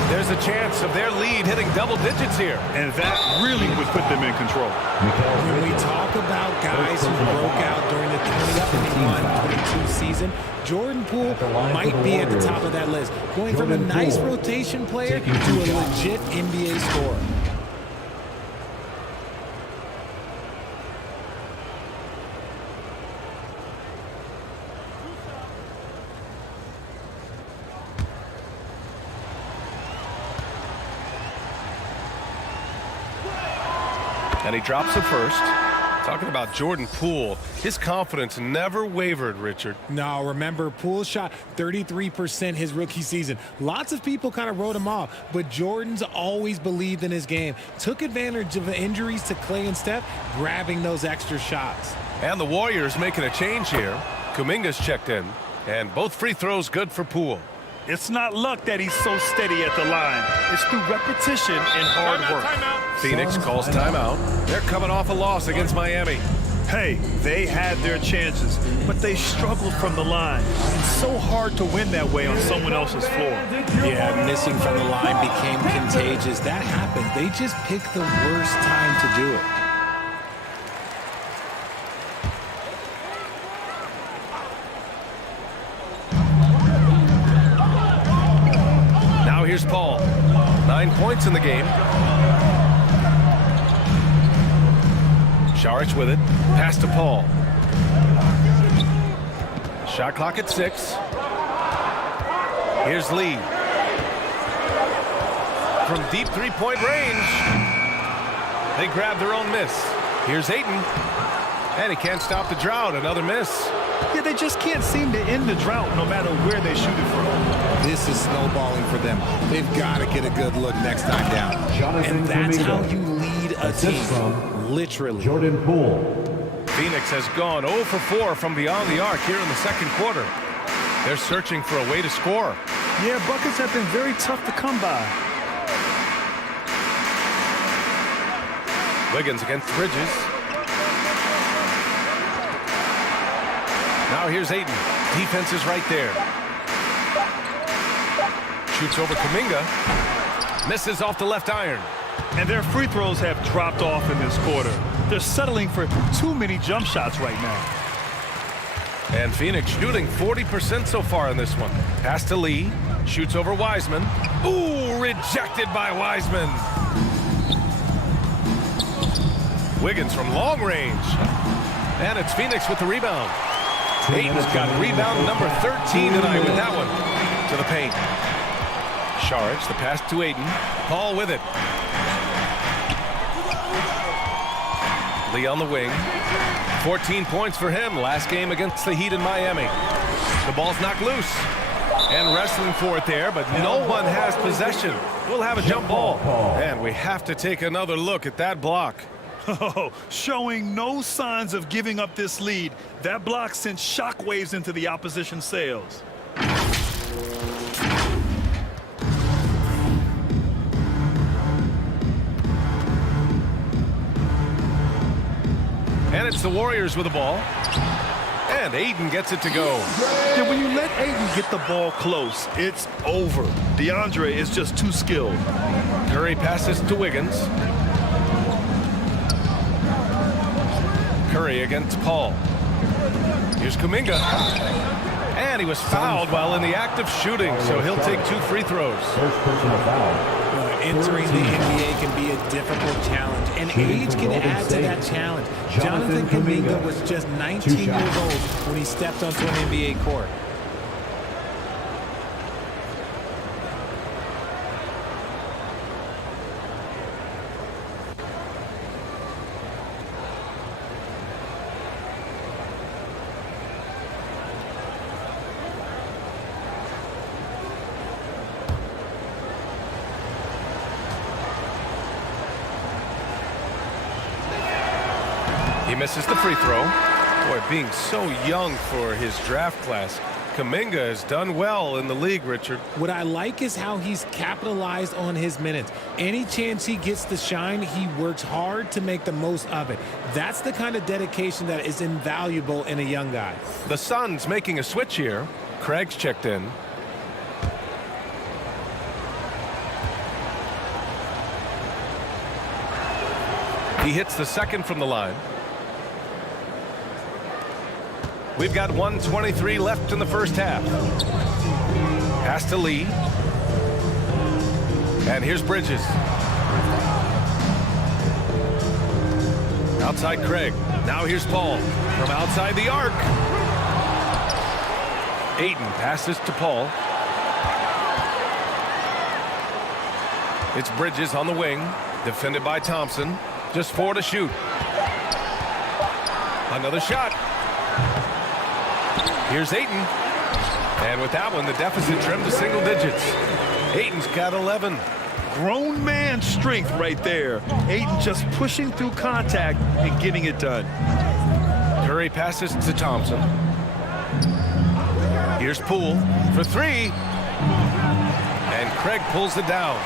There's a chance of their lead hitting double digits here. And that really would put them in control. When we talk about guys who broke out during the 2021-22 season, Jordan Poole might be at the top of that list, going from a nice rotation player to a legit NBA scorer. And he drops it first. Talking about Jordan Poole, his confidence never wavered, Richard. No, remember, Poole shot 33% his rookie season. Lots of people kind of wrote him off, but Jordan's always believed in his game. Took advantage of the injuries to Clay and Steph, grabbing those extra shots. And the Warriors making a change here. Kuminga's checked in, and both free throws good for Poole. It's not luck that he's so steady at the line. It's through repetition and hard work. Phoenix calls timeout. They're coming off a loss against Miami. Hey, they had their chances, but they struggled from the line. It's so hard to win that way on someone else's floor. Yeah, missing from the line became contagious. That happens. They just picked the worst time to do it. Now here's Paul. 9 points in the game. Saric with it. Pass to Paul. Shot clock at 6. Here's Lee. From deep three-point range. They grab their own miss. Here's Ayton. And he can't stop the drought. Another miss. Yeah, they just can't seem to end the drought no matter where they shoot it from. This is snowballing for them. They've got to get a good look next time down. And that's how you lead a team. Literally. Jordan Poole. Phoenix has gone 0 for 4 from beyond the arc here in the second quarter. They're searching for a way to score. Yeah, buckets have been very tough to come by. Wiggins against Bridges. Now here's Ayton. Defense is right there. Shoots over Kuminga. Misses off the left iron. And their free throws have dropped off in this quarter. They're settling for too many jump shots right now. And Phoenix shooting 40% so far in this one. Pass to Lee. Shoots over Wiseman. Ooh, rejected by Wiseman. Wiggins from long range. And it's Phoenix with the rebound. Ayton's got rebound number 13 tonight with that one. To the paint. Saric, the pass to Ayton. Paul with it. Lee on the wing. 14 points for him last game against the Heat in Miami. The ball's knocked loose. And wrestling for it there, but no one has possession. We'll have a jump ball. And we have to take another look at that block. Oh, showing no signs of giving up this lead. That block sent shockwaves into the opposition sails. And it's the Warriors with the ball. And Ayton gets it to go. Yeah, when you let Ayton get the ball close, it's over. DeAndre is just too skilled. Curry passes to Wiggins. Curry against Paul. Here's Kuminga. And he was fouled while in the act of shooting, so he'll take 2 free throws. First personal foul. entering the NBA can be a difficult challenge, and age can add to that challenge. Jonathan Kuminga was just 19 years old when he stepped onto an NBA court. He misses the free throw. Boy, being so young for his draft class, Kuminga has done well in the league, Richard. What I like is how he's capitalized on his minutes. Any chance he gets to shine, he works hard to make the most of it. That's the kind of dedication that is invaluable in a young guy. The Suns making a switch here. Craig's checked in. He hits the second from the line. We've got 1:23 left in the first half. Pass to Lee. And here's Bridges. Outside Craig. Now here's Paul from outside the arc. Ayton passes to Paul. It's Bridges on the wing. Defended by Thompson. Just 4 to shoot. Another shot. Here's Ayton. And with that one, the deficit trimmed to single digits. Ayton's got 11. Grown man strength right there. Ayton just pushing through contact and getting it done. Curry passes to Thompson. Here's Poole for 3. And Craig pulls it down.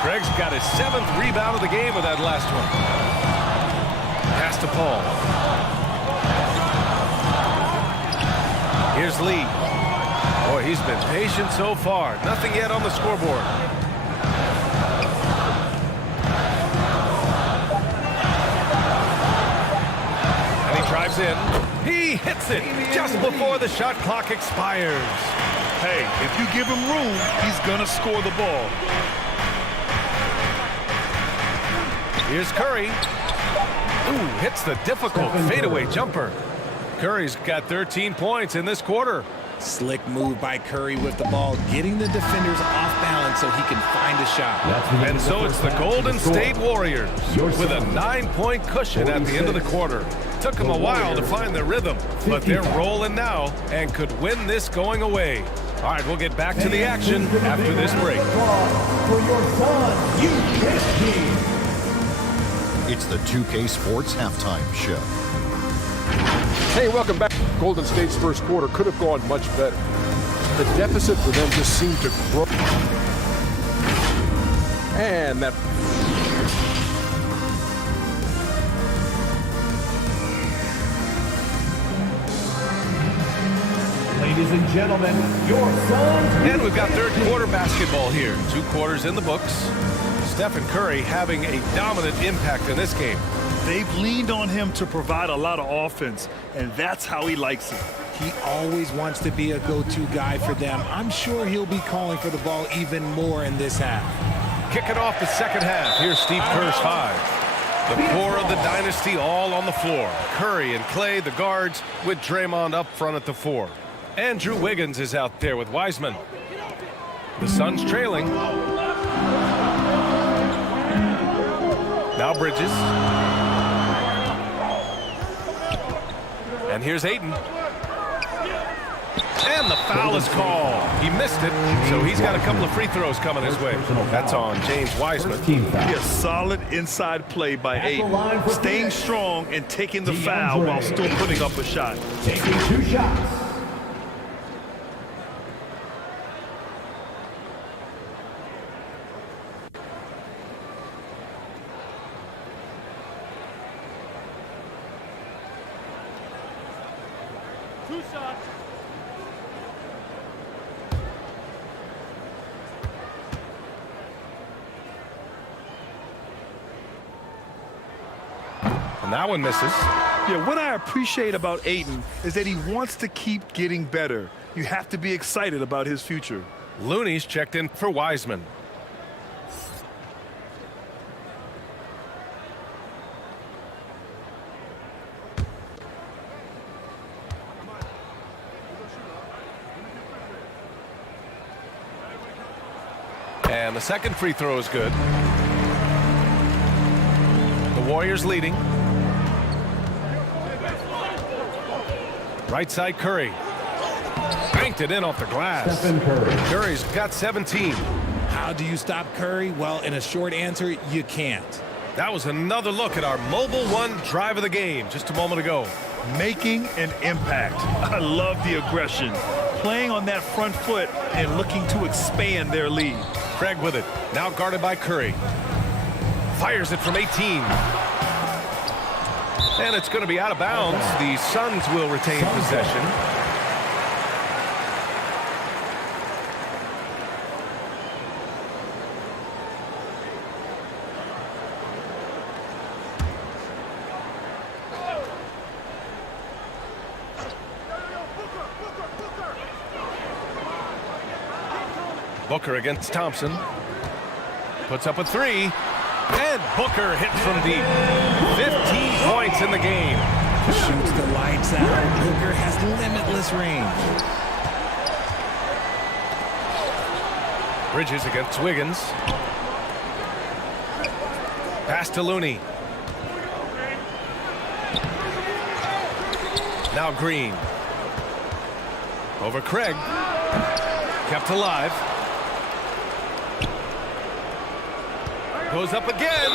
Craig's got his 7th rebound of the game with that last one. Pass to Paul. Here's Lee. Boy, he's been patient so far. Nothing yet on the scoreboard. And he drives in. He hits it just before the shot clock expires. Hey, if you give him room, he's going to score the ball. Here's Curry. Ooh, hits the difficult fadeaway jumper. Curry's got 13 points in this quarter. Slick move by Curry with the ball, getting the defenders off balance so he can find a shot. And so it's the Golden State Warriors with a 9-point cushion at the end of the quarter. Took them a while to find their rhythm, but they're rolling now and could win this going away. All right, we'll get back to the action after this break. For your son, It's the 2K Sports Halftime Show. Hey, welcome back. Golden State's first quarter could have gone much better. The deficit for them just seemed to grow. And that... Ladies and gentlemen, your sons. And we've got third quarter basketball here. 2 quarters in the books. Stephen Curry having a dominant impact in this game. They've leaned on him to provide a lot of offense, and that's how he likes it. He always wants to be a go-to guy for them. I'm sure he'll be calling for the ball even more in this half. Kicking off the second half. Here's Steve Kerr's 5. The core of the dynasty all on the floor. Curry and Clay, the guards, with Draymond up front at the 4. Andrew Wiggins is out there with Wiseman. The Suns trailing. Now Bridges. And here's Ayton. And the foul is called. He missed it, so he's got a couple of free throws coming his way. That's on James Wiseman. A solid inside play by Ayton. Staying strong and taking the foul while still putting up a shot. Taking 2 shots. And that one misses. Yeah, what I appreciate about Ayton is that he wants to keep getting better. You have to be excited about his future. Looney's checked in for Wiseman. the second free throw is good. The Warriors leading. Right side Curry. Banked it in off the glass. Stephen Curry. Curry's got 17. How do you stop Curry? Well, in a short answer, you can't. That was another look at our Mobile One drive of the game just a moment ago. Making an impact. I love the aggression. Playing on that front foot and looking to expand their lead. Craig with it. Now guarded by Curry. Fires it from 18. And it's going to be out of bounds. The Suns will retain possession. Booker against Thompson. Puts up a three. And Booker hits from deep. 15 points in the game. Shoots the lights out. Booker has limitless range. Bridges against Wiggins. Pass to Looney. Now Green. Over Craig. Kept alive. Goes up again.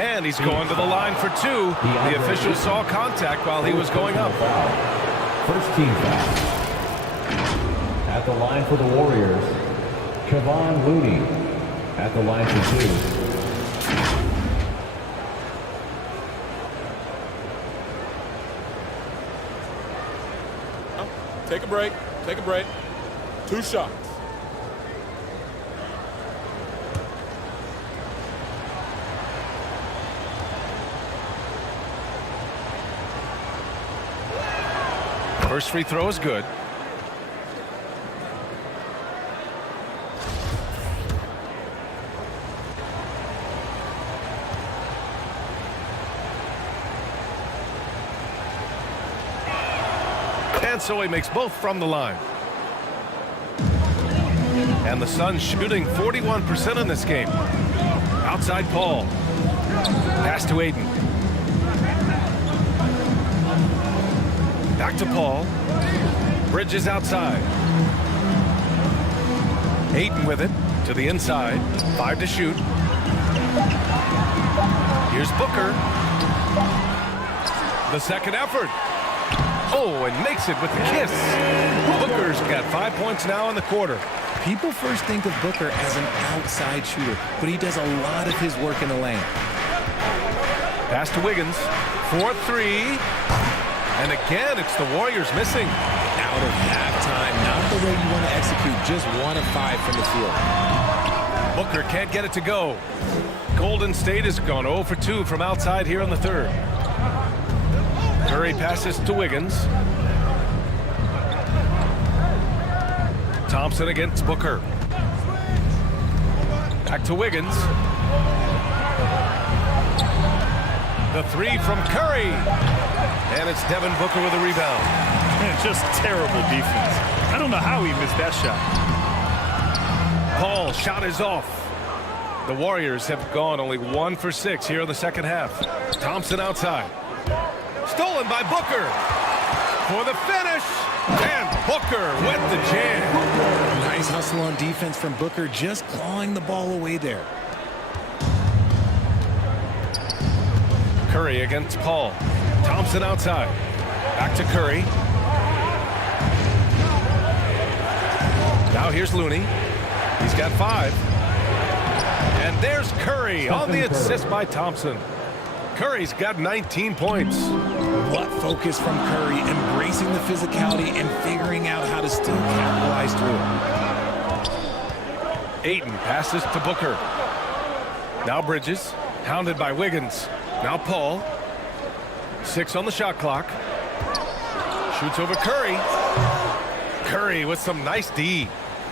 And he's going to the line for two. The official saw contact while he was going up. First team foul. At the line for the Warriors, Kevon Looney. At the line for two. Take a break. Take a break. 2 shots. First free throw is good. And so he makes both from the line. And the Suns shooting 41% in this game. Outside Paul. Pass to Aiden. Back to Paul. Bridges outside. Aiden with it to the inside. 5 to shoot. Here's Booker. The second effort. Oh, and makes it with the kiss. Booker's got 5 points now in the quarter. People first think of Booker as an outside shooter, but he does a lot of his work in the lane. Pass to Wiggins. 4-3. And again, it's the Warriors missing. Out of halftime, not the way you want to execute, just 1 of 5 from the field. Booker can't get it to go. Golden State has gone 0 for 2 from outside here in the third. Curry passes to Wiggins. Thompson against Booker. Back to Wiggins. The three from Curry. And it's Devin Booker with a rebound. Man, just terrible defense. I don't know how he missed that shot. Paul shot is off. The Warriors have gone only 1 for 6 here in the second half. Thompson outside. Stolen by Booker. For the finish. And Booker with the jam. Nice hustle on defense from Booker, just clawing the ball away there. Curry against Paul. Thompson outside. Back to Curry. Now here's Looney. He's got 5. And there's Curry on the assist by Thompson. Curry's got 19 points. What focus from Curry, embracing the physicality and figuring out how to still capitalize through it. Ayton passes to Booker. Now Bridges, hounded by Wiggins. Now Paul. 6 on the shot clock. Shoots over Curry. Curry with some nice D.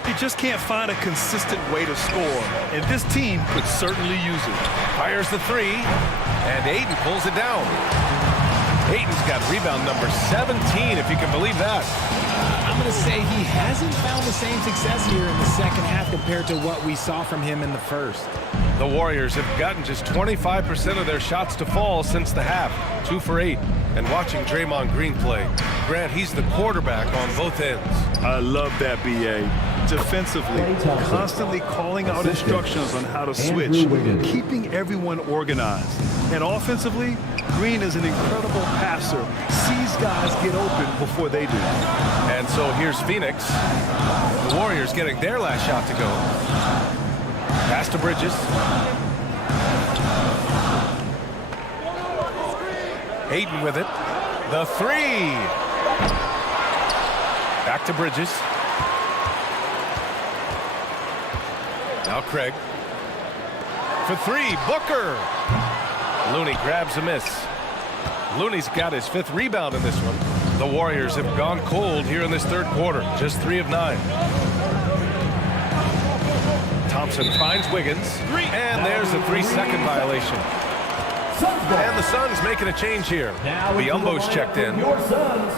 He just can't find a consistent way to score, and this team could certainly use it. Fires the 3, and Ayton pulls it down. Ayton's got rebound number 17, if you can believe that. I'm going to say he hasn't found the same success here in the second half compared to what we saw from him in the first. The Warriors have gotten just 25% of their shots to fall since the half, 2 for 8. And watching Draymond Green play, Grant, he's the quarterback on both ends. I love that, B.A. Defensively, constantly calling out instructions on how to switch, keeping everyone organized. And offensively, Green is an incredible passer, sees guys get open before they do. And so here's Phoenix. The Warriors getting their last shot to go. Pass to Bridges. Ayton with it. The three. Back to Bridges. Now Craig. For three, Booker. Looney grabs a miss. Looney's got his 5th rebound in this one. The Warriors have gone cold here in this third quarter. Just 3 of 9. Thompson finds Wiggins. And there's a 3-second violation. And the Suns making a change here. Biyombo's checked in. Your Suns,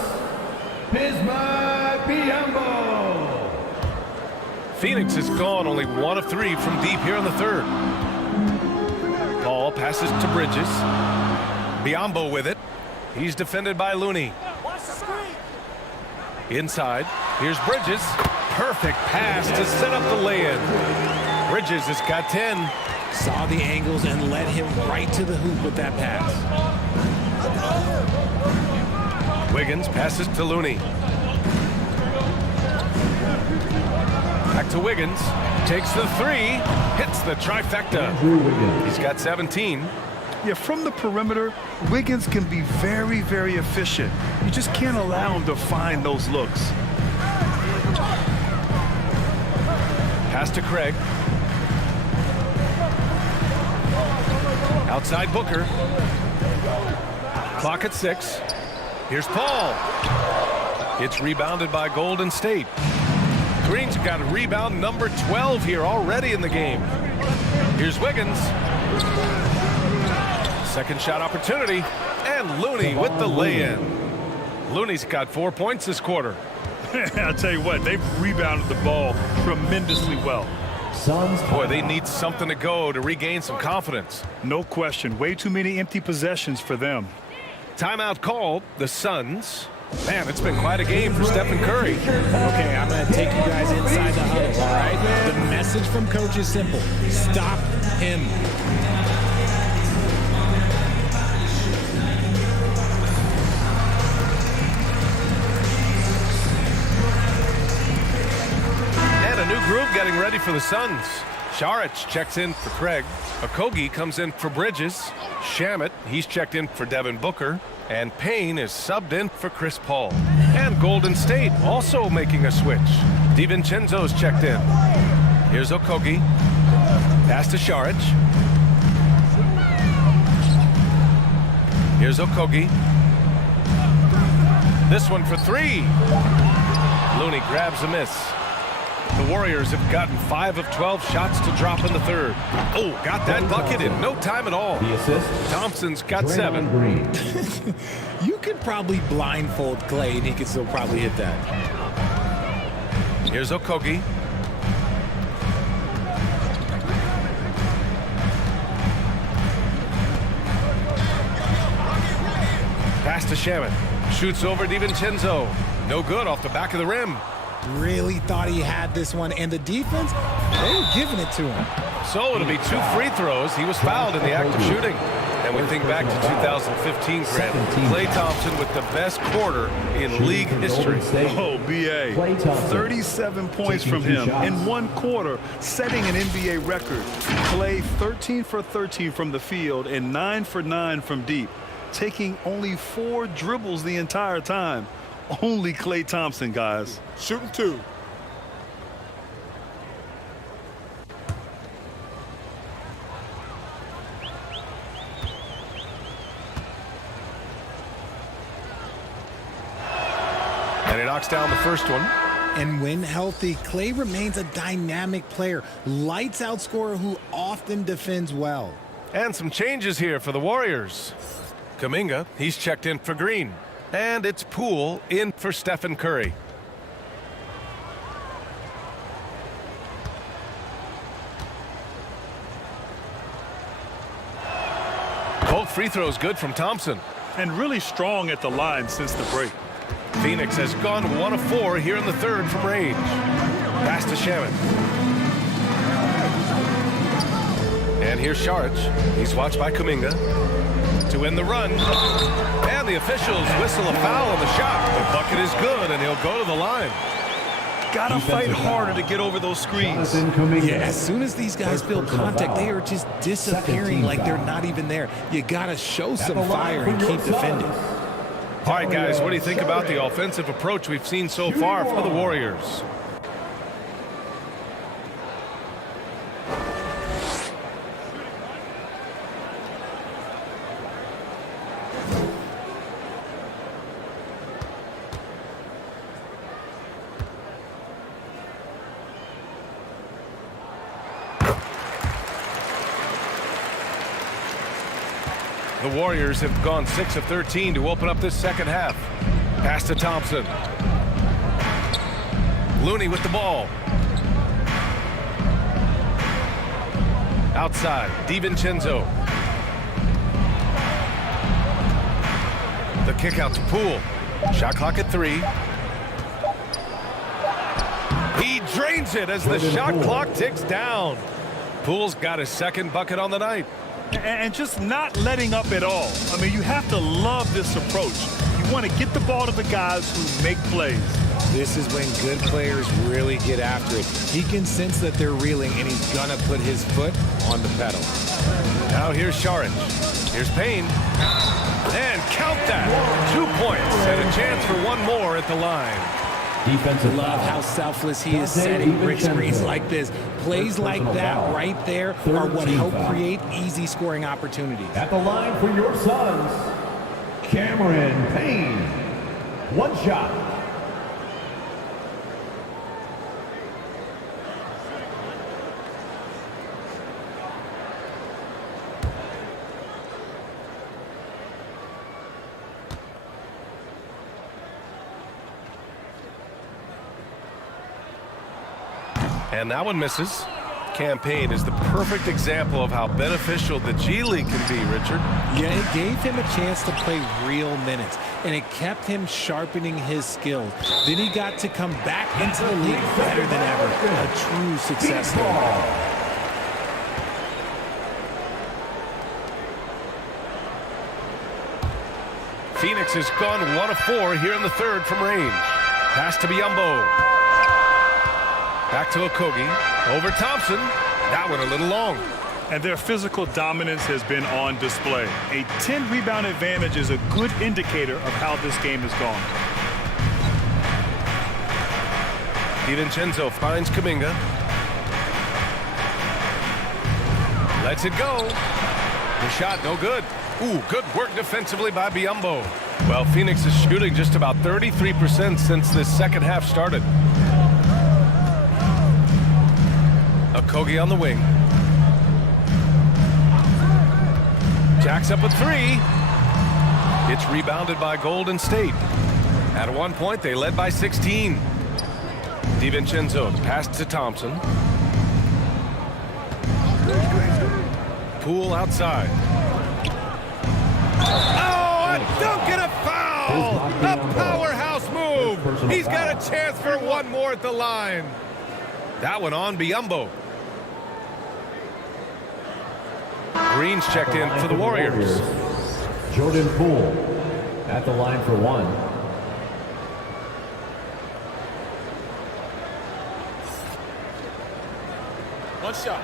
Bismack Biyombo. Phoenix has gone only 1 of 3 from deep here in the third. Ball passes to Bridges. Biyombo with it. He's defended by Looney. Inside, here's Bridges. Perfect pass to set up the lay-in. Bridges has got 10. Saw the angles and led him right to the hoop with that pass. Wiggins passes to Looney. Back to Wiggins. Takes the 3. Hits the trifecta. He's got 17. Yeah, from the perimeter, Wiggins can be very, very efficient. You just can't allow him to find those looks. Pass to Craig. Outside Booker. Clock at 6. Here's Paul. It's rebounded by Golden State. Green's got a rebound number 12 here already in the game. Here's Wiggins. Second shot opportunity. And Looney with the lay-in. Looney's got 4 points this quarter. I'll tell you what, they've rebounded the ball tremendously well. Boy, they need something to go to regain some confidence. No question. Way too many empty possessions for them. Timeout called. The Suns. Man, it's been quite a game for Stephen Curry. Okay, I'm going to take you guys inside the huddle, all right? The message from coach is simple. Stop him. Group getting ready for the Suns. Saric checks in for Craig. Okogie comes in for Bridges. Shamet, he's checked in for Devin Booker. And Payne is subbed in for Chris Paul. And Golden State also making a switch. DiVincenzo's checked in. Here's Okogie. Pass to Saric. Here's Okogie. This one for 3. Looney grabs a miss. The Warriors have gotten 5 of 12 shots to drop in the third. Oh, got that bucket in no time at all. The assist. Thompson's got 7. You could probably blindfold Clay and he could still probably hit that. Here's Okogie. Pass to Shamet. Shoots over DiVincenzo. No good off the back of the rim. Really thought he had this one, and the defense, they were giving it to him. So it'll be 2 free throws. He was fouled in the act of shooting. And we think back to 2015, Grant. Klay Thompson with the best quarter in league history. Oh, B.A. 37 points from him in 1 quarter, setting an NBA record. Klay 13 for 13 from the field and 9 for 9 from deep, taking only 4 dribbles the entire time. Only Klay Thompson, guys. Shooting 2. And he knocks down the first one. And when healthy, Klay remains a dynamic player. Lights out scorer who often defends well. And some changes here for the Warriors. Kuminga, he's checked in for Green. And it's Poole in for Stephen Curry. Both free throws good from Thompson. And really strong at the line since the break. Phoenix has gone 1 of 4 here in the third from range. Pass to Shamet. And here's Saric. He's watched by Kuminga. To win the run. And the officials whistle a foul on the shot. The bucket is good, and he'll go to the line. Gotta fight harder to get over those screens. Yeah, as soon as these guys feel contact, they are just disappearing like they're not even there. You gotta show some fire and keep defending. All right, guys, what do you think about the offensive approach we've seen so far for the Warriors? The Warriors have gone 6 of 13 to open up this second half. Pass to Thompson. Looney with the ball. Outside, DiVincenzo. The kick out to Poole. Shot clock at 3. He drains it as the shot clock ticks down. Poole's got his second bucket on the night. And just not letting up at all. I mean, you have to love this approach. You want to get the ball to the guys who make plays. This is when good players really get after it. He can sense that they're reeling, and he's gonna put his foot on the pedal. Now here's Saric. Here's Payne. And count that. 2 points and a chance for one more at the line. Defensive love how selfless he is setting brick screens like this. Plays like that right there are what help create easy scoring opportunities. At the line for your Suns, Cameron Payne. One shot. And that one misses. Cam Payne is the perfect example of how beneficial the G League can be, Richard. Yeah, it gave him a chance to play real minutes, and it kept him sharpening his skills. Then he got to come back into the league better than ever. A true success story. Phoenix has gone 1 of 4 here in the third from range. Pass to Biyombo. Back to Okogie. Over Thompson. That one a little long. And their physical dominance has been on display. A 10-rebound advantage is a good indicator of how this game has gone. DiVincenzo finds Kuminga. Lets it go. The shot no good. Ooh, good work defensively by Biyombo. Well, Phoenix is shooting just about 33% since this second half started. Okogie on the wing. Jacks up a 3. It's rebounded by Golden State. At one point, they led by 16. DiVincenzo passed to Thompson. Poole outside. Oh, and don't get a foul! A powerhouse move! He's got a chance for one more at the line. That one on Biyombo. Green's checked in for the Warriors. Jordan Poole at the line for 1. One shot.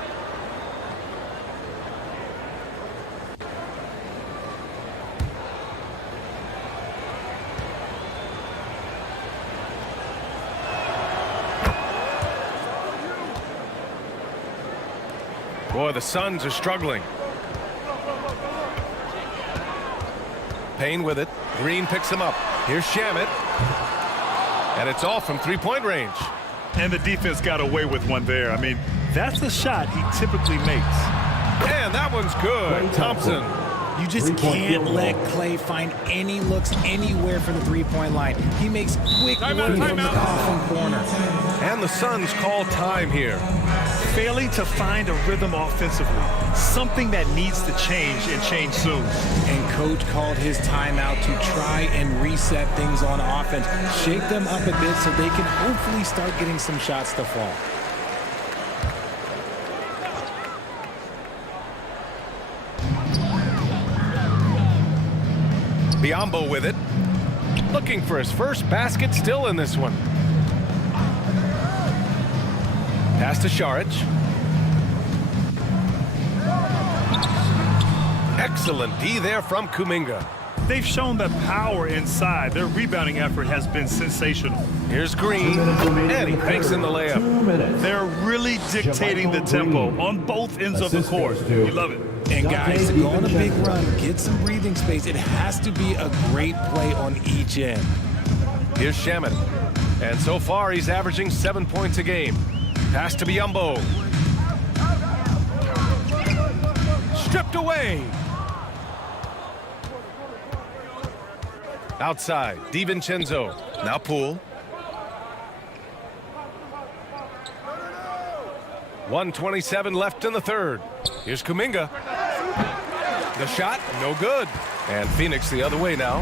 Boy, the Suns are struggling. Payne with it. Green picks him up. Here's Shamet. And it's all from three-point range. And the defense got away with one there. I mean, that's the shot he typically makes. And that one's good. Thompson. You just can't let Klay find any looks anywhere for the three-point line. He makes quick work from the Coughlin corner. And the Suns call time here. Failing to find a rhythm offensively, something that needs to change and change soon. And coach called his timeout to try and reset things on offense, shake them up a bit so they can hopefully start getting some shots to fall. Biyombo with it. Looking for his first basket, still in this one. Pass to Šarić. Excellent D there from Kuminga. They've shown that power inside. Their rebounding effort has been sensational. Here's Green, and he banks in the layup. They're really dictating the tempo on both ends of the court. You love it. And guys, to go on a big run, get some breathing space, it has to be a great play on each end. Here's Shamet. And so far, he's averaging 7 points a game. Pass to Biyombo. Stripped away. Outside, DiVincenzo. Now Poole. 1:27 left in the third. Here's Kuminga. The shot, no good. And Phoenix the other way now.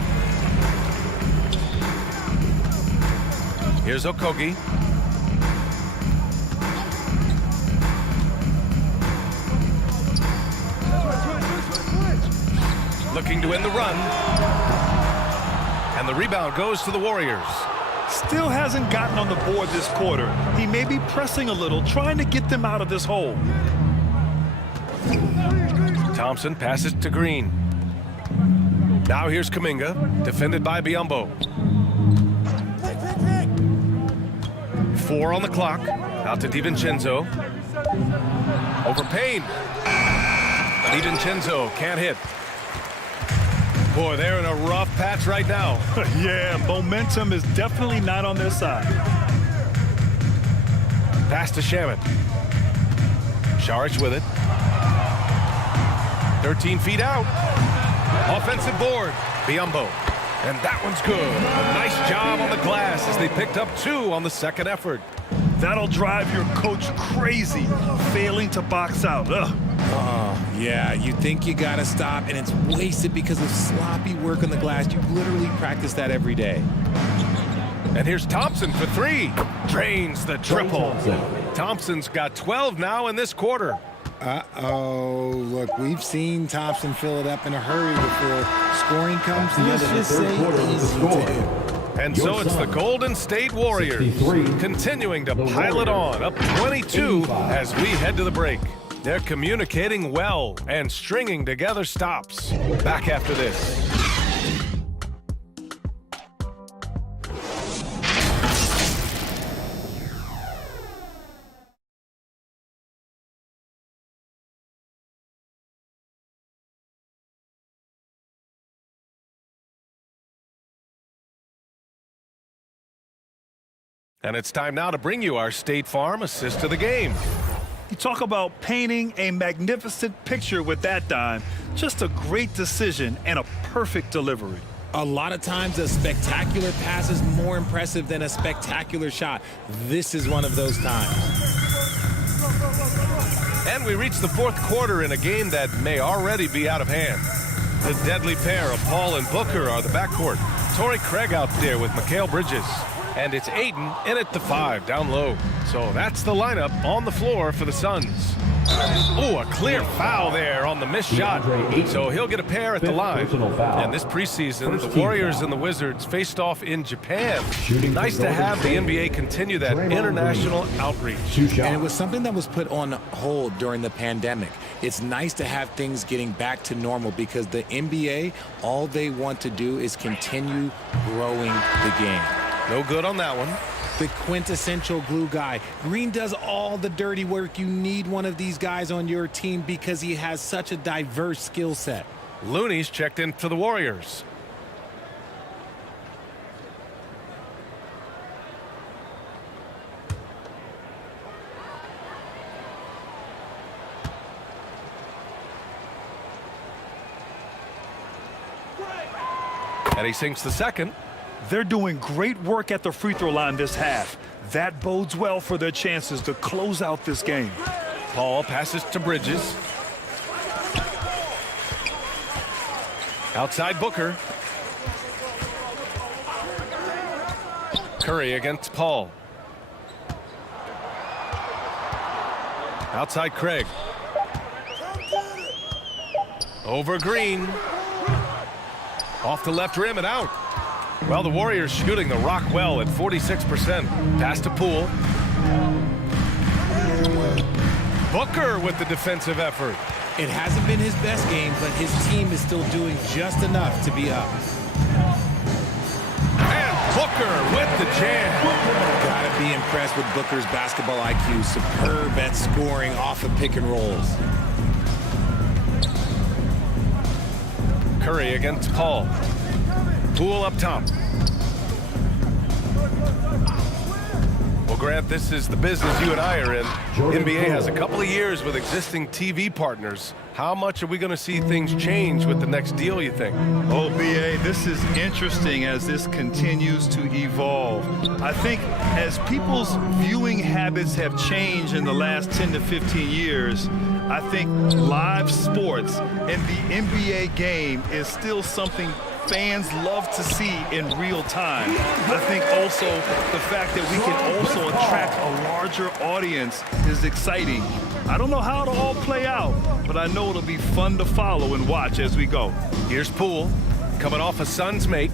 Here's Okogie. Looking to end the run. And the rebound goes to the Warriors. Still hasn't gotten on the board this quarter. He may be pressing a little, trying to get them out of this hole. Thompson passes to Green. Now here's Kuminga, defended by Biyombo. 4 on the clock. Out to DiVincenzo. Over Payne. DiVincenzo can't hit. Boy, they're in a rough patch right now. Yeah, momentum is definitely not on their side. Pass to Shamet. Šarić with it. 13 feet out. Offensive board. Biyombo. And that one's good. A nice job on the glass as they picked up 2 on the second effort. That'll drive your coach crazy, failing to box out. Ugh. Yeah, you think you gotta stop, and it's wasted because of sloppy work on the glass. You literally practice that every day. And here's Thompson for 3. Drains the triple. Thompson's got 12 now in this quarter. Uh-oh. Look, we've seen Thompson fill it up in a hurry before. Scoring comes, let's just say, easy to do. And so it's the Golden State Warriors continuing to pile it on, up 22 as we head to the break. They're communicating well and stringing together stops. Back after this. And it's time now to bring you our State Farm assist of the game. You talk about painting a magnificent picture with that dime. Just a great decision and a perfect delivery. A lot of times a spectacular pass is more impressive than a spectacular shot. This is one of those times. And we reach the fourth quarter in a game that may already be out of hand. The deadly pair of Paul and Booker are the backcourt. Torrey Craig out there with Mikal Bridges. And it's Ayton in at the 5 down low. So that's the lineup on the floor for the Suns. Oh, a clear foul there on the missed shot. So he'll get a pair at the line. And this preseason, the Warriors and the Wizards faced off in Japan. Nice to have the NBA continue that international outreach. And it was something that was put on hold during the pandemic. It's nice to have things getting back to normal because the NBA, all they want to do is continue growing the game. No good on that one. The quintessential glue guy. Green does all the dirty work. You need one of these guys on your team because he has such a diverse skill set. Looney's checked in for the Warriors. And he sinks the second. They're doing great work at the free throw line this half. That bodes well for their chances to close out this game. Paul passes to Bridges. Outside Booker. Curry against Paul. Outside Craig. Over Green. Off the left rim and out. Well, the Warriors shooting the rock well at 46%. Pass to Poole. Booker with the defensive effort. It hasn't been his best game, but his team is still doing just enough to be up. And Booker with the jam. Gotta be impressed with Booker's basketball IQ. Superb at scoring off of pick and rolls. Curry against Paul. Poole up top. Well, Grant, this is the business you and I are in. NBA has a couple of years with existing TV partners. How much are we going to see things change with the next deal, you think? Oh, BA, this is interesting as this continues to evolve. I think as people's viewing habits have changed in the last 10 to 15 years, I think live sports and the NBA game is still something fans love to see in real time. I think also the fact that we can also attract a larger audience is exciting. I don't know how it'll all play out, but I know it'll be fun to follow and watch as we go. Here's Poole coming off a Suns make.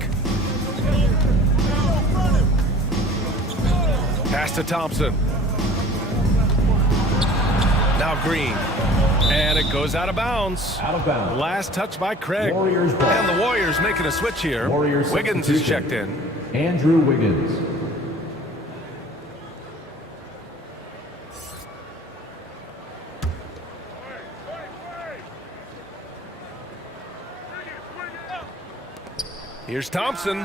Pass to Thompson. Now Green. And it goes out of bounds. Out of bounds. Last touch by Craig. Warriors ball. And the Warriors making a switch here. Warriors Wiggins is checked in. Andrew Wiggins. Here's Thompson.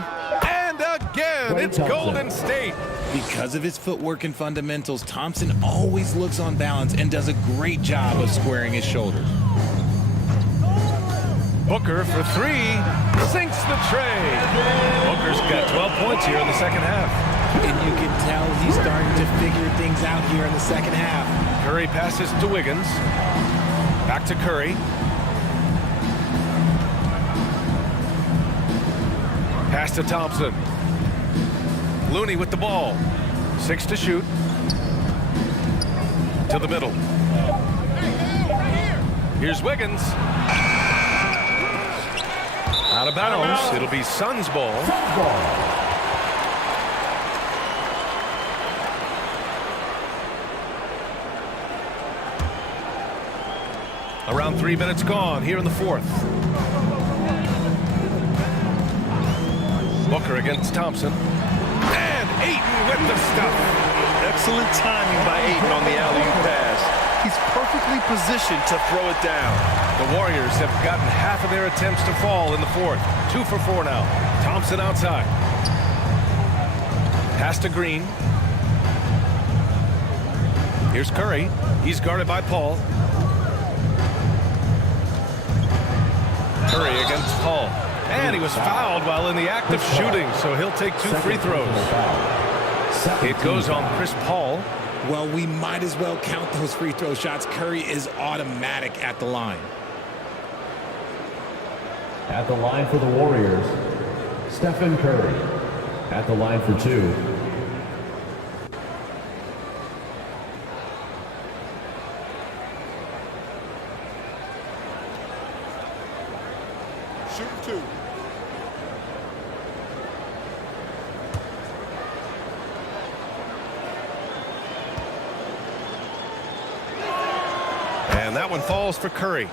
And again, it's Golden State. Because of his footwork and fundamentals, Thompson always looks on balance and does a great job of squaring his shoulders. Booker for three. Sinks the tray. Booker's got 12 points here in the second half. And you can tell he's starting to figure things out here in the second half. Curry passes to Wiggins. Back to Curry. Pass to Thompson. Looney with the ball. 6 to shoot. To the middle. Here's Wiggins. Out of bounds. It'll be Suns ball. Around 3 minutes gone here in the fourth. Booker against Thompson. And Ayton with the stuff. Excellent timing by Ayton on the alley-oop pass. He's perfectly positioned to throw it down. The Warriors have gotten half of their attempts to fall in the fourth. 2 for 4 now. Thompson outside. Pass to Green. Here's Curry. He's guarded by Paul. Curry against Paul. And he was fouled while in the act of shooting, so he'll take 2 free throws. It goes on Chris Paul. Well, we might as well count those free throw shots. Curry is automatic at the line. At the line for the Warriors, Stephen Curry. At the line for 2. Shoot 2. And that one falls for Curry.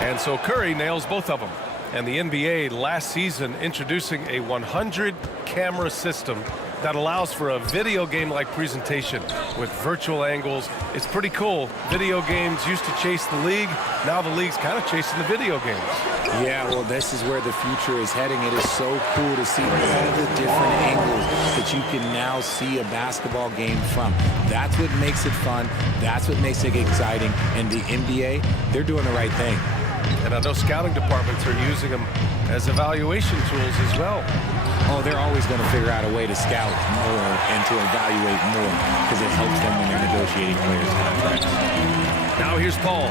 And so Curry nails both of them. And the NBA last season introducing a 100-camera system that allows for a video game-like presentation with virtual angles. It's pretty cool. Video games used to chase the league. Now the league's kind of chasing the video games. Yeah, well, this is where the future is heading. It is so cool to see all the different angles that you can now see a basketball game from. That's what makes it fun. That's what makes it exciting. And the NBA, they're doing the right thing. And I know scouting departments are using them as evaluation tools as well. Oh, they're always going to figure out a way to scout more and to evaluate more because it helps them when they're negotiating players' contracts. Now here's Paul.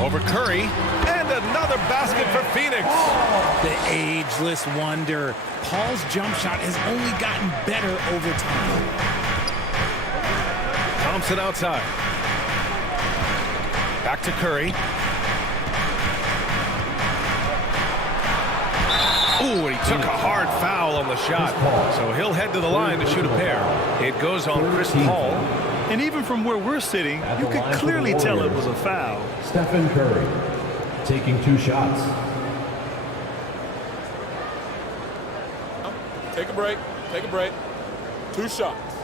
Over Curry, and another basket for Phoenix. The ageless wonder. Paul's jump shot has only gotten better over time. Thompson outside. Back to Curry. Ooh, and he took a hard foul on the shot. So he'll head to the line to shoot a pair. It goes on Chris Paul. And even from where we're sitting, you could clearly tell it was a foul. Stephen Curry taking 2 shots. Take a break. Take a break. 2 shots.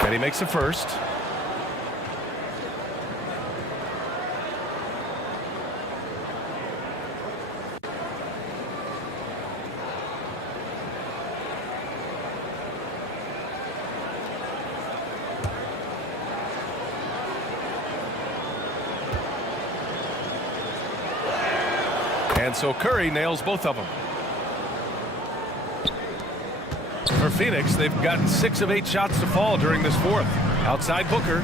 And he makes the first. And so Curry nails both of them. For Phoenix, they've gotten 6 of 8 shots to fall during this fourth. Outside Booker.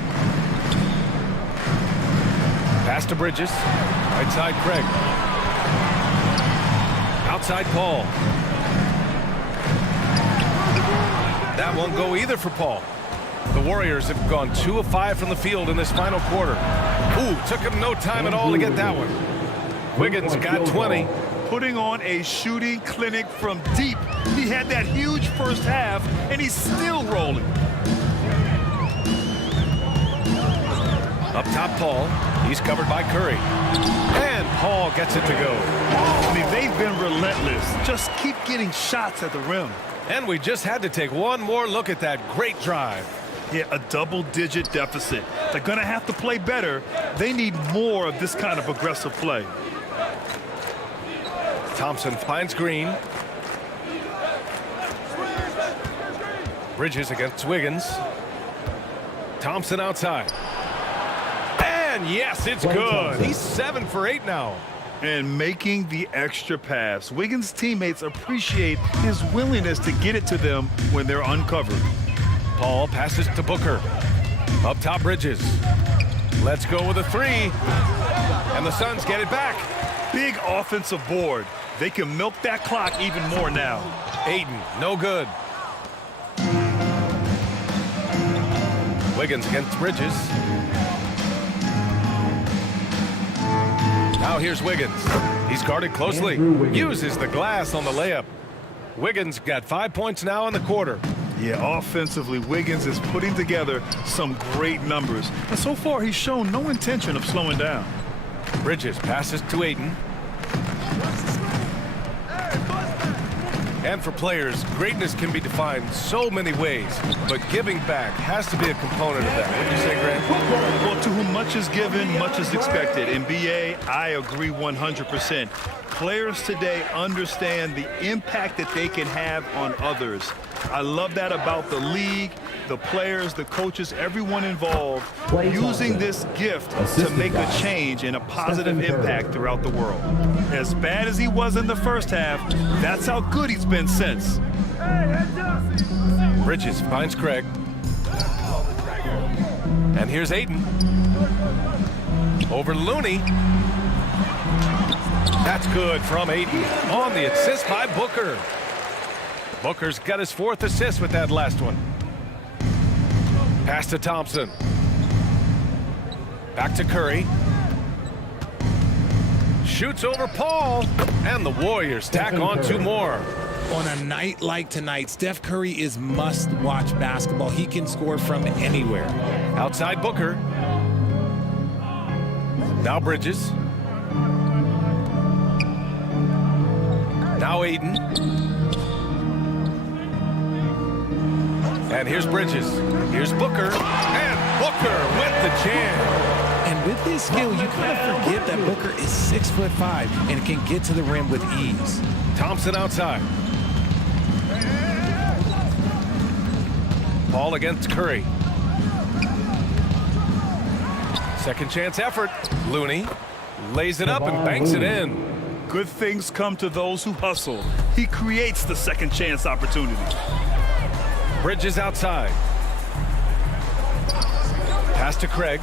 Pass to Bridges. Right side Craig. Outside Paul. That won't go either for Paul. The Warriors have gone 2 of 5 from the field in this final quarter. Ooh, took him no time at all to get that one. Wiggins got 20. Putting on a shooting clinic from deep. He had that huge first half, and he's still rolling. Up top, Paul. He's covered by Curry. And Paul gets it to go. I mean, they've been relentless. Just keep getting shots at the rim. And we just had to take one more look at that great drive. Yeah, a double-digit deficit. They're going to have to play better. They need more of this kind of aggressive play. Thompson finds Green. Bridges against Wiggins. Thompson outside. And yes, it's good. He's 7 for 8 now. And making the extra pass. Wiggins' teammates appreciate his willingness to get it to them when they're uncovered. Paul passes to Booker. Up top, Bridges. Let's go with a 3. And the Suns get it back. Big offensive board. They can milk that clock even more now. Ayton, no good. Wiggins against Bridges. Now here's Wiggins. He's guarded closely. Uses the glass on the layup. Wiggins got 5 points now in the quarter. Yeah, offensively, Wiggins is putting together some great numbers. And so far, he's shown no intention of slowing down. Bridges passes to Ayton. And for players, greatness can be defined so many ways, but giving back has to be a component of that. What do you say, Grant? Well, to whom much is given, much is expected. In BA, I agree 100%. Players today understand the impact that they can have on others. I love that about the league, the players, the coaches, everyone involved, using this gift to make a change and a positive impact throughout the world. As bad as he was in the first half, that's how good he's been since. Bridges finds Craig. And here's Ayton. Over Looney. That's good from Ayton on the assist by Booker. Booker's got his 4th assist with that last one. Pass to Thompson. Back to Curry. Shoots over Paul. And the Warriors tack on 2 more. On a night like tonight, Steph Curry is must-watch basketball. He can score from anywhere. Outside Booker. Now Bridges. Now Ayton. And here's Bridges. Here's Booker. And Booker with the jam. And with his skill, you kind of forget that Booker is 6'5" and can get to the rim with ease. Thompson outside. Paul against Curry. Second chance effort. Looney lays it up and banks it in. Good things come to those who hustle. He creates the second chance opportunity. Bridges outside. Pass to Craig.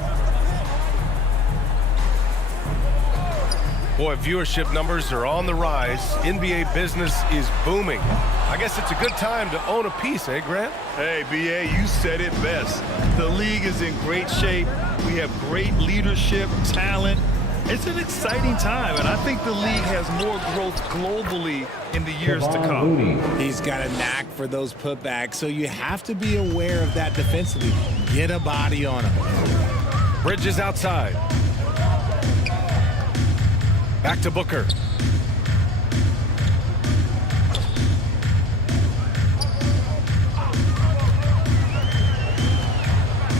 Boy, viewership numbers are on the rise. NBA business is booming. I guess it's a good time to own a piece, eh, Grant? Hey, B.A., you said it best. The league is in great shape. We have great leadership, talent. It's an exciting time, and I think the league has more growth globally in the years to come. He's got a knack for those putbacks, so you have to be aware of that defensively. Get a body on him. Bridges outside. Back to Booker.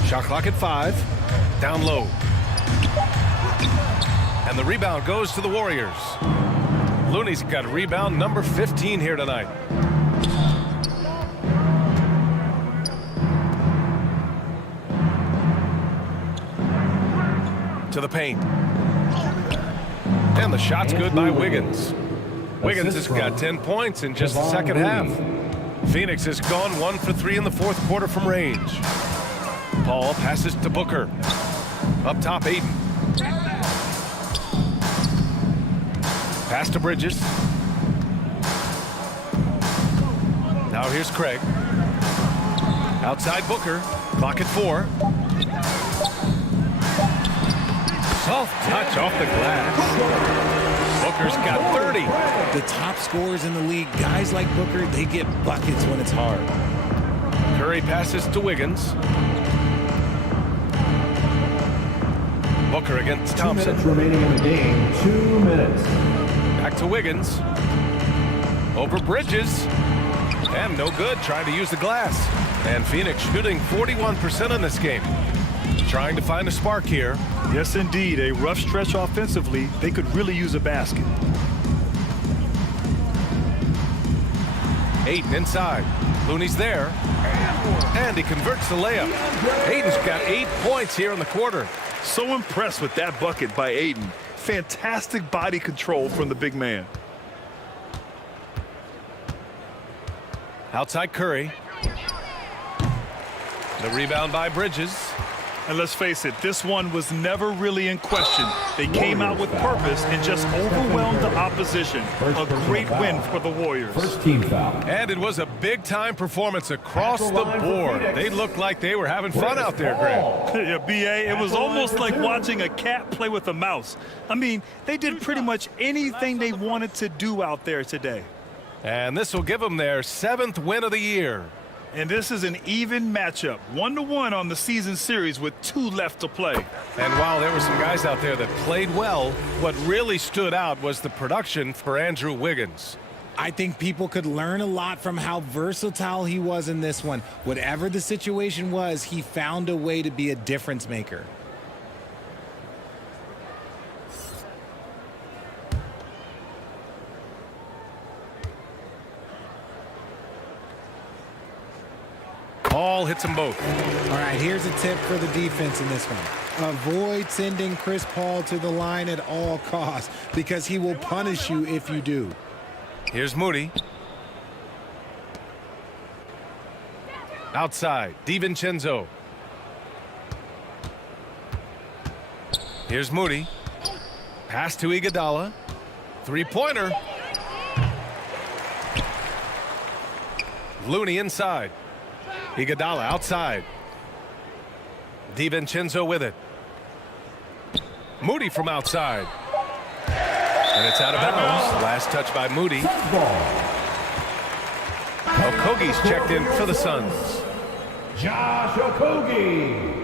Shot clock at 5. Down low. And the rebound goes to the Warriors. Looney's got rebound number 15 here tonight. To the paint. And the shot's good by Wiggins. Wiggins has got 10 points in just the second half. Phoenix has gone 1 for 3 in the fourth quarter from range. Paul passes to Booker. Up top, Ayton. Pass to Bridges. Now here's Craig. Outside Booker. Clock at 4. Soft touch off the glass. Booker's got 30. The top scorers in the league, guys like Booker, they get buckets when it's hard. Curry passes to Wiggins. Booker against Thompson. 2 minutes remaining in the game. 2 minutes. Back to Wiggins. Over Bridges. And no good, trying to use the glass. And Phoenix shooting 41% in this game. Trying to find a spark here. Yes, indeed. A rough stretch offensively. They could really use a basket. Ayton inside. Looney's there. And he converts the layup. Ayton's got 8 points here in the quarter. So impressed with that bucket by Ayton. Fantastic body control from the big man. Outside Curry. The rebound by Bridges. And let's face it, this one was never really in question. They came out with purpose and just overwhelmed the opposition. A great win for the Warriors. First team foul. And it was a big-time performance across the board. They looked like they were having fun out there, Grant. Yeah, B.A., it was almost like watching a cat play with a mouse. I mean, they did pretty much anything they wanted to do out there today. And this will give them their 7th win of the year. And this is an even matchup, 1-1 on the season series with 2 left to play. And while there were some guys out there that played well, what really stood out was the production for Andrew Wiggins. I think people could learn a lot from how versatile he was in this one. Whatever the situation was, he found a way to be a difference maker. Paul hits them both. All right, here's a tip for the defense in this one. Avoid sending Chris Paul to the line at all costs because he will punish you if you do. Here's Moody. Outside, DiVincenzo. Here's Moody. Pass to Iguodala. Three-pointer. Looney inside. Iguodala outside. DiVincenzo with it. Moody from outside. And it's out of bounds. Last touch by Moody. Okogie's checked in for the Suns. Josh Okogie.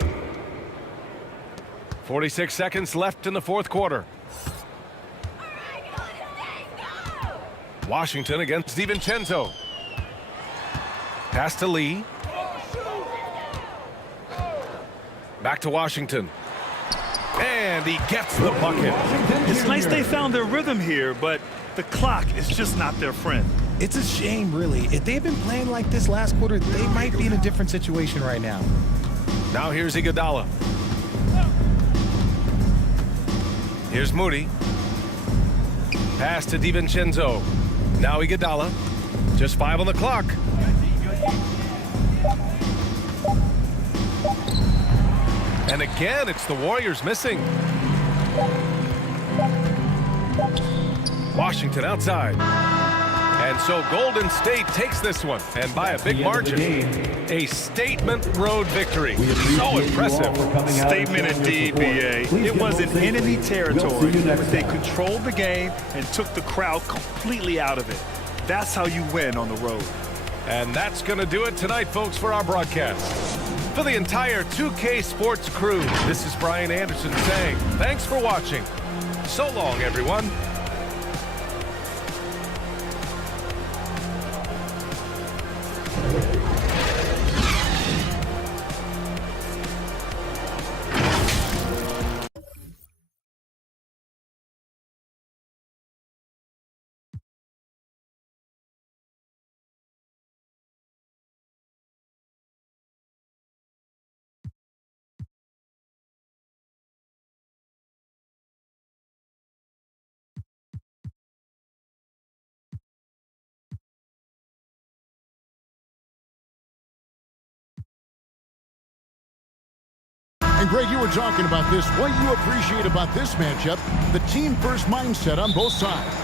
46 seconds left in the fourth quarter. Washington against DiVincenzo. Pass to Lee. Back to Washington. And he gets the bucket. It's nice they found their rhythm here, but the clock is just not their friend. It's a shame, really. If they had been playing like this last quarter, they might be in a different situation right now. Now here's Iguodala. Here's Moody. Pass to DiVincenzo. Now Iguodala. Just 5 on the clock. And again, it's the Warriors missing. Washington outside. And so Golden State takes this one, and by a big margin. A statement road victory. So impressive. Statement indeed, BA. It was in enemy territory, but they controlled the game and took the crowd completely out of it. That's how you win on the road. And that's going to do it tonight, folks, for our broadcast. For the entire 2K Sports crew, this is Brian Anderson saying thanks for watching. So long, everyone. And Greg, you were talking about this. What you appreciate about this matchup, the team-first mindset on both sides.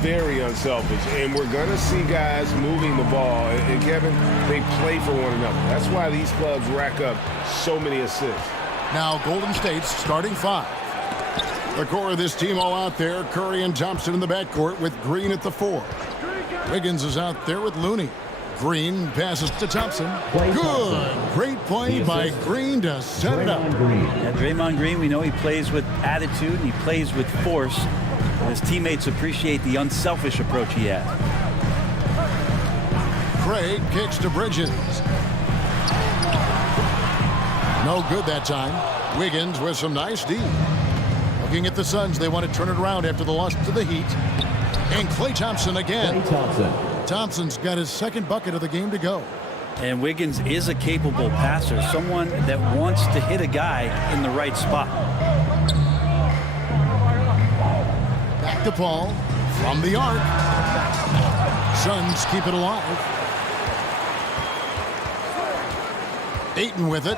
Very unselfish, and we're going to see guys moving the ball. And Kevin, they play for one another. That's why these clubs rack up so many assists. Now Golden State's starting 5. The core of this team all out there. Curry and Thompson in the backcourt with Green at the 4. Wiggins is out there with Looney. Green passes to Thompson. Good. Great play by Green to set it up. And Draymond Green, we know he plays with attitude and he plays with force. And his teammates appreciate the unselfish approach he has. Craig kicks to Bridges. No good that time. Wiggins with some nice D. Looking at the Suns, they want to turn it around after the loss to the Heat. And Klay Thompson again. Klay Thompson. Thompson's got his second bucket of the game to go. And Wiggins is a capable passer, someone that wants to hit a guy in the right spot. Back to Paul from the arc. Suns keep it alive. Ayton with it.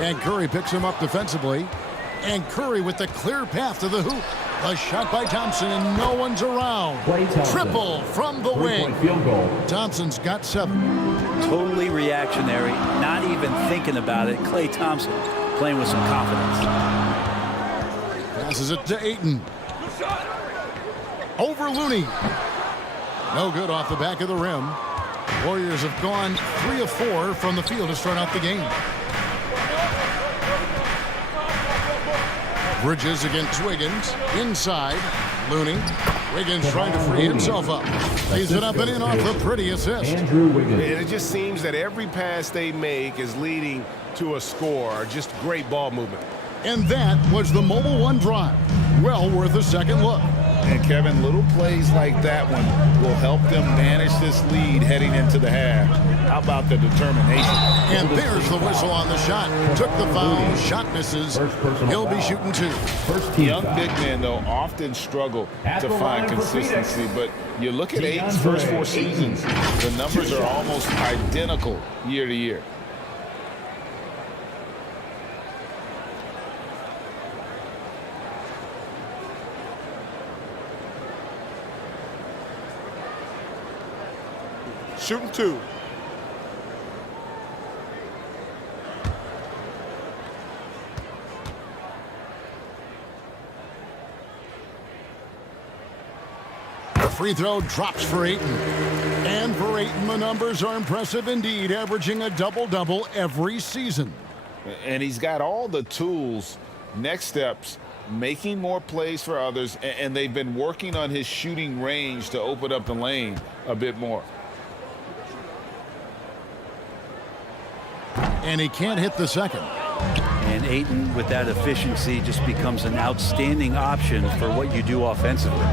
And Curry picks him up defensively. And Curry with the clear path to the hoop. A shot by Thompson, and no one's around. Triple from the wing. Field goal. Thompson's got 7. Totally reactionary, not even thinking about it. Klay Thompson playing with some confidence. Passes it to Ayton. Over Looney. No good off the back of the rim. Warriors have gone 3 of 4 from the field to start out the game. Bridges against Wiggins. Inside. Looney. Wiggins trying to free himself up. Lays it up and in off the pretty assist. Andrew Wiggins. And it just seems that every pass they make is leading to a score. Just great ball movement. And that was the Mobile One drive. Well worth a second look. And Kevin, little plays like that one will help them manage this lead heading into the half. How about the determination? And there's the whistle on the shot. Took the foul. Shot misses. He'll be shooting 2. Young big men, though, often struggle to find consistency. But you look at Ayton's first 4 seasons, the numbers are almost identical year to year. Shooting 2. The free throw drops for Ayton. And for Ayton, the numbers are impressive indeed, averaging a double-double every season. And he's got all the tools, next steps, making more plays for others, and they've been working on his shooting range to open up the lane a bit more. And he can't hit the second. And Ayton, with that efficiency, just becomes an outstanding option for what you do offensively.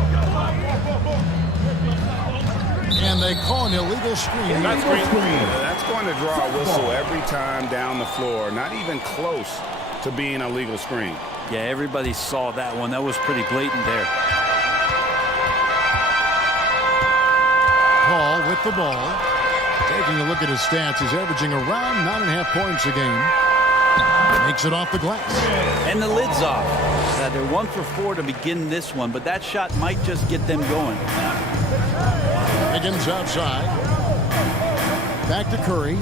And they call an illegal screen. That's going to draw a whistle every time down the floor. Not even close to being a legal screen. Yeah, everybody saw that one. That was pretty blatant there. Paul with the ball. Taking a look at his stats, he's averaging around 9.5 points a game. Makes it off the glass. And the lid's off. They're 1 for 4 to begin this one, but that shot might just get them going. Wiggins outside. Back to Curry.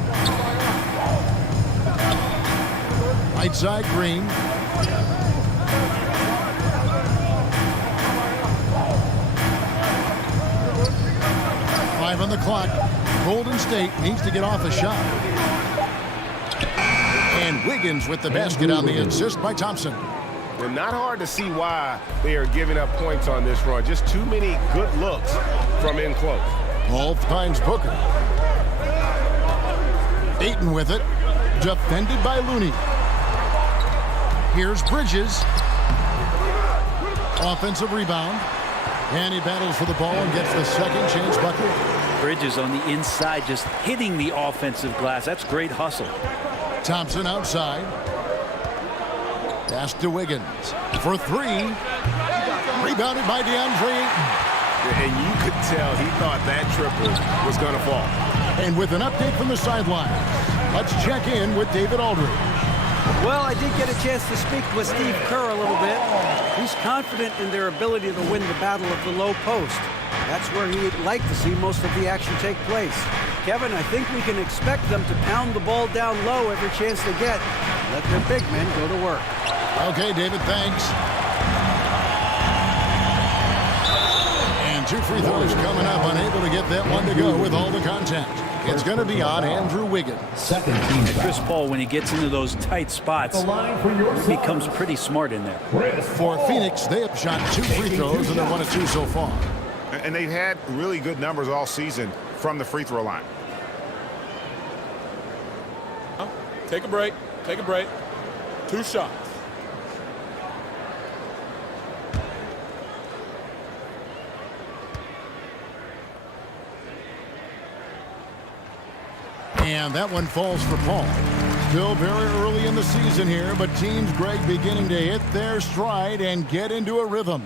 Right side, Green. Five on the clock. Golden State needs to get off a shot. And Wiggins with the basket on the assist by Thompson. And not hard to see why they are giving up points on this run. Just too many good looks from in close. Paul finds Booker. Ayton with it. Defended by Looney. Here's Bridges. Offensive rebound. And he battles for the ball and gets the second chance bucket. Bridges on the inside, just hitting the offensive glass. That's great hustle. Thompson outside. Pass to Wiggins for three. Rebounded by DeAndre Ayton. And you could tell he thought that triple was going to fall. And with an update from the sideline, let's check in with David Aldridge. Well, I did get a chance to speak with Steve Kerr a little bit. He's confident in their ability to win the battle of the low post. That's where he'd like to see most of the action take place. Kevin, I think we can expect them to pound the ball down low every chance they get. Let their big men go to work. Okay, David, thanks. And 2 free throws coming up, unable to get that one to go with all the contact. It's going to be on Andrew Wiggins. Second team. Chris Paul, when he gets into those tight spots, becomes pretty smart in there. For Phoenix, they have shot 2 free throws, and they're 1 of 2 so far. And they've had really good numbers all season from the free throw line. Take a break. Take a break. 2 shots. And that one falls for Paul. Still very early in the season here, but teams, Greg, beginning to hit their stride and get into a rhythm.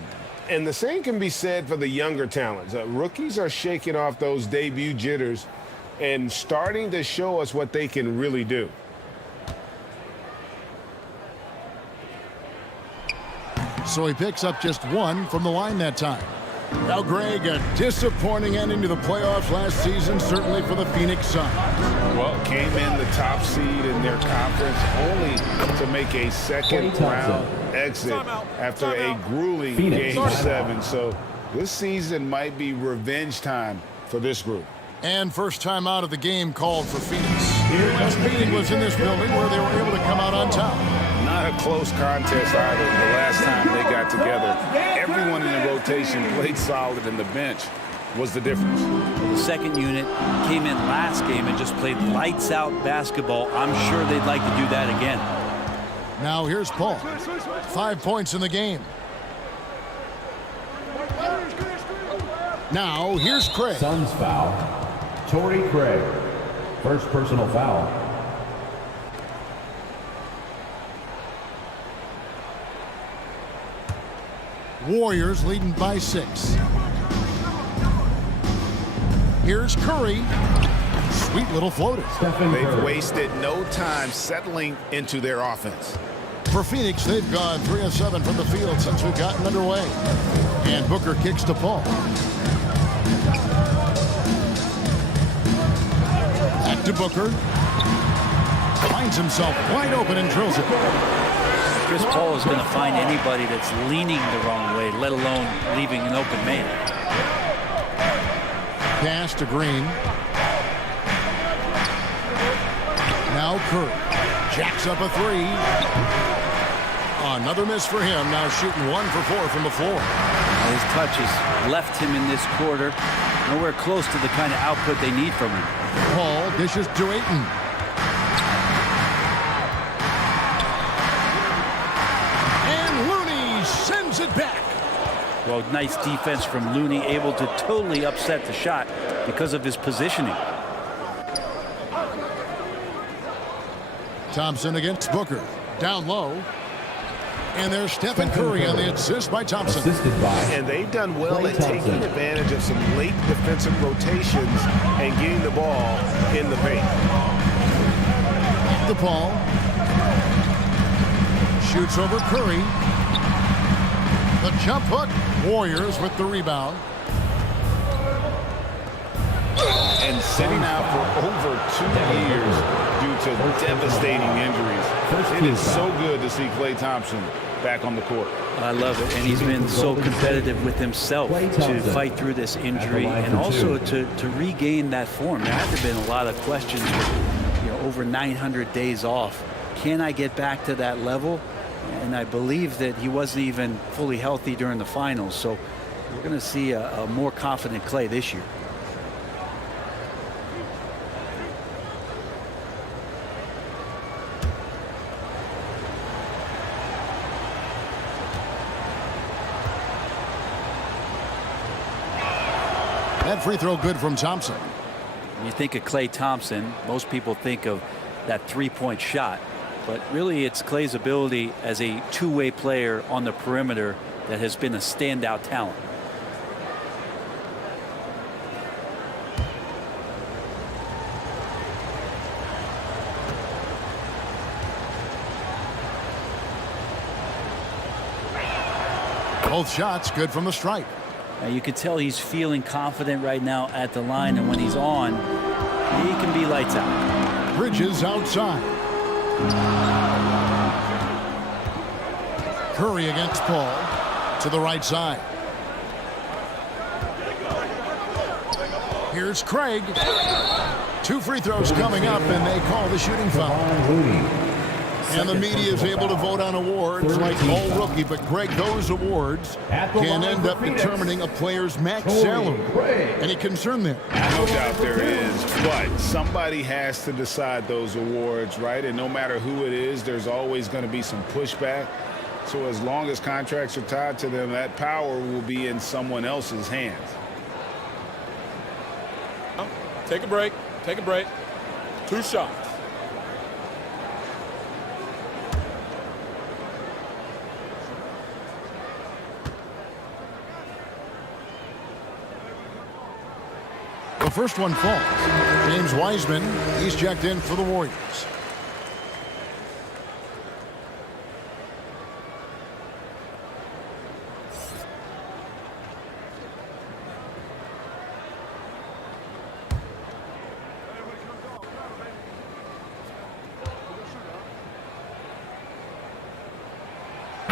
And the same can be said for the younger talents. Rookies are shaking off those debut jitters and starting to show us what they can really do. So he picks up just 1 from the line that time. Now, Greg, a disappointing ending to the playoffs last season, certainly for the Phoenix Suns. Well, came in the top seed in their conference only to make a second-round exit after a grueling Game 7. So this season might be revenge time for this group. And first time out of the game called for Phoenix. This meeting was in this building where they were able to come out on top. Not a close contest either the last time they got together. Everyone in the rotation played solid, and the bench was the difference. The second unit came in last game and just played lights-out basketball. I'm sure they'd like to do that again. Now here's Paul. 5 points in the game. Now here's Craig. Suns foul. Torrey Craig. First personal foul. Warriors leading by 6. Here's Curry. Sweet little floater. They've wasted no time settling into their offense. For Phoenix, they've gone 3 of 7 from the field since we've gotten underway. And Booker kicks to Paul. Back to Booker. Finds himself wide open and drills it. Chris Paul is going to find anybody that's leaning the wrong way, let alone leaving an open man. pass to Green. Now Curry jacks up a three. Another miss for him. Now shooting 1 for 4 from the floor. His touch has left him in this quarter. Nowhere close to the kind of output they need from him. Paul dishes to Ayton. And Looney sends it back. Well, nice defense from Looney, able to totally upset the shot because of his positioning. Thompson against Booker. Down low. And there's Stephen Curry on the assist by Thompson. And they've done well at taking advantage of some late defensive rotations and getting the ball in the paint. The ball. Shoots over Curry. The jump hook. Warriors with the rebound. And sitting out for over 2 years due to devastating injuries. It is so good to see Klay Thompson back on the court. I love it, and he's been so competitive with himself to fight through this injury and also to regain that form. There have been a lot of questions with, over 900 days off. Can I get back to that level? And I believe that he wasn't even fully healthy during the finals, so we're going to see a more confident Klay this year. That free throw good from Thompson. When you think of Klay Thompson, most people think of that three-point shot. But really, it's Klay's ability as a two-way player on the perimeter that has been a standout talent. Both shots good from the stripe. Now you can tell he's feeling confident right now at the line, and when he's on, he can be lights out. Bridges outside. Curry against Paul to the right side. Here's Craig. 2 free throws coming up, and they call the shooting foul. And the media is able to vote on awards like All-Rookie, but Greg, those awards can end up determining a player's max salary. Any concern there? No doubt there is, but somebody has to decide those awards, right? And no matter who it is, there's always going to be some pushback. So as long as contracts are tied to them, that power will be in someone else's hands. Take a break. Take a break. 2 shots. The first one falls. James Wiseman, he's checked in for the Warriors.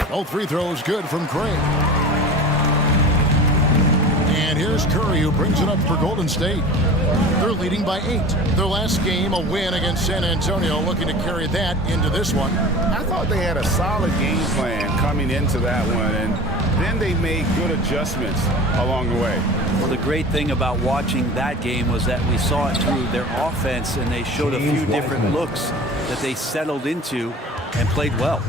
Both free throws good from Craig. And here's Curry, who brings it up for Golden State. They're leading by 8. Their last game, a win against San Antonio, looking to carry that into this one. I thought they had a solid game plan coming into that one, and then they made good adjustments along the way. Well, the great thing about watching that game was that we saw it through their offense, and they showed a few different looks that they settled into and played well.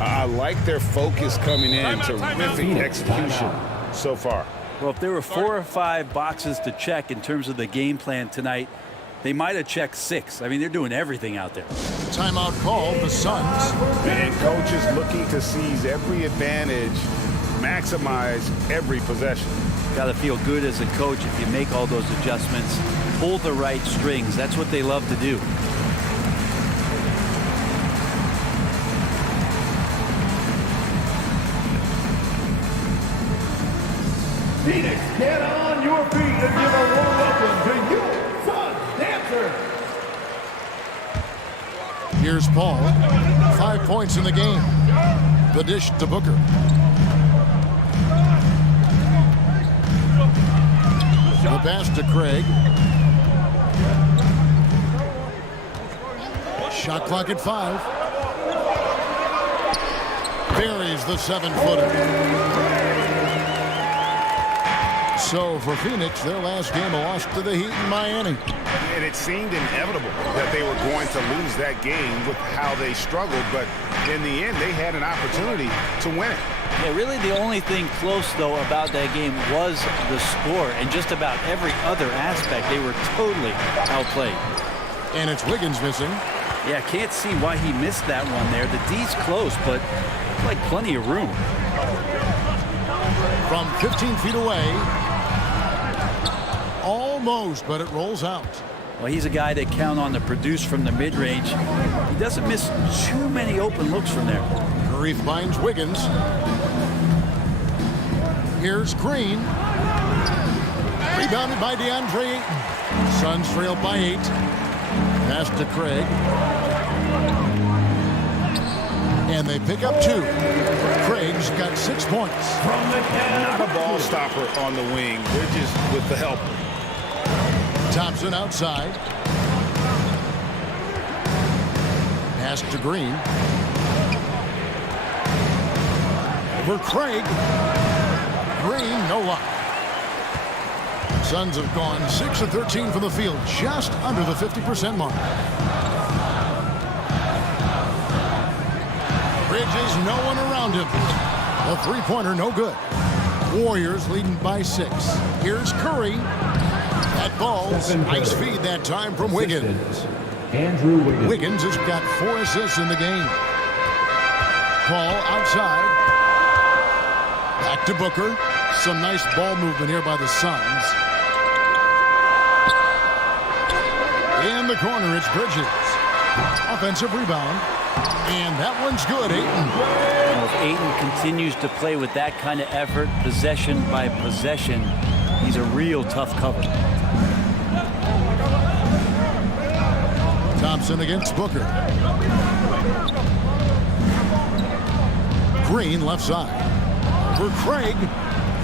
I like their focus coming in, terrific execution so far. Well, if there were 4 or 5 boxes to check in terms of the game plan tonight, they might have checked 6. I mean, they're doing everything out there. Timeout call, the Suns. And coaches looking to seize every advantage, maximize every possession. Got to feel good as a coach if you make all those adjustments, pull the right strings. That's what they love to do. Phoenix, get on your feet and give a warm welcome to your Suns dancers. Here's Paul. 5 points in the game. The dish to Booker. The pass to Craig. Shot clock at 5. Buries the 7-footer. So for Phoenix, their last game lost to the Heat in Miami. And it seemed inevitable that they were going to lose that game with how they struggled, but in the end, they had an opportunity to win it. Yeah, really the only thing close, though, about that game was the score. And just about every other aspect, they were totally outplayed. And it's Wiggins missing. Yeah, can't see why he missed that one there. The D's close, but like plenty of room. From 15 feet away. Almost, but it rolls out. Well, he's a guy they count on to produce from the mid-range. He doesn't miss too many open looks from there. Curry finds Wiggins. Here's Green. Rebounded by DeAndre Ayton. Suns trailed by 8. Pass to Craig. And they pick up 2. Craig's got 6 points. Not a ball stopper on the wing. Bridges with the help. Thompson outside. Pass to Green. Over Craig. Green, no luck. Suns have gone 6 of 13 from the field, just under the 50% mark. Bridges, no one around him. The three-pointer, no good. Warriors leading by 6. Here's Curry. That ball's nice feed that time from Wiggins. Andrew Wiggins. Wiggins has got 4 assists in the game. Paul outside. Back to Booker. Some nice ball movement here by the Suns. In the corner, it's Bridges. Offensive rebound. And that one's good, Ayton. Well, if Ayton continues to play with that kind of effort, possession by possession, he's a real tough cover. Thompson against Booker. Green left side. For Craig.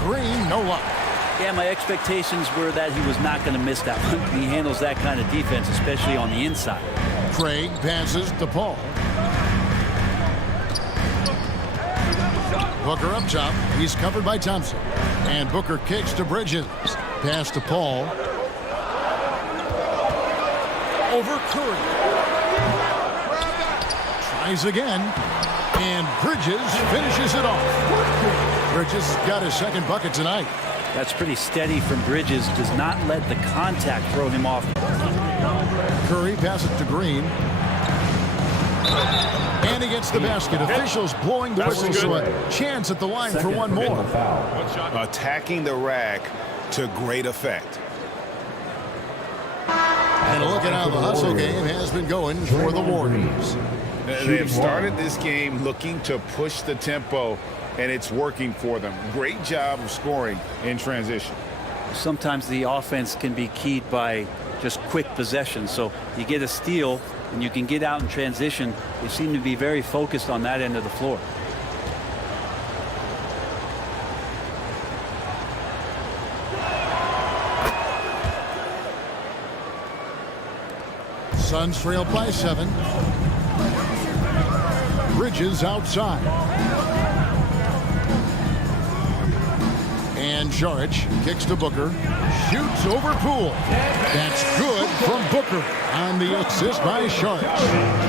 Green, no luck. Yeah, my expectations were that he was not going to miss that one. He handles that kind of defense, especially on the inside. Craig passes to Paul. Booker up top. He's covered by Thompson. And Booker kicks to Bridges. Pass to Paul. Over Curry. Tries again. And Bridges finishes it off. Bridges got his second bucket tonight. That's pretty steady from Bridges. Does not let the contact throw him off. Curry passes to Green. And he gets the basket. Officials blowing the whistle, so a chance at the line for one more. Attacking the rack to great effect. And look at how the hustle game has been going for the Warriors. They've started this game looking to push the tempo, and it's working for them. Great job of scoring in transition. Sometimes the offense can be keyed by just quick possession. So you get a steal and you can get out in transition. They seem to be very focused on that end of the floor. Suns trail by 7. Bridges outside. And Saric kicks to Booker. Shoots over Poole. That's good from Booker on the assist by Saric.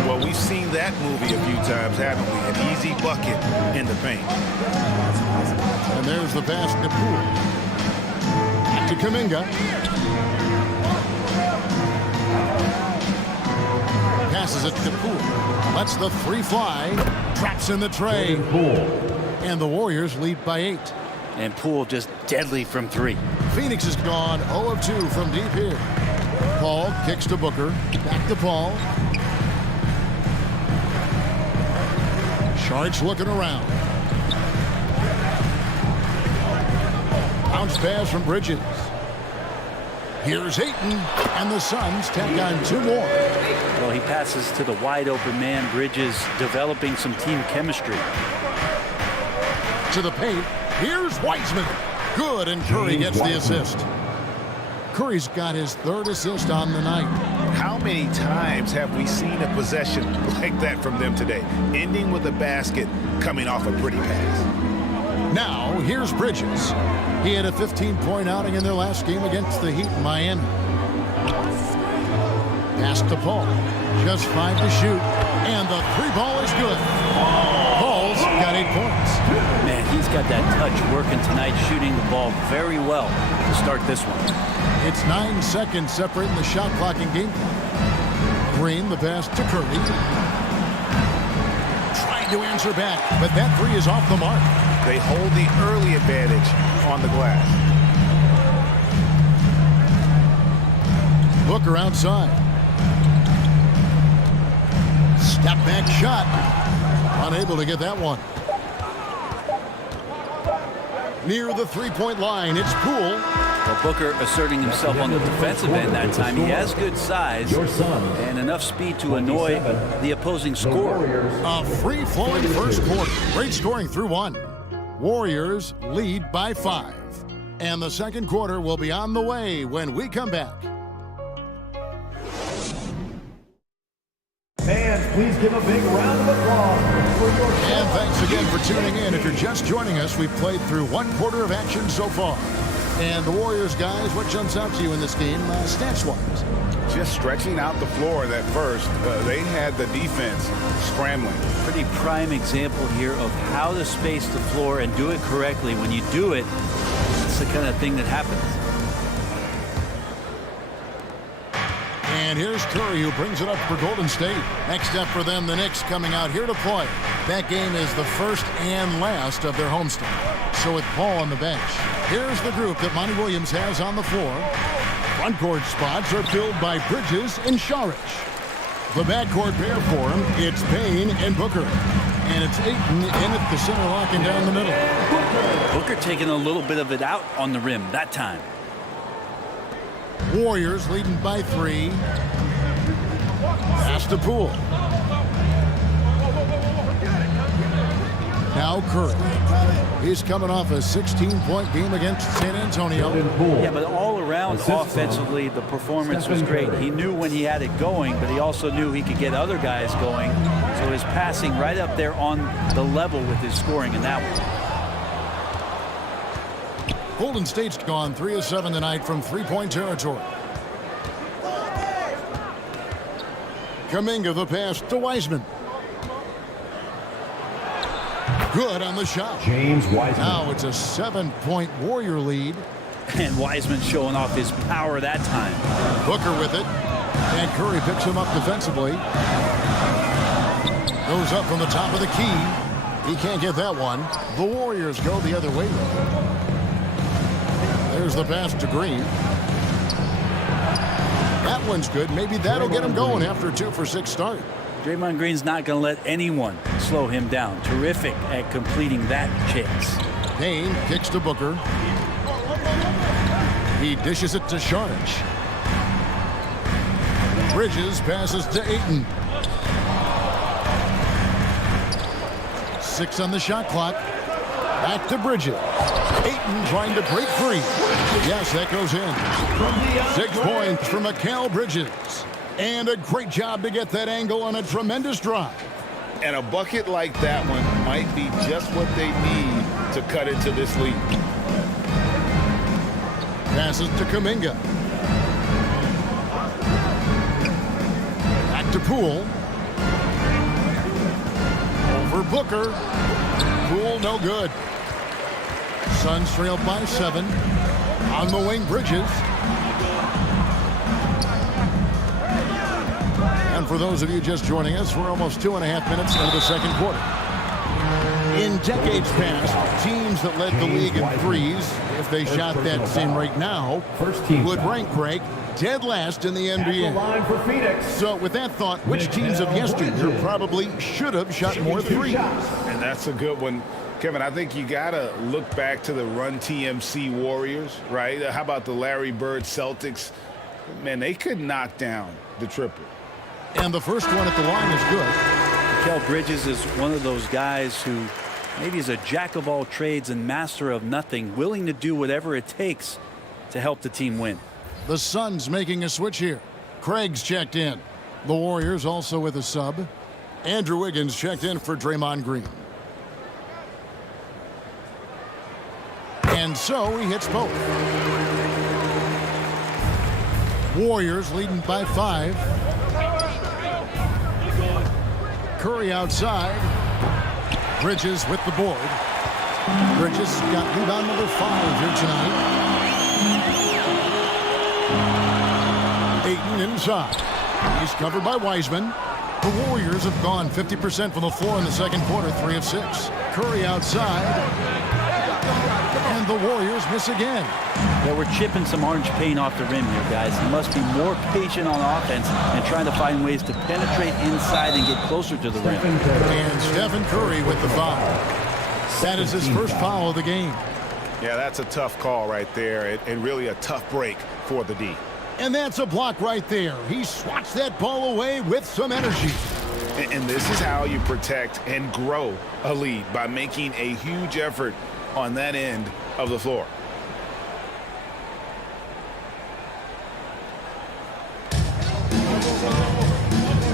Well, we've seen that movie a few times, haven't we? An easy bucket in the paint. And there's the pass to Poole. Back to Kuminga. Passes it to Poole. Lets the 3 fly. Traps in the tray. And the Warriors lead by 8. And Poole just deadly from 3. Phoenix has gone 0 of 2 from deep here. Paul kicks to Booker. Back to Paul. Saric looking around. Bounce pass from Bridges. Here's Ayton, and the Suns tack on 2 more. Well, he passes to the wide open man. Bridges developing some team chemistry. To the paint. Here's Wiseman. Good, and Curry gets the assist. Curry's got his 3rd assist on the night. How many times have we seen a possession like that from them today, ending with a basket coming off a pretty pass? Now, here's Bridges. He had a 15-point outing in their last game against the Heat in Miami. Pass to Paul. Just 5 to shoot. And the 3-ball is good. Paul's got 8 points. Man, he's got that touch working tonight, shooting the ball very well to start this one. It's 9 seconds separating the shot clock and game clock. Green, the pass to Curry. Trying to answer back, but that 3 is off the mark. They hold the early advantage on the glass. Booker outside. Step back shot. Unable to get that one. Near the 3-point line, it's Poole. Well, Booker asserting himself on the defensive end that time. He has good size and enough speed to annoy the opposing scorer. A free-flowing first quarter. Great scoring through 1. Warriors lead by 5. And the second quarter will be on the way when we come back. Fans, please give a big round of applause for your show. And thanks again for tuning in. If you're just joining us, we've played through 1 quarter of action so far. And the Warriors, guys, what jumps out to you in this game, stats-wise? Just stretching out the floor that first. They had the defense scrambling. Pretty prime example here of how to space the floor and do it correctly. When you do it, it's the kind of thing that happens. And here's Curry, who brings it up for Golden State. Next up for them, the Knicks coming out here to play. That game is the first and last of their homestand. So with Paul on the bench, here's the group that Monty Williams has on the floor. Front court spots are filled by Bridges and Saric. The backcourt pair for him, it's Payne and Booker. And it's Ayton in at the center, locking down the middle. Booker taking a little bit of it out on the rim that time. Warriors leading by 3. Pass to Poole. Now Curry. He's coming off a 16-point game against San Antonio. Yeah, but all around offensively, the performance was great. He knew when he had it going, but he also knew he could get other guys going. So his passing right up there on the level with his scoring in that one. Golden State's gone 3 of 7 tonight from 3-point territory. Kuminga the pass to Wiseman. Good on the shot. James Wiseman. Now it's a 7-point Warrior lead. And Wiseman showing off his power that time. Booker with it. And Curry picks him up defensively. Goes up from the top of the key. He can't get that one. The Warriors go the other way. There's the pass to Green. That one's good. Maybe that'll get him going after a 2-for-6 start. Draymond Green's not going to let anyone slow him down. Terrific at completing that chase. Payne kicks to Booker. He dishes it to Saric. Bridges passes to Ayton. 6 on the shot clock. Back to Bridges. Ayton trying to break free. Yes, that goes in. 6 points from Mikal Bridges. And a great job to get that angle on a tremendous drive. And a bucket like that one might be just what they need to cut into this lead. Passes to Kuminga. Back to Poole. Over Booker. Poole no good. Suns trailed by 7. On the wing, Bridges. And for those of you just joining us, we're almost 2.5 minutes into the second quarter. In decades past, teams that led the league in threes, if they shot that same rate now, would rank Greg dead last in the NBA. So with that thought, which teams of yesteryear probably should have shot more threes? And that's a good one. Kevin, I think you got to look back to the Run TMC Warriors, right? How about the Larry Bird Celtics? Man, they could knock down the triple. And the first one at the line is good. Mikal Bridges is one of those guys who maybe is a jack of all trades and master of nothing, willing to do whatever it takes to help the team win. The Suns making a switch here. Craig's checked in. The Warriors also with a sub. Andrew Wiggins checked in for Draymond Green. And so he hits both. Warriors leading by 5. Curry outside. Bridges with the board. Bridges got rebound number 5 here tonight. Ayton inside. He's covered by Wiseman. The Warriors have gone 50% from the floor in the second quarter, 3 of 6. Curry outside. And the Warriors miss again. Yeah, we're chipping some orange paint off the rim here, guys. He must be more patient on offense and trying to find ways to penetrate inside and get closer to the rim. And Stephen Curry with the foul. That is his first foul of the game. Yeah, that's a tough call right there, and really a tough break for the D. And that's a block right there. He swats that ball away with some energy. And this is how you protect and grow a lead, by making a huge effort on that end of the floor.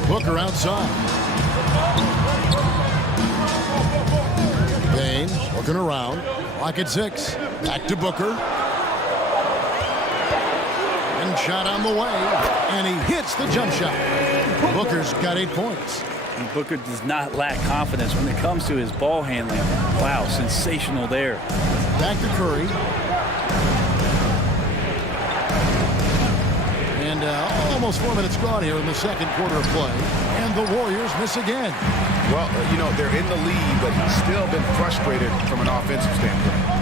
Booker outside. Bane looking around. Lock at 6. Back to Booker. And shot on the way. And he hits the jump shot. Booker's got 8 points. And Booker does not lack confidence when it comes to his ball handling. Wow, sensational there. Back to Curry. And almost 4 minutes gone here in the second quarter of play. And the Warriors miss again. Well, you know, they're in the lead, but he's still been frustrated from an offensive standpoint.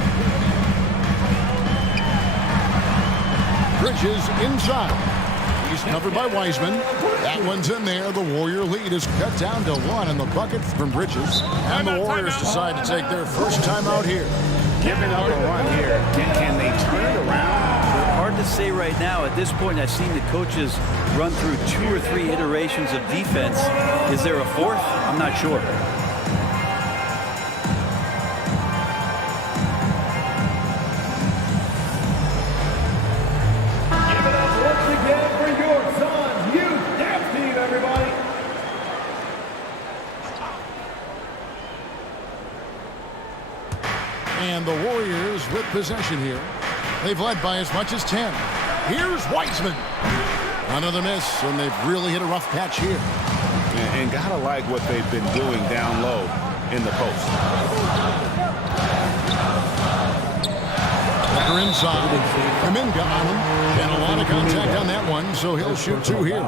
Bridges inside. He's covered by Wiseman. That one's in there. The Warrior lead is cut down to 1 in the bucket from Bridges. And the Warriors decide to take their first time out here. Giving up a run here. Can they turn it around? Hard to say right now. At this point, I've seen the coaches run through 2 or 3 iterations of defense. Is there a 4th? I'm not sure. Give it up once again for your Suns Youth Dance Team, everybody. And the Warriors with possession here. They've led by as much as 10. Here's Wiseman. Another miss, and they've really hit a rough patch here. And gotta like what they've been doing down low in the post. Booker inside. Kuminga on him. And a lot of contact on that one, so he'll shoot 2 here.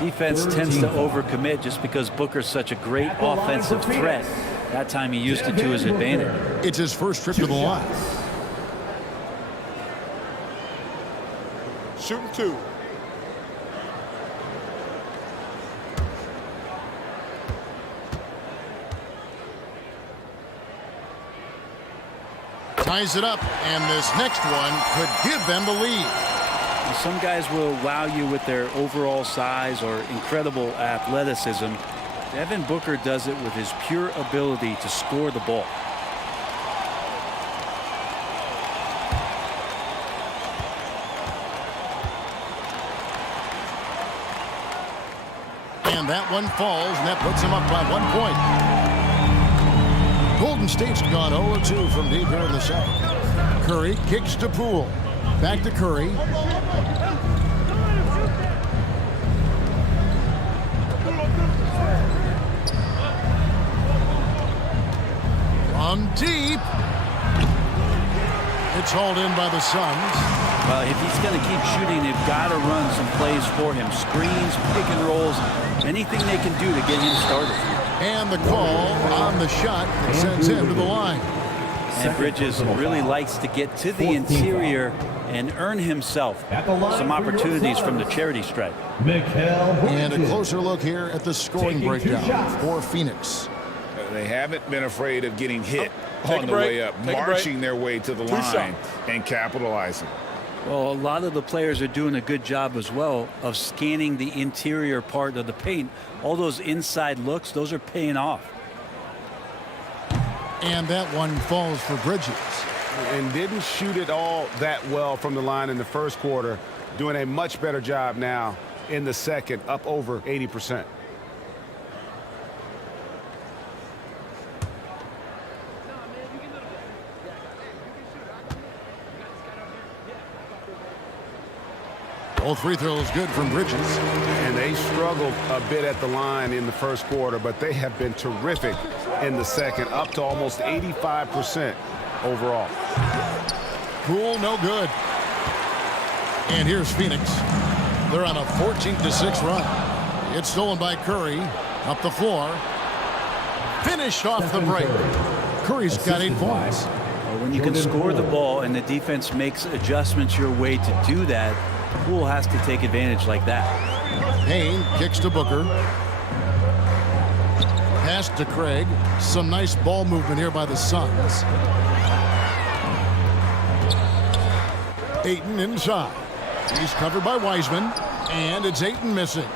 Defense tends to overcommit just because Booker's such a great offensive threat. That time he used it to his advantage. It's his first trip to the line. Shooting 2. Ties it up, and this next one could give them the lead. Some guys will wow you with their overall size or incredible athleticism. Devin Booker does it with his pure ability to score the ball. And that one falls, and that puts him up by 1 point. Golden State's gone 0-2 from deep here in the second. Curry kicks to Poole. Back to Curry. From deep. It's hauled in by the Suns. Well, if he's going to keep shooting, they've got to run some plays for him. Screens, pick and rolls, anything they can do to get him started. And the call on the shot that sends him to the line. And Bridges really likes to get to the interior and earn himself some opportunities from the charity stripe. And a closer look here at the scoring breakdown for Phoenix. They haven't been afraid of getting hit on the way up, marching their way to the line and capitalizing. Well, a lot of the players are doing a good job as well of scanning the interior part of the paint. All those inside looks, those are paying off. And that one falls for Bridges. And didn't shoot it all that well from the line in the first quarter. doing a much better job now in the second, up over 80%. Both free throws good from Bridges. And they struggled a bit at the line in the first quarter, but they have been terrific in the second, up to almost 85% overall. Poole, no good. And here's Phoenix. They're on a 14-6 run. It's stolen by Curry. Up the floor. Finished off the break. Curry's got 8 points. When you can score the ball and the defense makes adjustments your way to do that, Poole has to take advantage like that. Payne kicks to Booker. Pass to Craig. Some nice ball movement here by the Suns. Ayton inside. He's covered by Wiseman. And it's Ayton missing.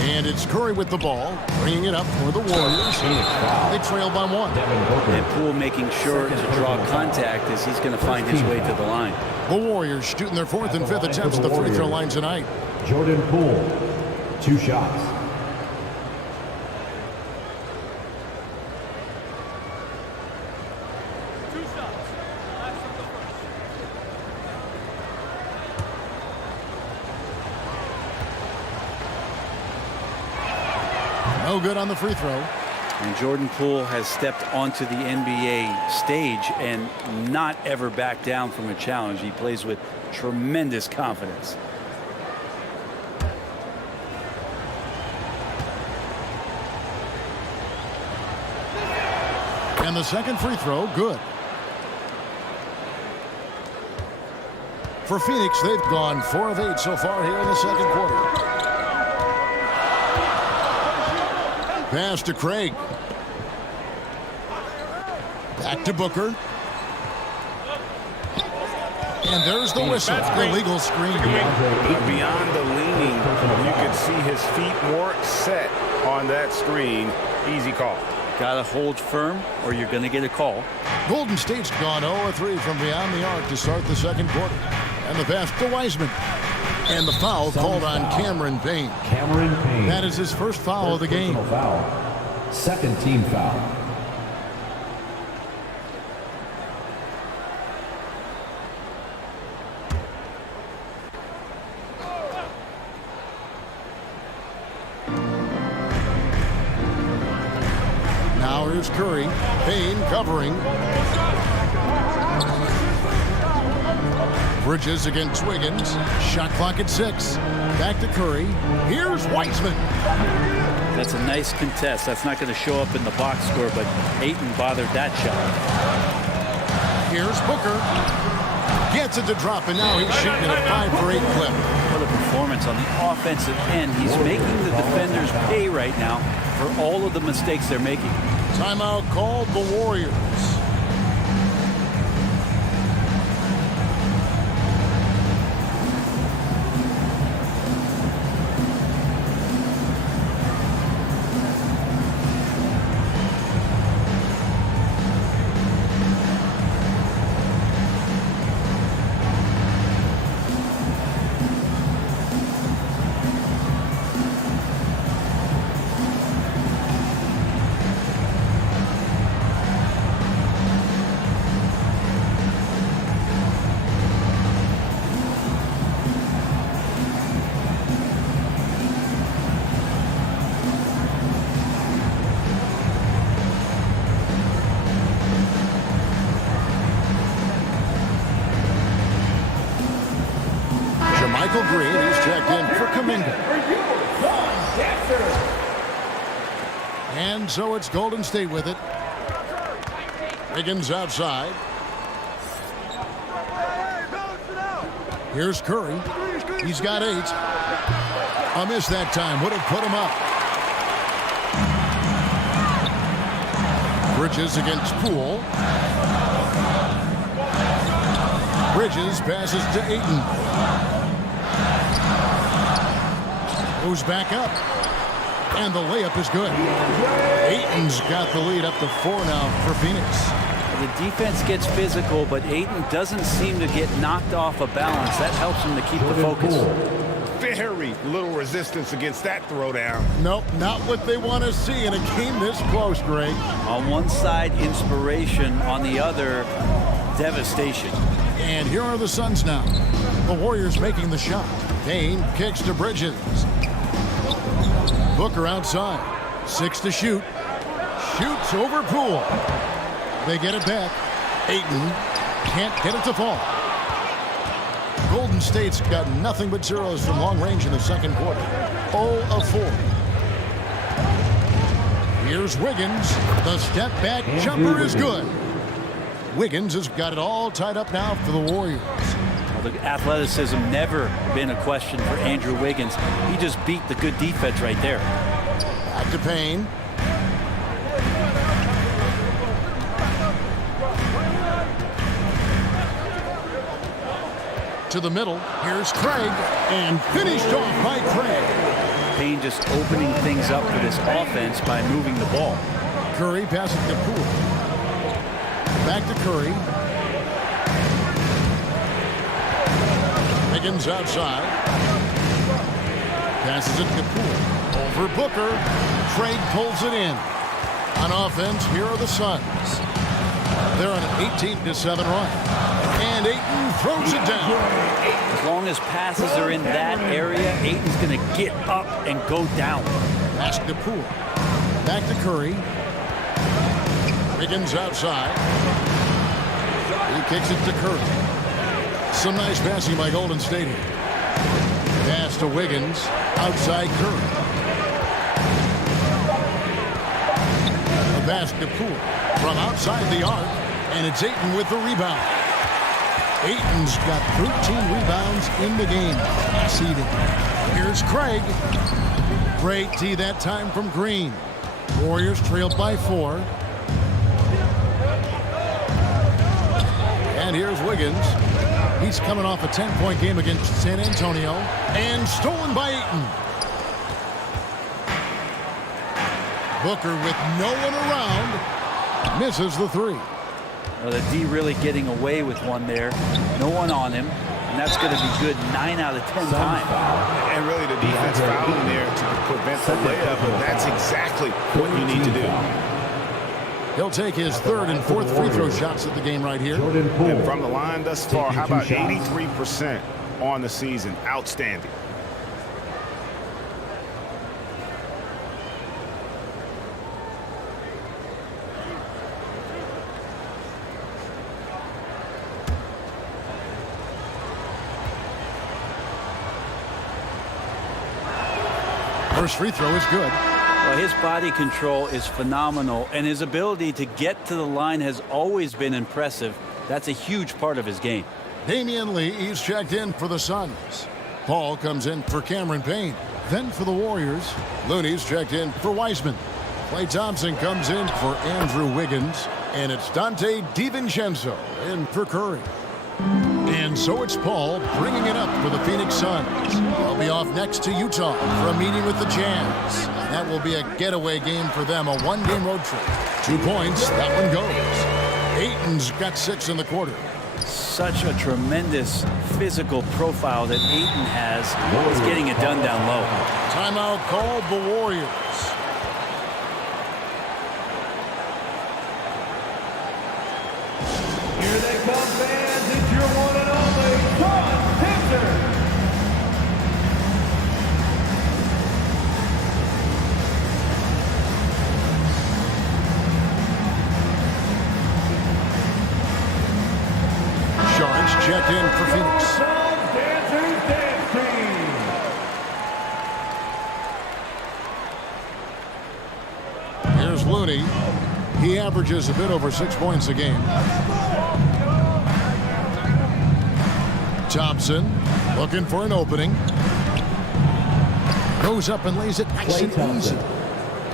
And it's Curry with the ball, bringing it up for the Warriors. They trail by 1. And Poole making sure to draw contact as he's going to find his way to the line. The Warriors shooting their 4th and 5th attempts at the free throw line tonight. Jordan Poole, 2 shots. No good on the free throw. And Jordan Poole has stepped onto the NBA stage and not ever backed down from a challenge. He plays with tremendous confidence. And the second free throw, good. For Phoenix, they've gone 4 of 8 so far here in the second quarter. Pass to Craig. Back to Booker. And there's the whistle. Illegal screen. Beyond the leaning, you can see his feet weren't set on that screen. Easy call. Got to hold firm or you're going to get a call. Golden State's gone 0-3 from beyond the arc to start the second quarter. And the pass to Wiseman. And the foul called on Cameron Payne. Cameron Payne. That is his first foul of the game. Foul. Second team foul. Now here's Curry. Payne covering. Bridges against Wiggins. Shot clock at 6. Back to Curry. Here's Wiseman. That's a nice contest. That's not going to show up in the box score, but Ayton bothered that shot. Here's Booker. Gets it to drop, and now he's shooting at a 5 for 8 clip. What a performance on the offensive end. He's making the defenders pay right now for all of the mistakes they're making. Timeout called the Warriors. Michael Green is checked in for Kuminga. And so it's Golden State with it. Wiggins outside. Here's Curry. He's got 8. A miss that time. Would have put him up. Bridges against Poole. Bridges passes to Ayton. Goes back up. And the layup is good. Ayton's got the lead up to 4 now for Phoenix. The defense gets physical, but Ayton doesn't seem to get knocked off of balance. That helps him to keep the focus. Very little resistance against that throwdown. Nope, not what they want to see in a game this close, Greg. On one side, inspiration. On the other, devastation. And here are the Suns now. The Warriors making the shot. Payne kicks to Bridges. Booker outside. 6 to shoot. Shoots over Poole. They get it back. Ayton can't get it to fall. Golden State's got nothing but zeros from long range in the second quarter. 0 of 4. Here's Wiggins. The step back jumper is good. Wiggins has got it all tied up now for the Warriors. Well, the athleticism never been a question for Andrew Wiggins. He just beat the good defense right there. Back to Payne. To the middle. Here's Craig. And finished off by Craig. Payne just opening things up for this offense by moving the ball. Curry passing to Poole. Back to Curry. Wiggins outside. Passes it to Poole. Over Booker. Craig pulls it in. On offense, here are the Suns. They're on an 18-7 run. And Ayton throws it down. As long as passes are in that area, Ayton's going to get up and go down. Pass to Poole. Back to Curry. Wiggins outside. He kicks it to Curry. Some nice passing by Golden State. Pass to Wiggins. Outside Curry. A pass to Poole. From outside the arc. And it's Ayton with the rebound. Ayton's got 13 rebounds in the game. Seeding. Here's Craig. Great D that time from Green. Warriors trailed by 4. And here's Wiggins. He's coming off a 10-point game against San Antonio. And stolen by Ayton. Booker with no one around. Misses the 3. Well, the D really getting away with one there. No one on him. And that's going to be good 9 out of 10 times. And really the defense fouling there to prevent the layup. But that's exactly what you need to do. He'll take his 3rd and 4th free throw shots at the game right here. And from the line thus far, how about 83% on the season? Outstanding. First free throw is good. Well, his body control is phenomenal, and his ability to get to the line has always been impressive. That's a huge part of his game. Damian Lee is checked in for the Suns. Paul comes in for Cameron Payne. Then for the Warriors, Looney's checked in for Wiseman. Klay Thompson comes in for Andrew Wiggins. And it's Dante DiVincenzo in for Curry. And so it's Paul bringing it up for the Phoenix Suns. They'll be off next to Utah for a meeting with the Jazz. That will be a getaway game for them, a one-game road trip. 2 points, that one goes. Ayton's got 6 in the quarter. Such a tremendous physical profile that Ayton has. He's getting it done down low. Timeout called the Warriors. Here they come, fans. It's your one and only John Tinter. Sharks checked in for Phoenix. Dancers Dance Team. Here's Looney. He averages a bit over 6 points a game. Thompson looking for an opening. Goes up and lays it nice and easy.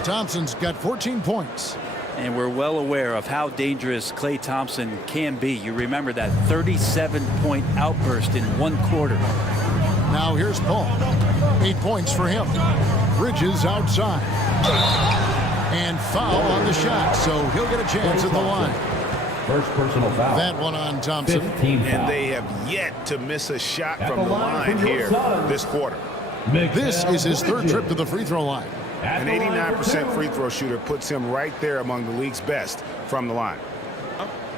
Thompson's got 14 points. And we're well aware of how dangerous Klay Thompson can be. You remember that 37-point outburst in 1 quarter. Now here's Paul. 8 points for him. Bridges outside. And foul on the shot, so he'll get a chance at the line. First personal foul. That one on Thompson. 15 foul. And they have yet to miss a shot At from the line here this quarter. This is his third trip to the free throw line. An 89% free throw shooter puts him right there among the league's best from the line.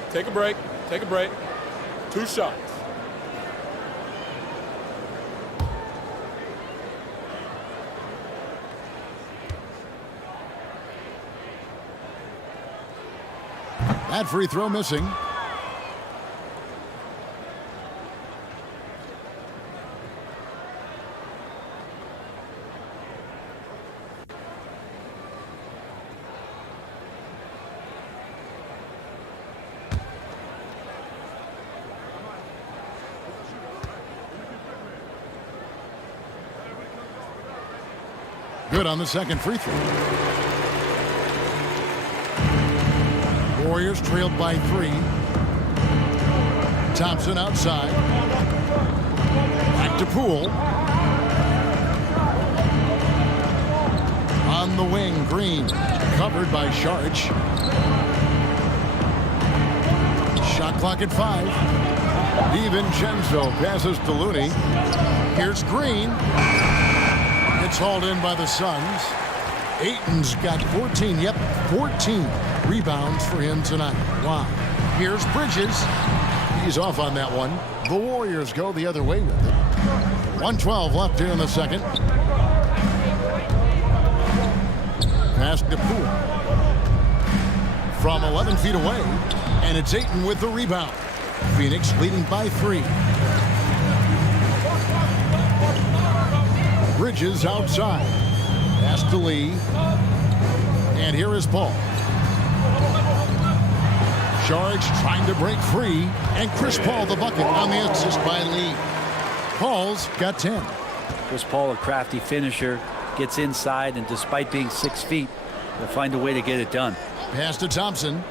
Take a break. Take a break. 2 shots. That free throw missing. Good on the second free throw. Warriors trailed by 3. Thompson outside. Back to Poole. On the wing, Green. Covered by Saric. Shot clock at 5. DiVincenzo passes to Looney. Here's Green. It's hauled in by the Suns. Ayton's got 14. Yep, 14 rebounds for him tonight. Wow. Here's Bridges. He's off on that one. The Warriors go the other way with it. 1:12 left here in the second. Pass to Poole. From 11 feet away. And it's Ayton with the rebound. Phoenix leading by 3. Bridges outside. Pass to Lee. And here is Paul. Saric trying to break free. And Chris Paul the bucket on the assist by Lee. Paul's got 10. Chris Paul, a crafty finisher, gets inside, and despite being 6 feet, he'll find a way to get it done. Pass to Thompson.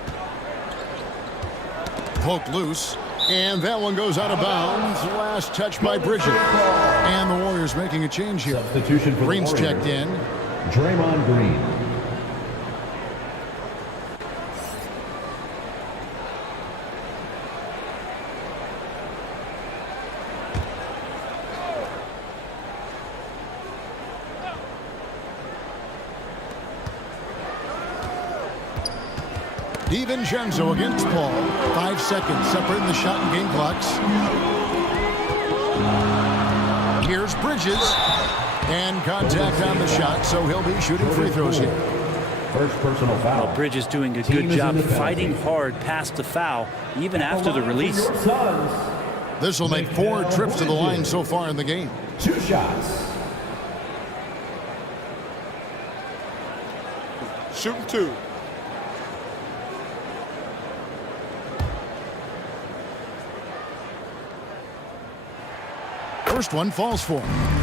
Poke loose. And that one goes out of bounds. Last touch by Bridges. And the Warriors making a change here. Substitution for Green's the Warriors. checked in. Draymond Green. DiVincenzo against Paul. 5 seconds separating the shot and game clocks. Here's Bridges. And contact on the shot, so he'll be shooting free throws here. First personal foul. Well, Bridges doing a good job fighting hard past the foul, even after the release. This will make 4 trips to the line so far in the game. 2 shots. Shooting 2. First one falls for him.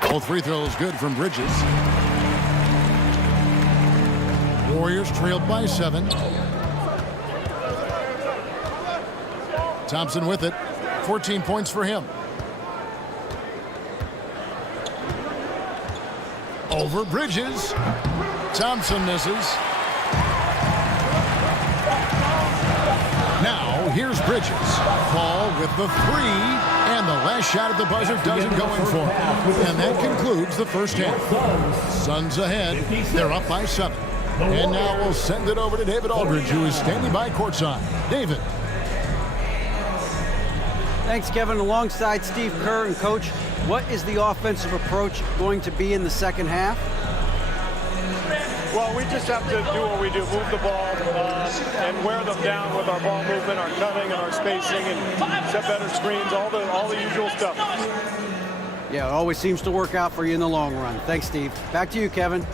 Both free throws good from Bridges. Warriors trailed by 7. Thompson with it. 14 points for him. Over Bridges. Thompson misses. Now here's Bridges. Paul with the 3. And the last shot at the buzzer doesn't go in for him. And that concludes the first half. Suns ahead. They're up by 7. And now we'll send it over to David Aldridge, who is standing by courtside. David. Thanks, Kevin. Alongside Steve Kerr and Coach, what is the offensive approach going to be in the second half? Well, we just have to do what we do, move the ball and wear them down with our ball movement, our cutting, and our spacing, and set better screens, all the usual stuff. Yeah, it always seems to work out for you in the long run. Thanks, Steve. Back to you, Kevin.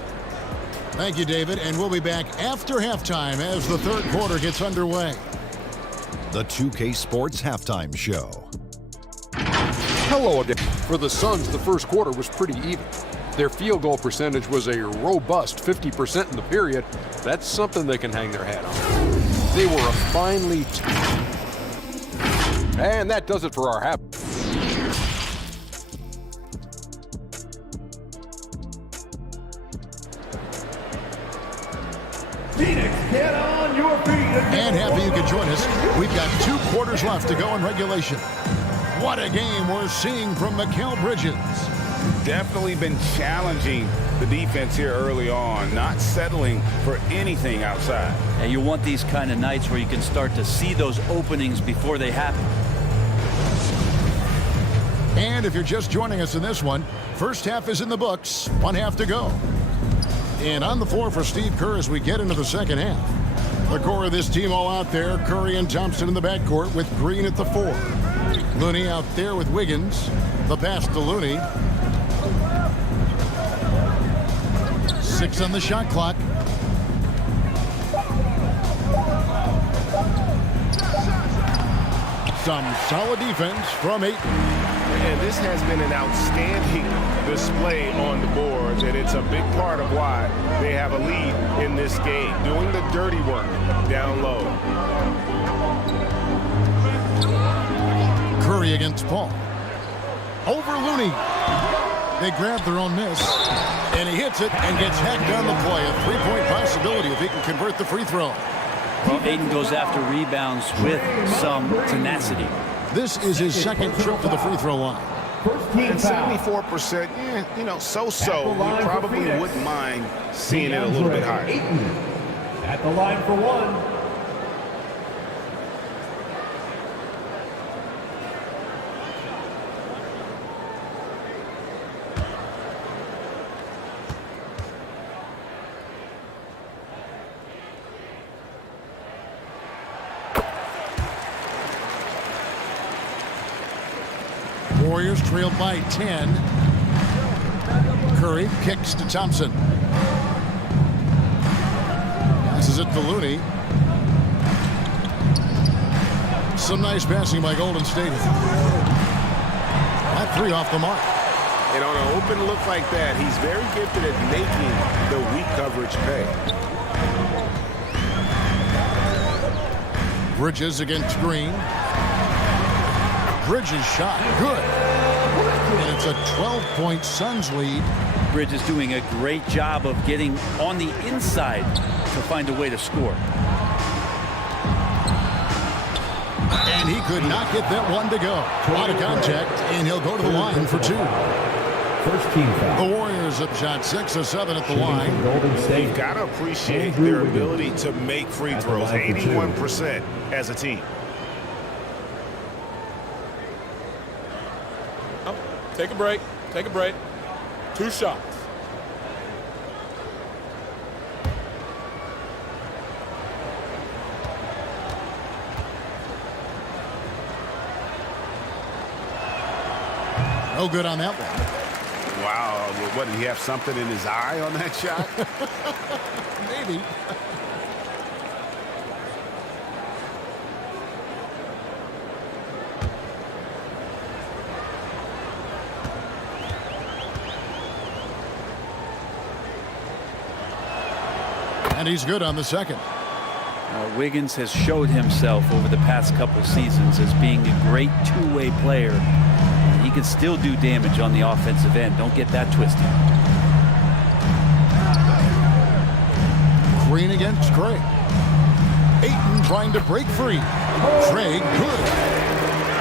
Thank you, David. And we'll be back after halftime as the third quarter gets underway. The 2K Sports Halftime Show. Hello again. For the Suns, the first quarter was pretty even. Their field goal percentage was a robust 50% in the period. That's something they can hang their hat on. They were a finely... And that does it for our half. Phoenix, get on your feet. And happy you could join us. We've got 2 quarters left to go in regulation. What a game we're seeing from Mikal Bridges. Definitely been challenging the defense here early on, not settling for anything outside. And you want these kind of nights where you can start to see those openings before they happen. And if you're just joining us in this one, first half is in the books, 1 half to go. And on the floor for Steve Kerr as we get into the second half. The core of this team all out there, Curry and Thompson in the backcourt with Green at the 4. Looney out there with Wiggins. The pass to Looney. 6 on the shot clock. Some solid defense from Ayton. And this has been an outstanding display on the boards, and it's a big part of why they have a lead in this game, doing the dirty work down low. Curry against Paul. Over Looney. They grab their own miss, and he hits it and gets hacked on the play. A 3-point possibility if he can convert the free throw. Well, Ayton goes after rebounds with some tenacity. This is his second trip to the free throw line. And 74%, you know, so-so. We probably wouldn't mind seeing it a little bit higher. At the line for 1. Warriors trailed by 10. Curry kicks to Thompson. Passes it to Looney. Some nice passing by Golden State. That 3 off the mark. And on an open look like that, he's very gifted at making the weak coverage pay. Bridges against Green. Bridges shot good. And it's a 12-point Suns lead. Bridges doing a great job of getting on the inside to find a way to score. And he could not get that one to go. Out of contact, and he'll go to the line for 2. First team foul. The Warriors have shot 6 of 7 at the line. Golden State. You've got to appreciate their ability to make free throws. 81% as a team. Take a break. Take a break. 2 shots. No good on that one. Wow. What, did he have something in his eye on that shot? Maybe. And he's good on the second. Wiggins has showed himself over the past couple seasons as being a great two-way player. He can still do damage on the offensive end. Don't get that twisted. Green against Craig. Ayton trying to break free. Craig good.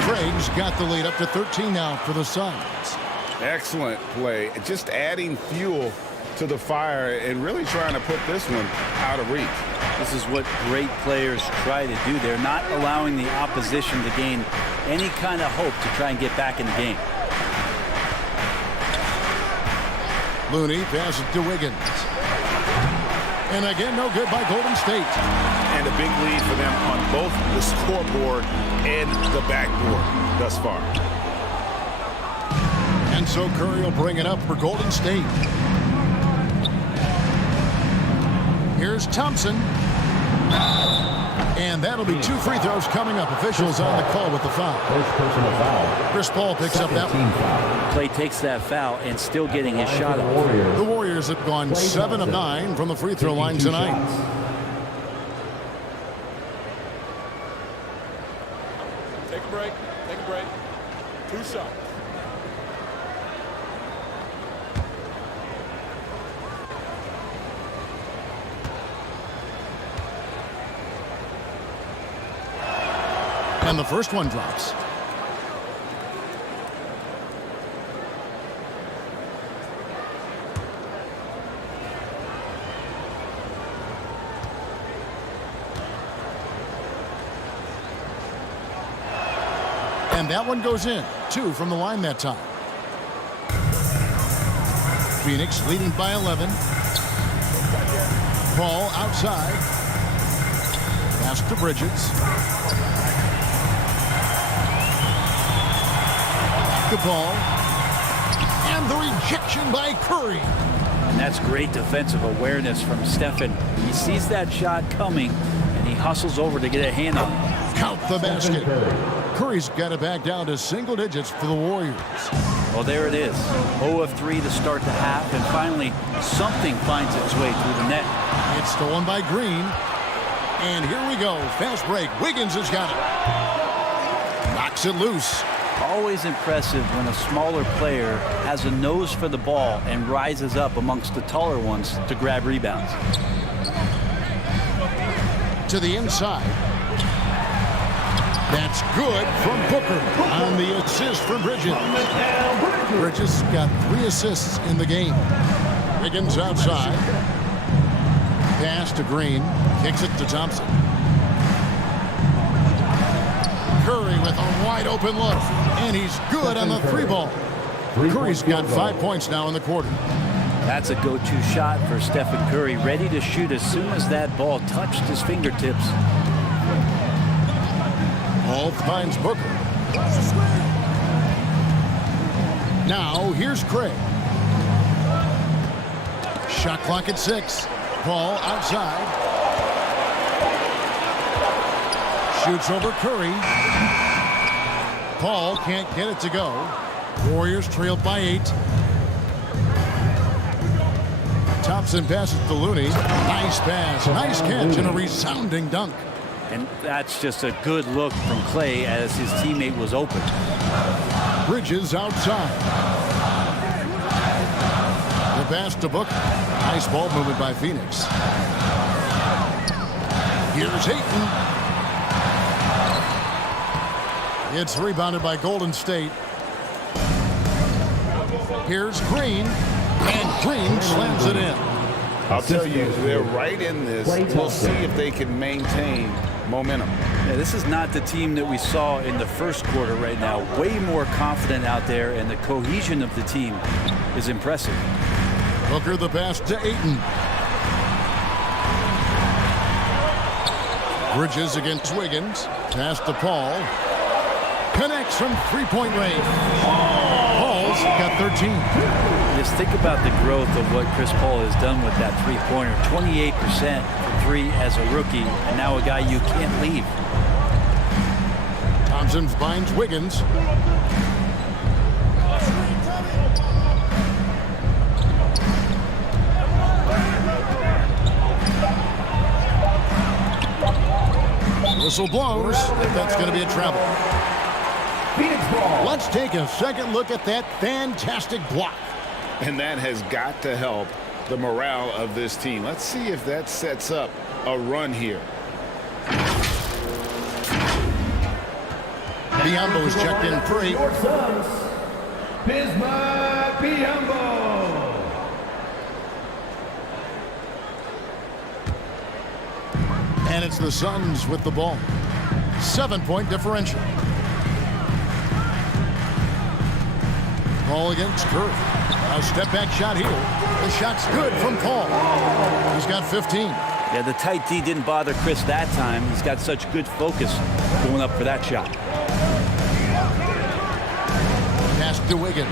Craig's got the lead up to 13 now for the Suns. Excellent play. Just adding fuel to the fire and really trying to put this one out of reach. This is what great players try to do. They're not allowing the opposition to gain any kind of hope to try and get back in the game. Looney passes to Wiggins. And again, no good by Golden State. And a big lead for them on both the scoreboard and the backboard thus far. And so Curry will bring it up for Golden State. Here's Thompson. And that'll be 2 free throws coming up. Officials on the call with the foul. First personal foul. Chris Paul picks up that one. Clay takes that foul and still getting his shot off. The Warriors have gone 7 of 9 from the free throw line tonight. Take a break. Take a break. 2 shots. And the first one drops. And that one goes in. 2 from the line that time. Phoenix leading by 11. Paul outside. Pass to Bridges. The ball. And the rejection by Curry. And that's great defensive awareness from Stephen. He sees that shot coming, and he hustles over to get a hand on it. Count the basket. Curry's got it back down to single digits for the Warriors. Well, there it is. 0 of 3 to start the half, and finally something finds its way through the net. It's stolen by Green. And here we go. Fast break. Wiggins has got it. Knocks it loose. Always impressive when a smaller player has a nose for the ball and rises up amongst the taller ones to grab rebounds. To the inside. That's good from Booker on the assist for Bridges. Bridges got 3 assists in the game. Wiggins outside. Pass to Green. Kicks it to Thompson. Curry with a wide open look. And he's good on the 3 ball. Curry's got 5 points now in the quarter. That's a go-to shot for Stephen Curry, ready to shoot as soon as that ball touched his fingertips. Ball finds Booker. Now here's Craig. Shot clock at 6. Paul outside. Shoots over Curry. Paul can't get it to go. Warriors trailed by 8. Thompson passes to Looney. Nice pass, nice catch, and a resounding dunk. And that's just a good look from Clay as his teammate was open. Bridges outside. The pass to Booker. Nice ball movement by Phoenix. Here's Ayton. It's rebounded by Golden State. Here's Green. And Green slams it in. I'll tell you, they're right in this. We'll see if they can maintain momentum. Yeah, this is not the team that we saw in the first quarter right now. Way more confident out there, and the cohesion of the team is impressive. Booker the pass to Ayton. Bridges against Wiggins. Pass to Paul. Connects from 3-point range. Paul's got 13. Just think about the growth of what Chris Paul has done with that three-pointer. 28% for 3 as a rookie, and now a guy you can't leave. Thompson finds Wiggins. Whistle blows. That's going to be a travel. Let's take a second look at that fantastic block. And that has got to help the morale of this team. Let's see if that sets up a run here. Biyombo's checked in free. Bismack Biyombo. And it's the Suns with the ball. 7-point differential. Paul against Curry. A step-back shot here. The shot's good from Paul. He's got 15. Yeah, the tight D didn't bother Chris that time. He's got such good focus going up for that shot. Pass to Wiggins.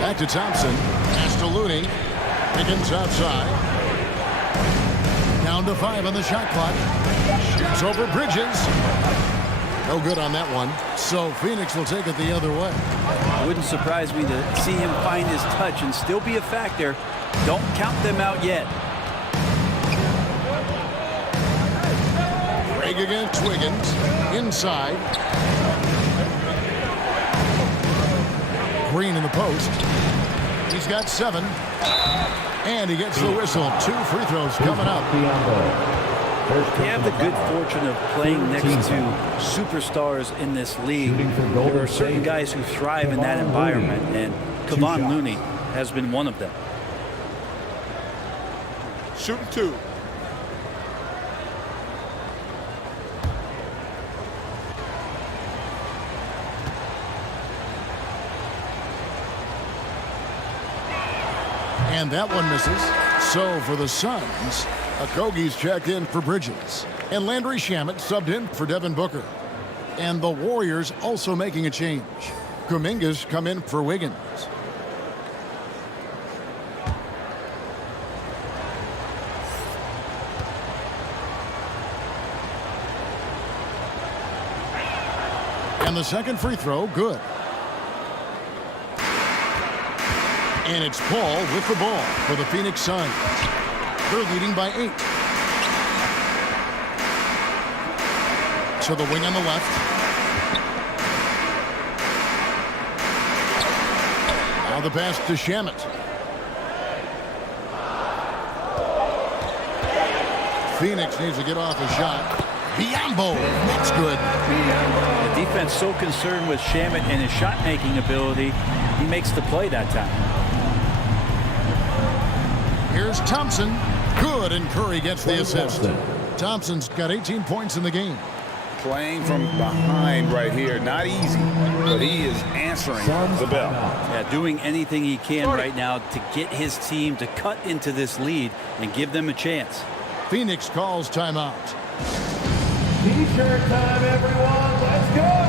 Back to Thompson. Pass to Looney. Wiggins outside. Down to 5 on the shot clock. Shoots over Bridges. No good on that one. So Phoenix will take it the other way. It wouldn't surprise me to see him find his touch and still be a factor. Don't count them out yet. Craig against Wiggins. Inside. Green in the post. He's got 7. And he gets the whistle. 2 free throws coming up. You have the good fortune of playing next to superstars in this league. There are certain guys who thrive in that environment, and Kevon Looney has been one of them. Shooting 2. And that one misses. So for the Suns, Okogie's checked in for Bridges. And Landry Shamet subbed in for Devin Booker. And the Warriors also making a change. Kuminga's come in for Wiggins. And the second free throw, good. And it's Paul with the ball for the Phoenix Suns. They're leading by 8. To the wing on the left. Now the pass to Shamet. Phoenix needs to get off a shot. Biyombo, that's good. The defense so concerned with Shamet and his shot-making ability, he makes the play that time. Here's Thompson. Good, and Curry gets the assist. Thompson's got 18 points in the game. Playing from behind right here. Not easy, but he is answering the bell. Yeah, doing anything he can right now to get his team to cut into this lead and give them a chance. Phoenix calls timeout. T-shirt time, everyone. Let's go.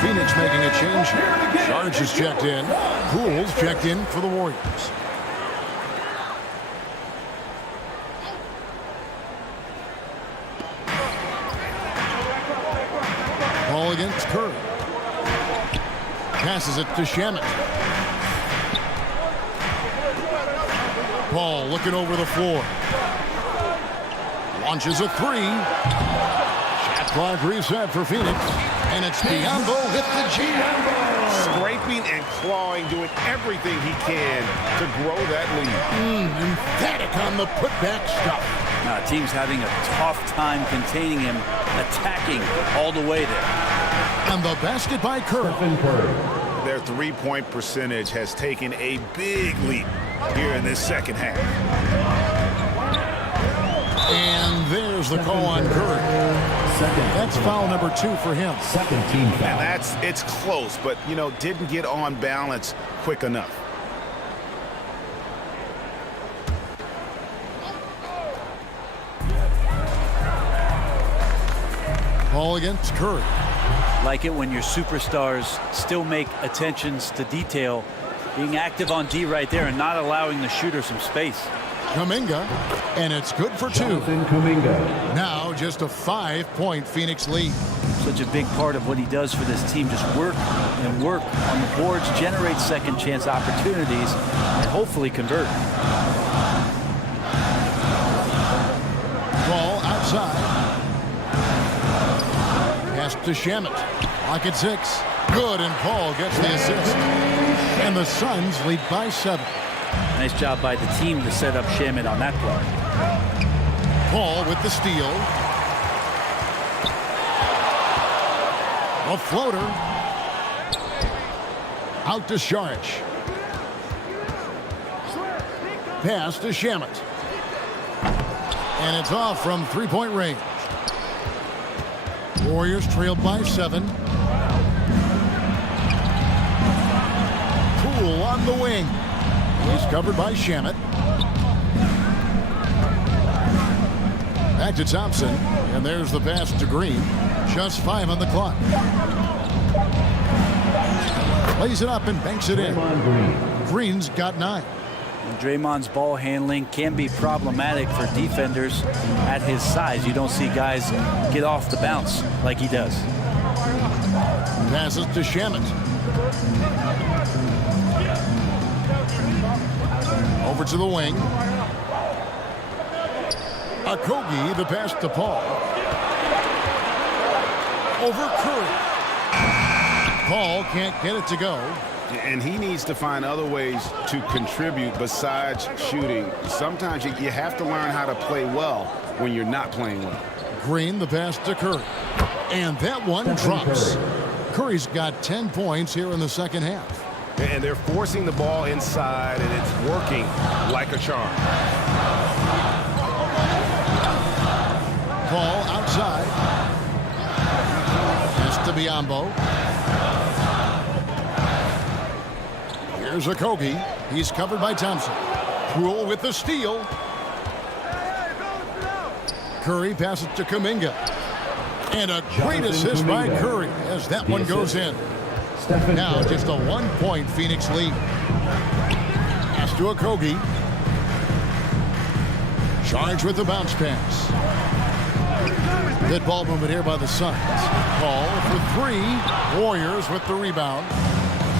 Phoenix making a change here. Sarge is checked in. Poole's checked in for the Warriors. Ball against Curry. Passes it to Shamet. Ball looking over the floor. Launches a 3. Shot clock reset for Phoenix. And it's Biyombo with the jam. Scraping and clawing, doing everything he can to grow that lead. Emphatic on the putback stuff. Team's having a tough time containing him, attacking all the way there. And the basket by Curry. Their three-point percentage has taken a big leap here in this second half. And there's the call on Curry. That's foul number 2 for him. Second team foul. And it's close, but, didn't get on balance quick enough. Ball against Curry. Like it when your superstars still make attentions to detail, being active on D right there and not allowing the shooter some space. Kuminga, and it's good for 2. Jonathan Kuminga. Now just a 5-point Phoenix lead. Such a big part of what he does for this team, just work and work on the boards, generate second chance opportunities, and hopefully convert. Ball outside. Pass to Shamet. Lock at 6. Good, and Paul gets the assist. And the Suns lead by 7. Nice job by the team to set up Shamet on that play. Paul with the steal. A floater. Out to Saric. Pass to Shamet. And it's off from three-point range. Warriors trailed by 7. Poole on the wing. He's covered by Shamet. Back to Thompson, and there's the pass to Green. Just 5 on the clock. Lays it up and banks it in. Green's got 9. And Draymond's ball handling can be problematic for defenders at his size. You don't see guys get off the bounce like he does. Passes to Shamet. Over to the wing. Okogie, the pass to Paul. Over Curry. Paul can't get it to go. And he needs to find other ways to contribute besides shooting. Sometimes you have to learn how to play well when you're not playing well. Green, the pass to Curry. And that one drops. Curry's got 10 points here in the second half. And they're forcing the ball inside, and it's working like a charm. Paul outside. Pass to Biyombo. Here's Okogie. He's covered by Thompson. Poole with the steal. Curry passes to Kuminga. And a great assist by Curry as that one goes in. Now just a 1-point Phoenix lead. Pass to Okogie. Charged with the bounce pass. Good ball movement here by the Suns. Paul for 3. Warriors with the rebound.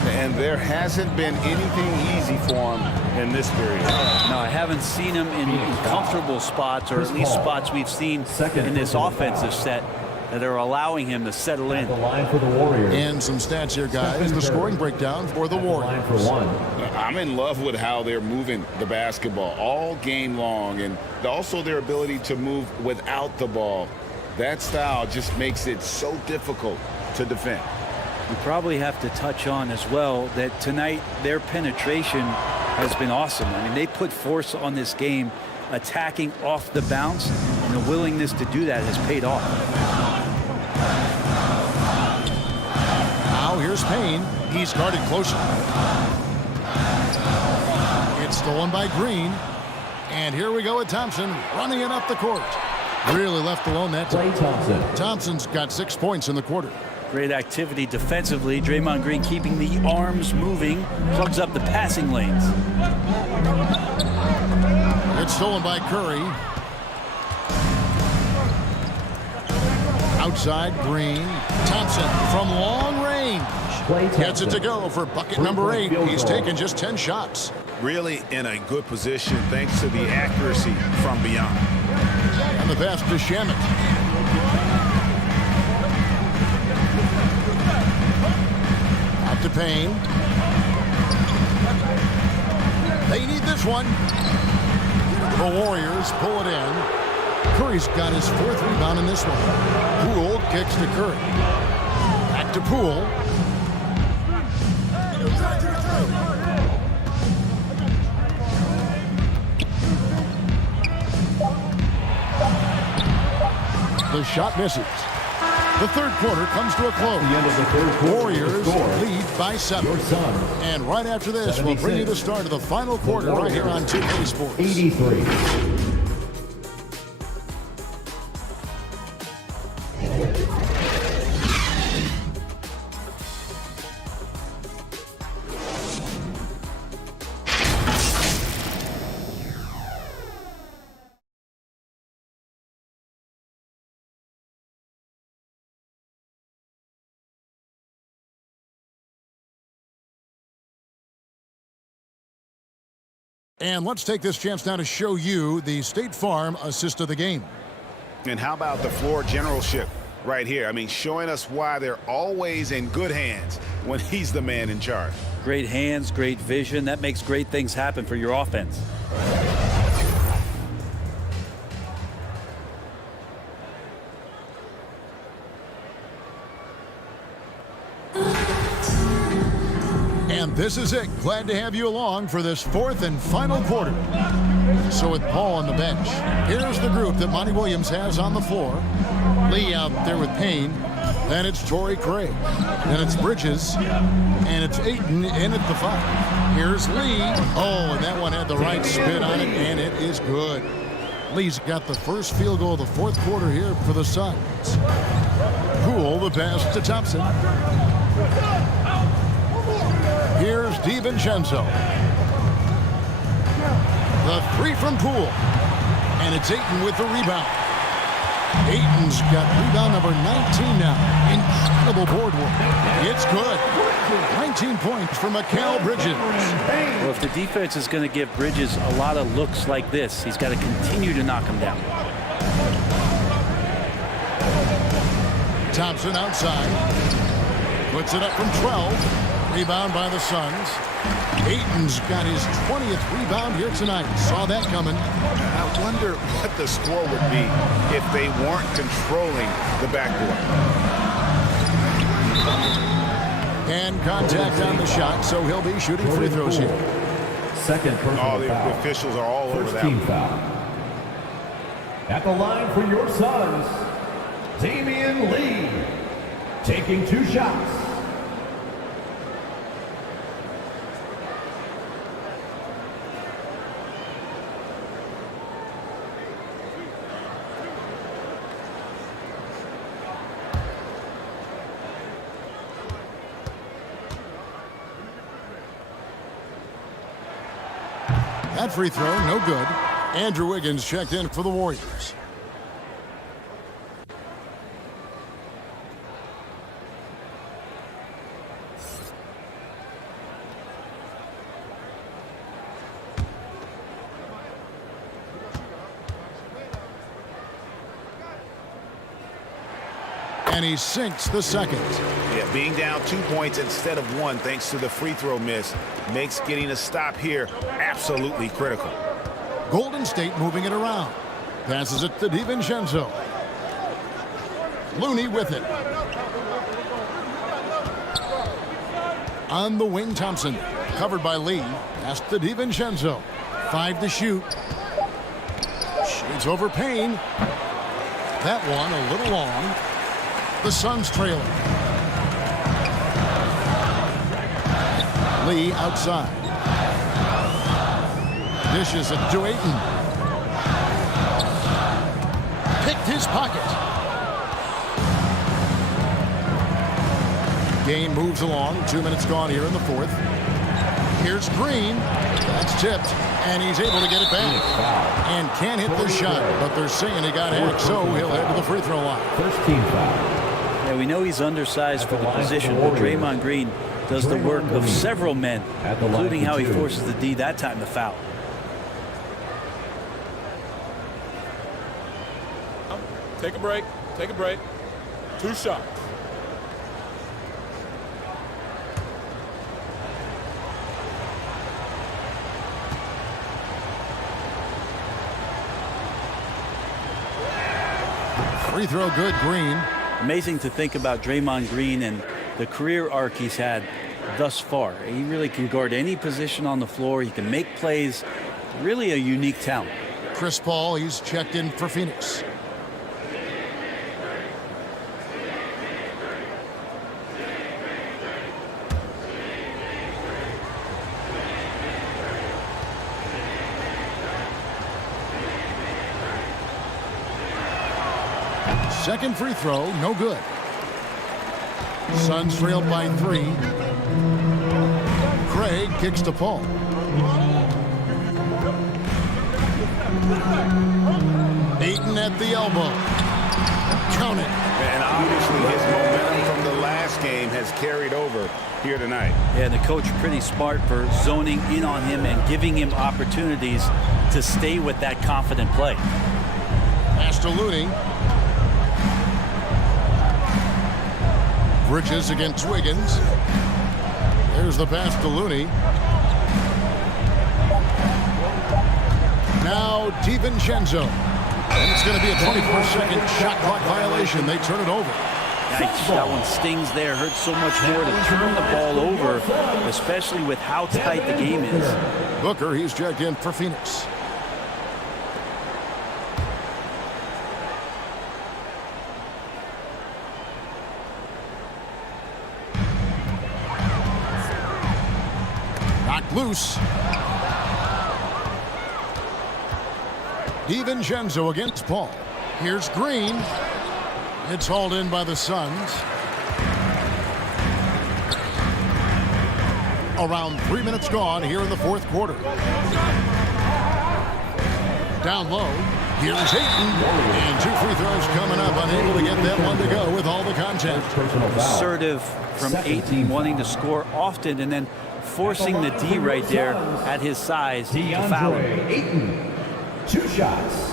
And there hasn't been anything easy for him in this period. No, I haven't seen him in comfortable spots, or at least spots we've seen in this offensive set that are allowing him to settle in. The line for the Warriors. And some stats here, guys. The scoring breakdown for the Warriors. For 1. I'm in love with how they're moving the basketball all game long, and also their ability to move without the ball. That style just makes it so difficult to defend. We probably have to touch on as well that tonight their penetration has been awesome. I mean, they put force on this game, attacking off the bounce, and the willingness to do that has paid off. Now here's Payne. He's guarded closer. It's stolen by Green. And here we go with Thompson running it up the court. Really left alone that time. Thompson's got 6 points in the quarter. Great activity defensively. Draymond Green keeping the arms moving, plugs up the passing lanes. It's stolen by Curry. Outside, Green. Thompson from long range. Gets it to go for bucket number 8. He's taken just 10 shots. Really in a good position thanks to the accuracy from beyond. And the pass to Shamet. Out to Payne. They need this one. The Warriors pull it in. Curry's got his 4th rebound in this one. Poole kicks to Curry. Back to Poole. The shot misses. The third quarter comes to a close. The end of the third quarter. Warriors lead by 7. And right after this, 76. We'll bring you the start of the final quarter right here on 2K Sports. 83. And let's take this chance now to show you the State Farm assist of the game. And how about the floor generalship right here? I mean, showing us why they're always in good hands when he's the man in charge. Great hands, great vision. That makes great things happen for your offense. And this is it. Glad to have you along for this 4th and final quarter. So with Paul on the bench, here's the group that Monty Williams has on the floor. Lee out there with Payne. Then it's Torrey Craig. Then it's Bridges. And it's Ayton in at the 5. Here's Lee. Oh, and that one had the right spin on it, and it is good. Lee's got the first field goal of the fourth quarter here for the Suns. Poole, the pass to Thompson. Here's DiVincenzo. The 3 from Poole. And it's Ayton with the rebound. Ayton's got rebound number 19 now. Incredible board work. It's good. 19 points for Mikal Bridges. Well, if the defense is going to give Bridges a lot of looks like this, he's got to continue to knock him down. Thompson outside. Puts it up from 12. Rebound by the Suns. Ayton's got his 20th rebound here tonight. Saw that coming. I wonder what the score would be if they weren't controlling the backcourt. And contact on the shot, so he'll be shooting free throws here. Second personal the foul. officials are all over First that. team foul. At the line for your Suns, Damian Lee, taking 2 shots. That free throw, no good. Andrew Wiggins checked in for the Warriors. And he sinks the second. Yeah, being down 2 points instead of 1 thanks to the free throw miss makes getting a stop here absolutely critical. Golden State moving it around. Passes it to DiVincenzo. Looney with it. On the wing, Thompson. Covered by Lee. Pass to DiVincenzo. 5 to shoot. Shades over Payne. That one a little long. The Suns trailing. Lee outside. Dishes it to Ayton. Picked his pocket. Game moves along. 2 minutes gone here in the fourth. Here's Green. That's tipped. And he's able to get it back. And can't hit the shot. But they're saying he got hacked, so he'll head to the free throw line. First team foul. Yeah, we know he's undersized for the position, but Draymond Green does the work of several men, including how he forces the D that time to foul. Take a break. Take a break. 2 shots. Free throw good, Green. Amazing to think about Draymond Green and the career arc he's had thus far. He really can guard any position on the floor. He can make plays. Really a unique talent. Chris Paul, he's checked in for Phoenix. Second free throw, no good. Suns trailed by 3. Craig kicks to Paul. Ayton at the elbow. Count it. And obviously his momentum from the last game has carried over here tonight. Yeah, the coach pretty smart for zoning in on him and giving him opportunities to stay with that confident play. Pass to Looney. Bridges against Wiggins. There's the pass to Looney. Now DiVincenzo. And it's going to be a 24-second shot clock violation. They turn it over. Yikes, that one stings there. Hurts so much more to turn the ball over, especially with how tight the game is. Booker, he's checked in for Phoenix. Loose. DiVincenzo against Paul. Here's Green. It's hauled in by the Suns. Around 3 minutes gone here in the fourth quarter. Down low. Here's Ayton. And 2 free throws coming up. Unable to get that one to go with all the contact. Assertive from Ayton, wanting to score often and then forcing the D right there at his size to foul him. Ayton. 2 shots.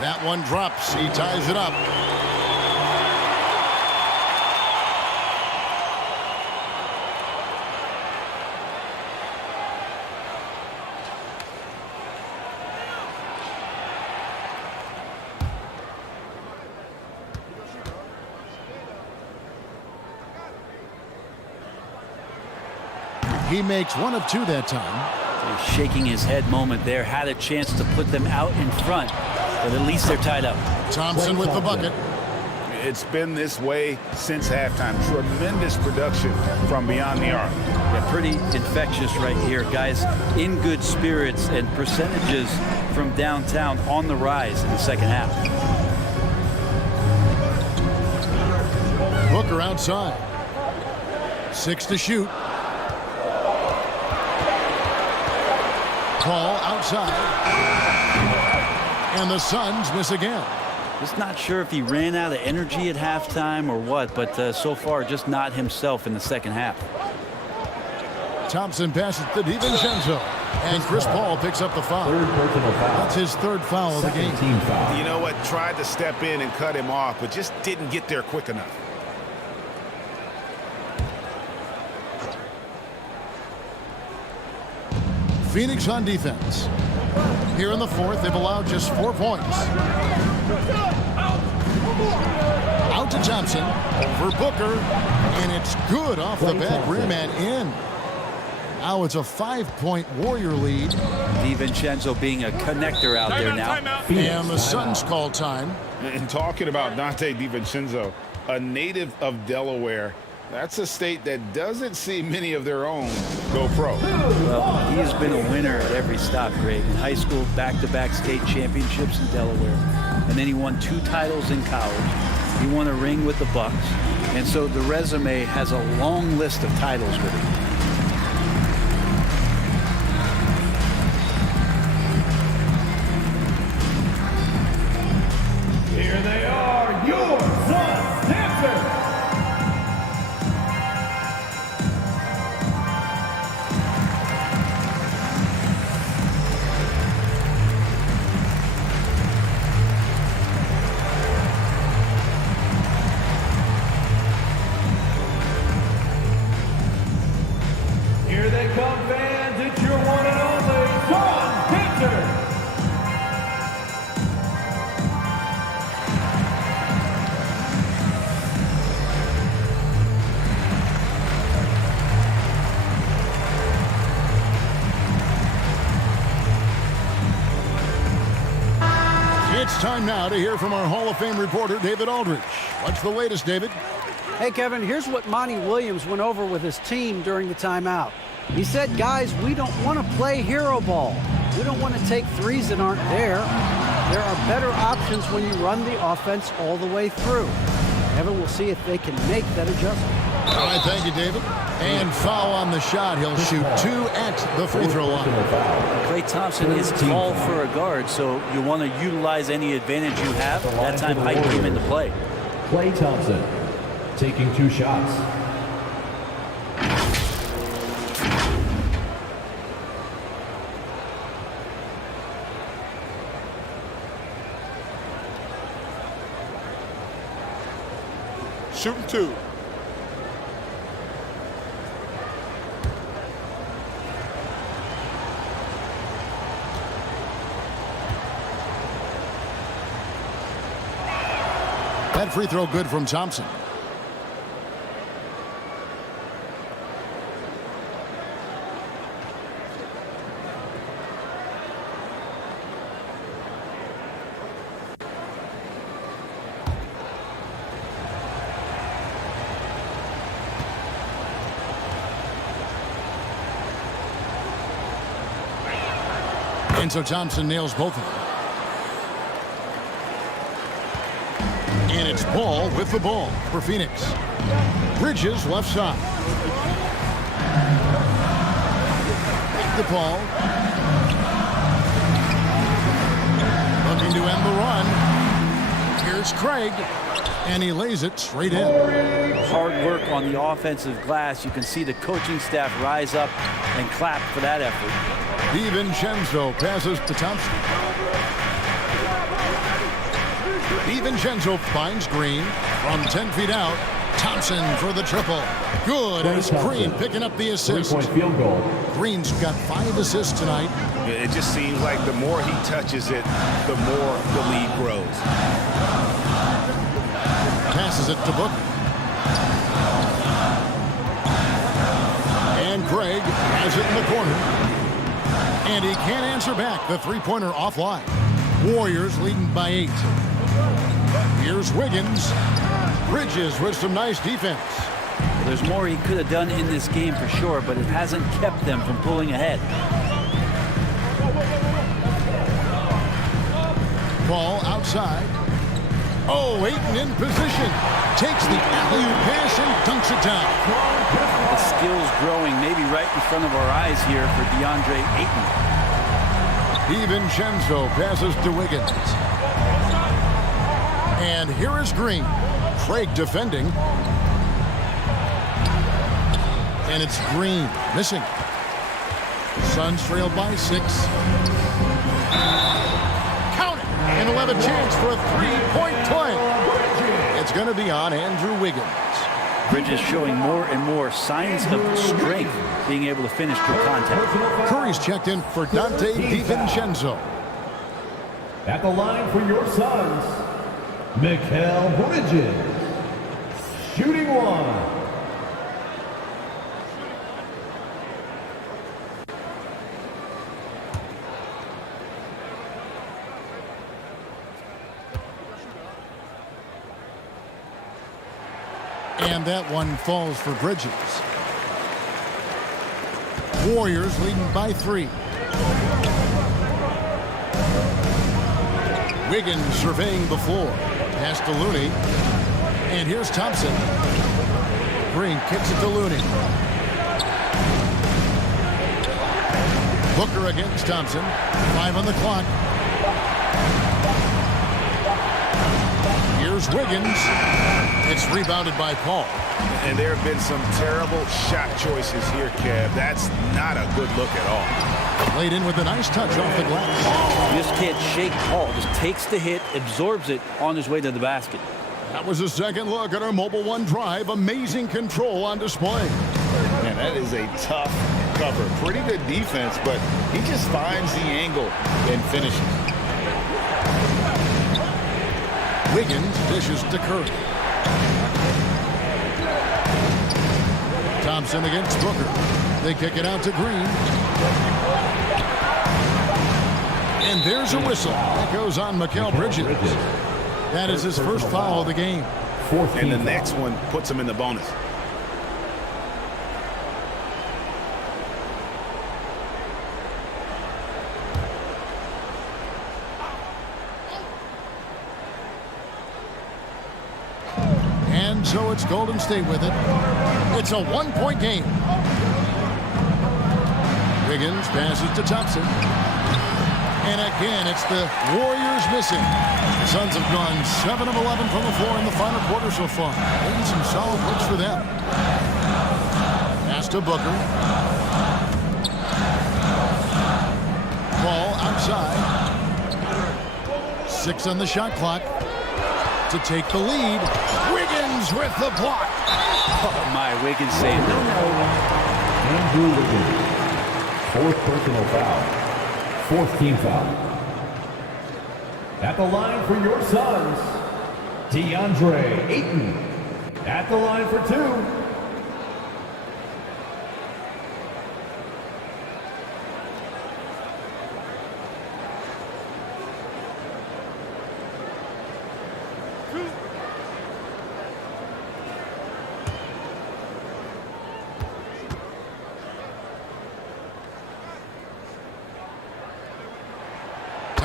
That one drops. He ties it up. He makes 1 of 2 that time. Shaking his head moment there. Had a chance to put them out in front, but at least they're tied up. Thompson with the bucket. It's been this way since halftime. Tremendous production from beyond the arc. Yeah, pretty infectious right here. Guys in good spirits and percentages from downtown on the rise in the second half. Booker outside. 6 to shoot. Paul outside. And the Suns miss again. Just not sure if he ran out of energy at halftime or what, but so far just not himself in the second half. Thompson passes to DiVincenzo. And Chris Paul picks up the foul. That's his 3rd foul of the game. You know what? Tried to step in and cut him off, but just didn't get there quick enough. Phoenix on defense. Here in the fourth, they've allowed just 4 points. Out to Thompson. Over Booker. And it's good off the back rim and in. Now it's a 5-point Warrior lead. DiVincenzo being a connector out there now. And the Suns call time. And talking about Donte DiVincenzo, a native of Delaware, that's a state that doesn't see many of their own go pro. Well, he has been a winner at every stop, Greg. In high school, back-to-back state championships in Delaware. And then he won 2 titles in college. He won a ring with the Bucks. And so the resume has a long list of titles with him. Here they are, your Suns dancers. Here they come, fans. It's your one and only Suns dancers. It's time now to hear from our Hall of Fame reporter, David Aldridge. What's the latest, David? Hey, Kevin, here's what Monty Williams went over with his team during the timeout. He said, guys, we don't want to play hero ball. We don't want to take threes that aren't there. There are better options when you run the offense all the way through. Kevin, we'll see if they can make that adjustment. All right, thank you, David. And foul on the shot. He'll shoot 2 at the free throw line. Klay Thompson is tall for a guard, so you want to utilize any advantage you have. That time, height came into play. Klay Thompson taking 2 shots. Shooting 2. That free throw good from Thompson. And so Thompson nails both of them. And it's Ball with the ball for Phoenix. Bridges left side. DePaul. Looking to end the run. Here's Craig. And he lays it straight in. Hard work on the offensive glass. You can see the coaching staff rise up and clap for that effort. DiVincenzo passes to Thompson. DiVincenzo finds Green from 10 feet out. Thompson for the triple. Good as Green picking up the assist. 3-point field goal. Green's got 5 assists tonight. It just seems like the more he touches it, the more the lead grows. Passes it to Booker. And Craig has it in the corner. And he can't answer back. The three-pointer offline. Warriors leading by 8. Here's Wiggins. Bridges with some nice defense. Well, there's more he could have done in this game for sure, but it hasn't kept them from pulling ahead. Ball outside. Oh, Ayton in position. Takes the alley-oop pass and dunks it down. The skill's growing maybe right in front of our eyes here for DeAndre Ayton. DiVincenzo passes to Wiggins. And here is Green. Craig defending. And it's Green missing. Suns trail by 6. Count it. And he'll have a chance for a 3-point play. It's going to be on Andrew Wiggins. Bridges showing more and more signs of strength, being able to finish through contact. Curry's checked in for Dante DiVincenzo. At the line for your Suns, Mikal Bridges. Shooting 1. And that one falls for Bridges. Warriors leading by 3. Wiggins surveying the floor. Pass to Looney. And here's Thompson. Green kicks it to Looney. Booker against Thompson. 5 on the clock. Here's Wiggins. It's rebounded by Paul. And there have been some terrible shot choices here, Kev. That's not a good look at all. Played in with a nice touch off the glass. You just can't shake Paul. Just takes the hit, absorbs it on his way to the basket. That was a second look at our Mobile One drive. Amazing control on display. Man, that is a tough cover. Pretty good defense, but he just finds the angle and finishes. Wiggins dishes to Curry. Thompson against Booker. They kick it out to Green. And there's a whistle. That goes on Mikal Bridges. That is his first foul of the game. And the next one puts him in the bonus. And so it's Golden State with it. It's a one-point game. Wiggins passes to Thompson. And again, it's the Warriors missing. The Suns have gone 7 of 11 from the floor in the final quarter so far. Making some solid looks for them. Pass to Booker. Ball outside. 6 on the shot clock to take the lead. Wiggins with the block. Oh my, Wiggins saved it. Andrew Wiggins. 4th personal foul. 4th team foul. At the line for your Suns, DeAndre Ayton. At the line for 2.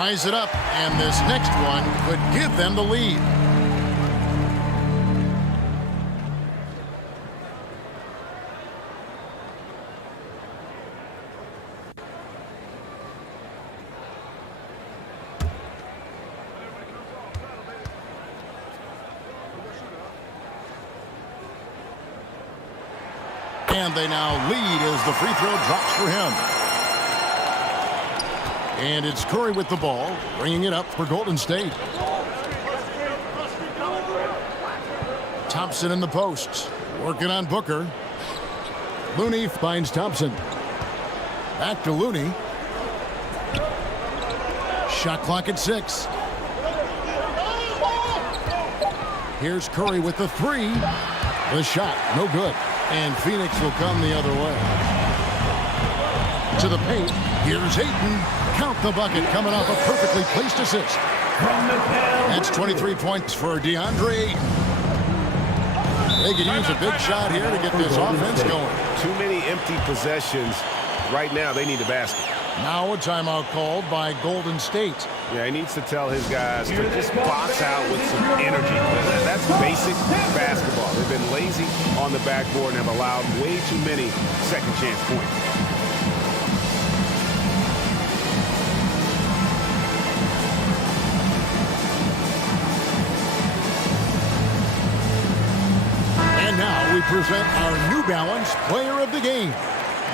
ties it up, and this next one could give them the lead. And they now lead as the free throw drops for him. And it's Curry with the ball, bringing it up for Golden State. Thompson in the post, working on Booker. Looney finds Thompson. Back to Looney. Shot clock at 6. Here's Curry with the 3. The shot, no good. And Phoenix will come the other way. To the paint, here's Ayton. Count the bucket, coming off a perfectly placed assist. That's 23 points for DeAndre Ayton. They could use a big shot here to get this offense going. Too many empty possessions. Right now, they need a basket. Now a timeout called by Golden State. Yeah, he needs to tell his guys to just box out with some energy. That's basic basketball. They've been lazy on the backboard and have allowed way too many second chance points. And now we present our New Balance Player of the Game,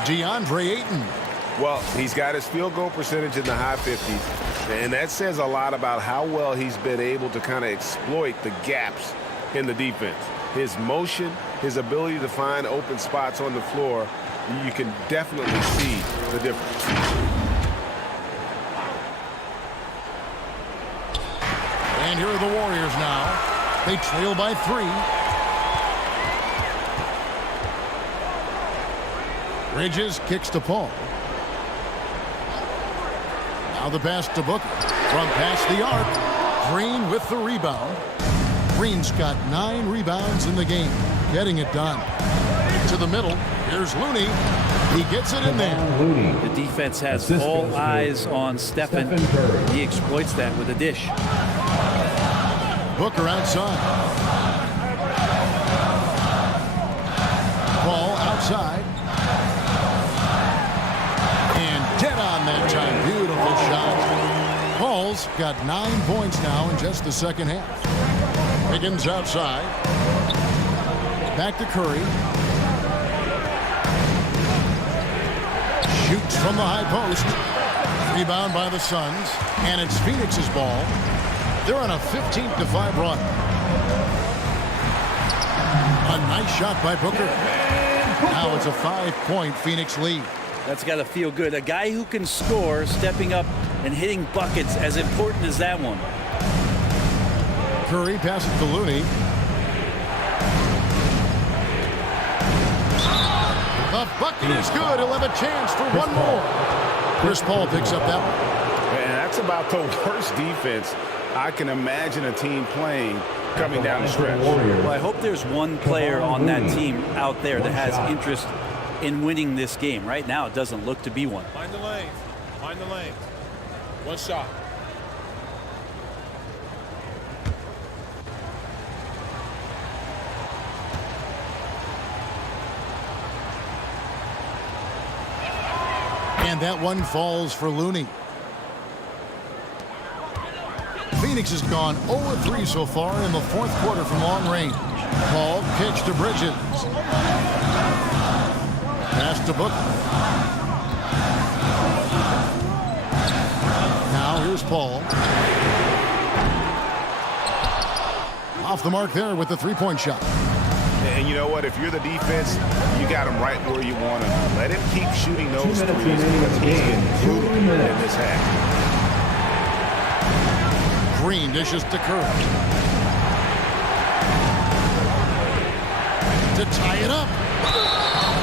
DeAndre Ayton. Well, he's got his field goal percentage in the high 50s, and that says a lot about how well he's been able to kind of exploit the gaps in the defense. His motion, his ability to find open spots on the floor, you can definitely see the difference. And here are the Warriors now. They trail by 3. Bridges kicks to Paul. Now the pass to Booker. From past the arc. Green with the rebound. Green's got 9 rebounds in the game. Getting it done. To the middle. Here's Looney. He gets it in there. The defense has all eyes on Stephen. He exploits that with a dish. Booker outside. Ball outside. And dead on that time. Beautiful shot. Paul's got 9 points now in just the second half. Higgins outside. Back to Curry. Shoots from the high post. Rebound by the Suns. And it's Phoenix's ball. They're on a 15-5 run. A nice shot by Booker. Now it's a 5-point Phoenix lead. That's got to feel good. A guy who can score, stepping up and hitting buckets, as important as that one. Curry passes to Looney. The bucket is good. He'll have a chance for one more. Chris Paul picks up that one. And that's about the worst defense I can imagine a team playing coming down the stretch. Well, I hope there's one player on that team out there that has interest in winning this game. Right now, it doesn't look to be one. Find the lane. Find the lane. One shot. And that one falls for Looney. Phoenix has gone 0-3 so far in the fourth quarter from long range. Paul pitch to Bridges. Pass to Booker. Now here's Paul. Off the mark there with the three-point shot. And you know what? If you're the defense, you got him right where you want him. Let him keep shooting those threes because he's been brutal in this half. Green dishes to Curry. To tie it up.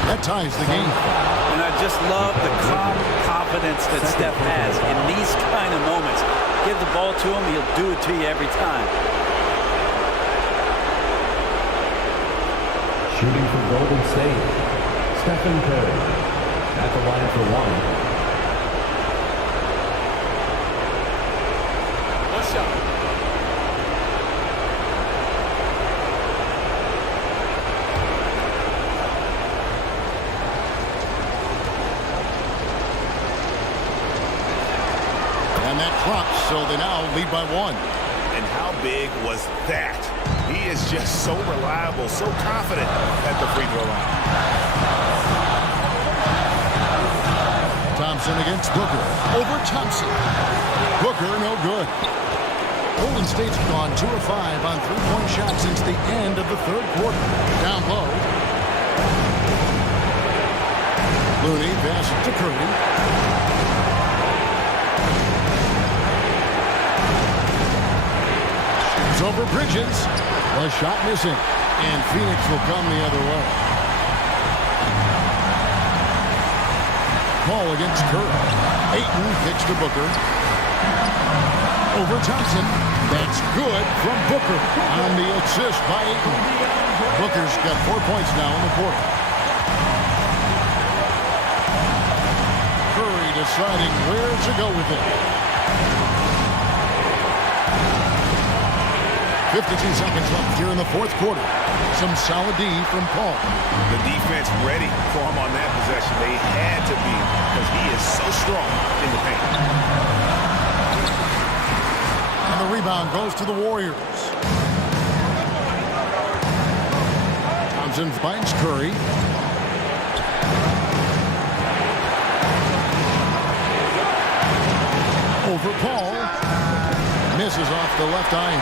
That ties the game. And I just love the calm confidence that Steph has in these kind of moments. Give the ball to him, he'll do it to you every time. Shooting from Golden State, Stephen Curry at the line for one. Last shot. And that drops, so they now lead by 1. And how big was that? He is just so reliable, so confident at the free throw line. Thompson against Booker. Over Thompson. Booker, no good. Golden State's gone 2 of 5 on three-point shots since the end of the third quarter. Down low. Looney passes to Curry. Shoots over Bridges. A shot missing. And Phoenix will come the other way. Ball against Curry. Ayton kicks to Booker. Over Thompson. That's good from Booker on the assist by Ayton. Booker's got 4 points now in the quarter. Curry deciding where to go with it. 52 seconds left here in the fourth quarter. Some solid D from Paul. The defense ready for him on that possession. They had to be because he is so strong in the paint. And the rebound goes to the Warriors. Thompson finds Curry. Over Paul. Misses off the left eye.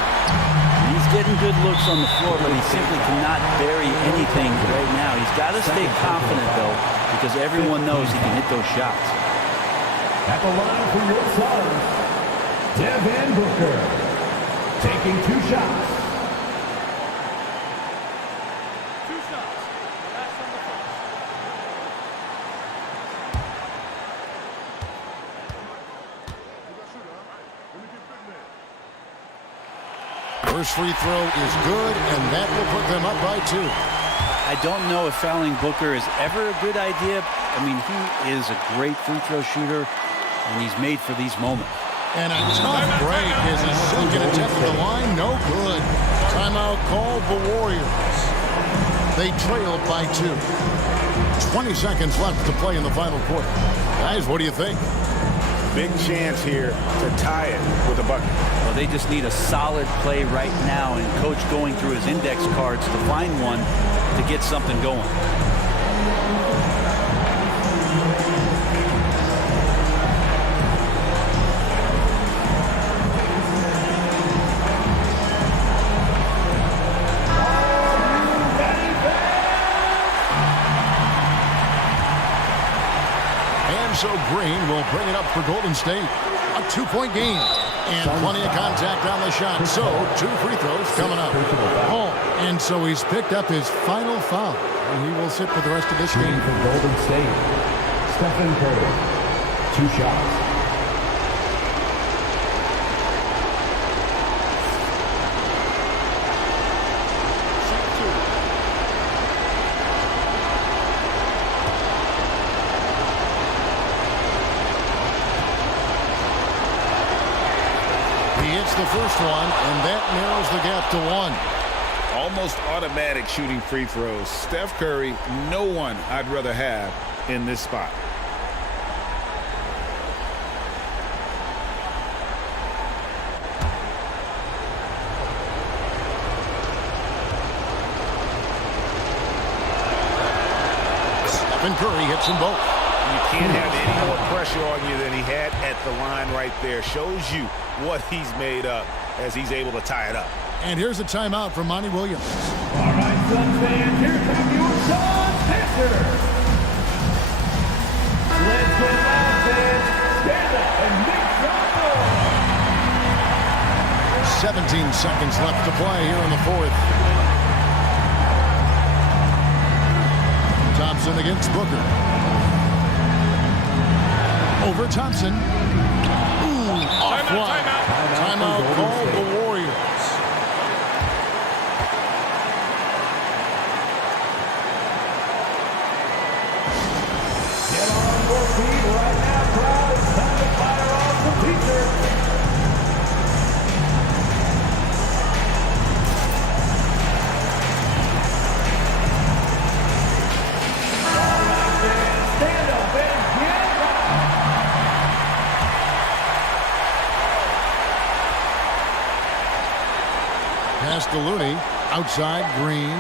He's getting good looks on the floor, but he simply cannot bury anything right now. He's got to stay confident, though, because everyone knows he can hit those shots. At the line for your Suns, Devin Booker, taking 2 shots. First free throw is good, and that will put them up by 2. I don't know if fouling Booker is ever a good idea. I mean, he is a great free throw shooter, and he's made for these moments. And a tough break is his second attempt at the line. No good. Timeout called the Warriors. They trailed by 2. 20 seconds left to play in the final quarter. Guys, what do you think? Big chance here to tie it with a bucket. Well, they just need a solid play right now, and Coach going through his index cards to find one to get something going. So Green will bring it up for Golden State. A 2-point game. And plenty of contact on the shot. So 2 free throws coming up. Oh, and so he's picked up his final foul. And he will sit for the rest of this game. For Golden State, Stephen Curry, 2 shots. The first one, and that narrows the gap to 1. Almost automatic shooting free throws. Steph Curry, no one I'd rather have in this spot. Stephen Curry hits them both. You can't have any more pressure on you than he had at the line right there. Shows you what he's made up as he's able to tie it up. And here's a timeout from Monty Williams. All right, Suns fans, here come your Suns Pacers. Let's get loud, fans. Stand up and make some noise. 17 seconds left to play here in the fourth. Thompson against Booker. Over Thompson. Timeout called the Warriors. Get on your feet right now, crowd. It's time to fire off the teacher. to Looney. Outside, Green.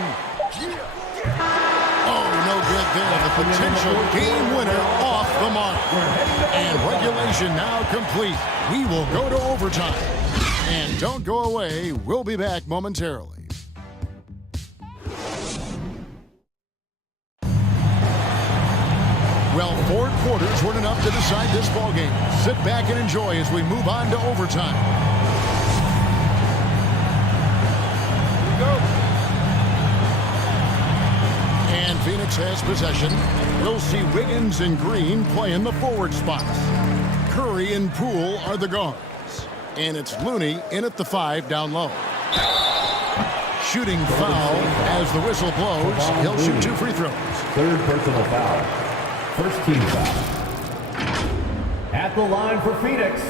Oh, no good there. The potential game winner off the mark. And regulation now complete. We will go to overtime. And don't go away. We'll be back momentarily. Well, 4 quarters weren't enough to decide this ballgame. Sit back and enjoy as we move on to overtime. Here we go. And Phoenix has possession. We'll see Wiggins and Green play in the forward spots. Curry and Poole are the guards. And it's Looney in at the 5 down low. Shooting foul as the whistle blows. He'll shoot 2 free throws. Third personal foul. First team foul. At the line for Phoenix,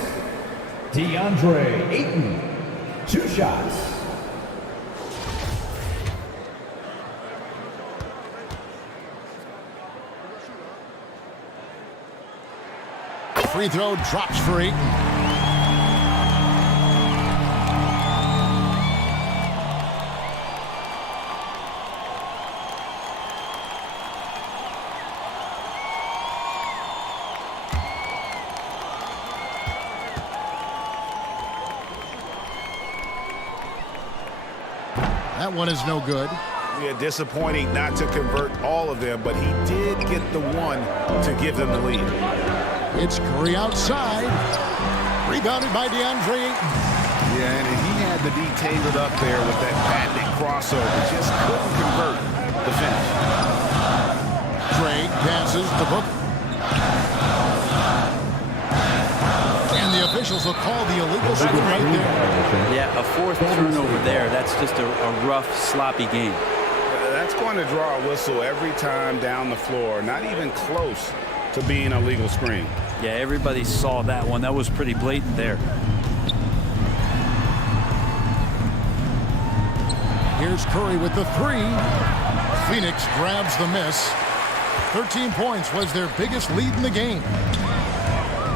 DeAndre Ayton. 2 shots. Free throw drops for Ayton. That one is no good. Yeah, disappointing not to convert all of them, but he did get the one to give them the lead. It's Curry outside. Rebounded by DeAndre Ayton. Yeah, and he had the D tangled up there with that patented crossover. Just couldn't convert the finish. Drake passes to Booker. And the officials will call the illegal second right there. Yeah, a 4th turnover there. That's just a rough, sloppy game. That's going to draw a whistle every time down the floor. Not even close to being a legal screen. Yeah, everybody saw that one. That was pretty blatant there. Here's Curry with the 3. Phoenix grabs the miss. 13 points was their biggest lead in the game.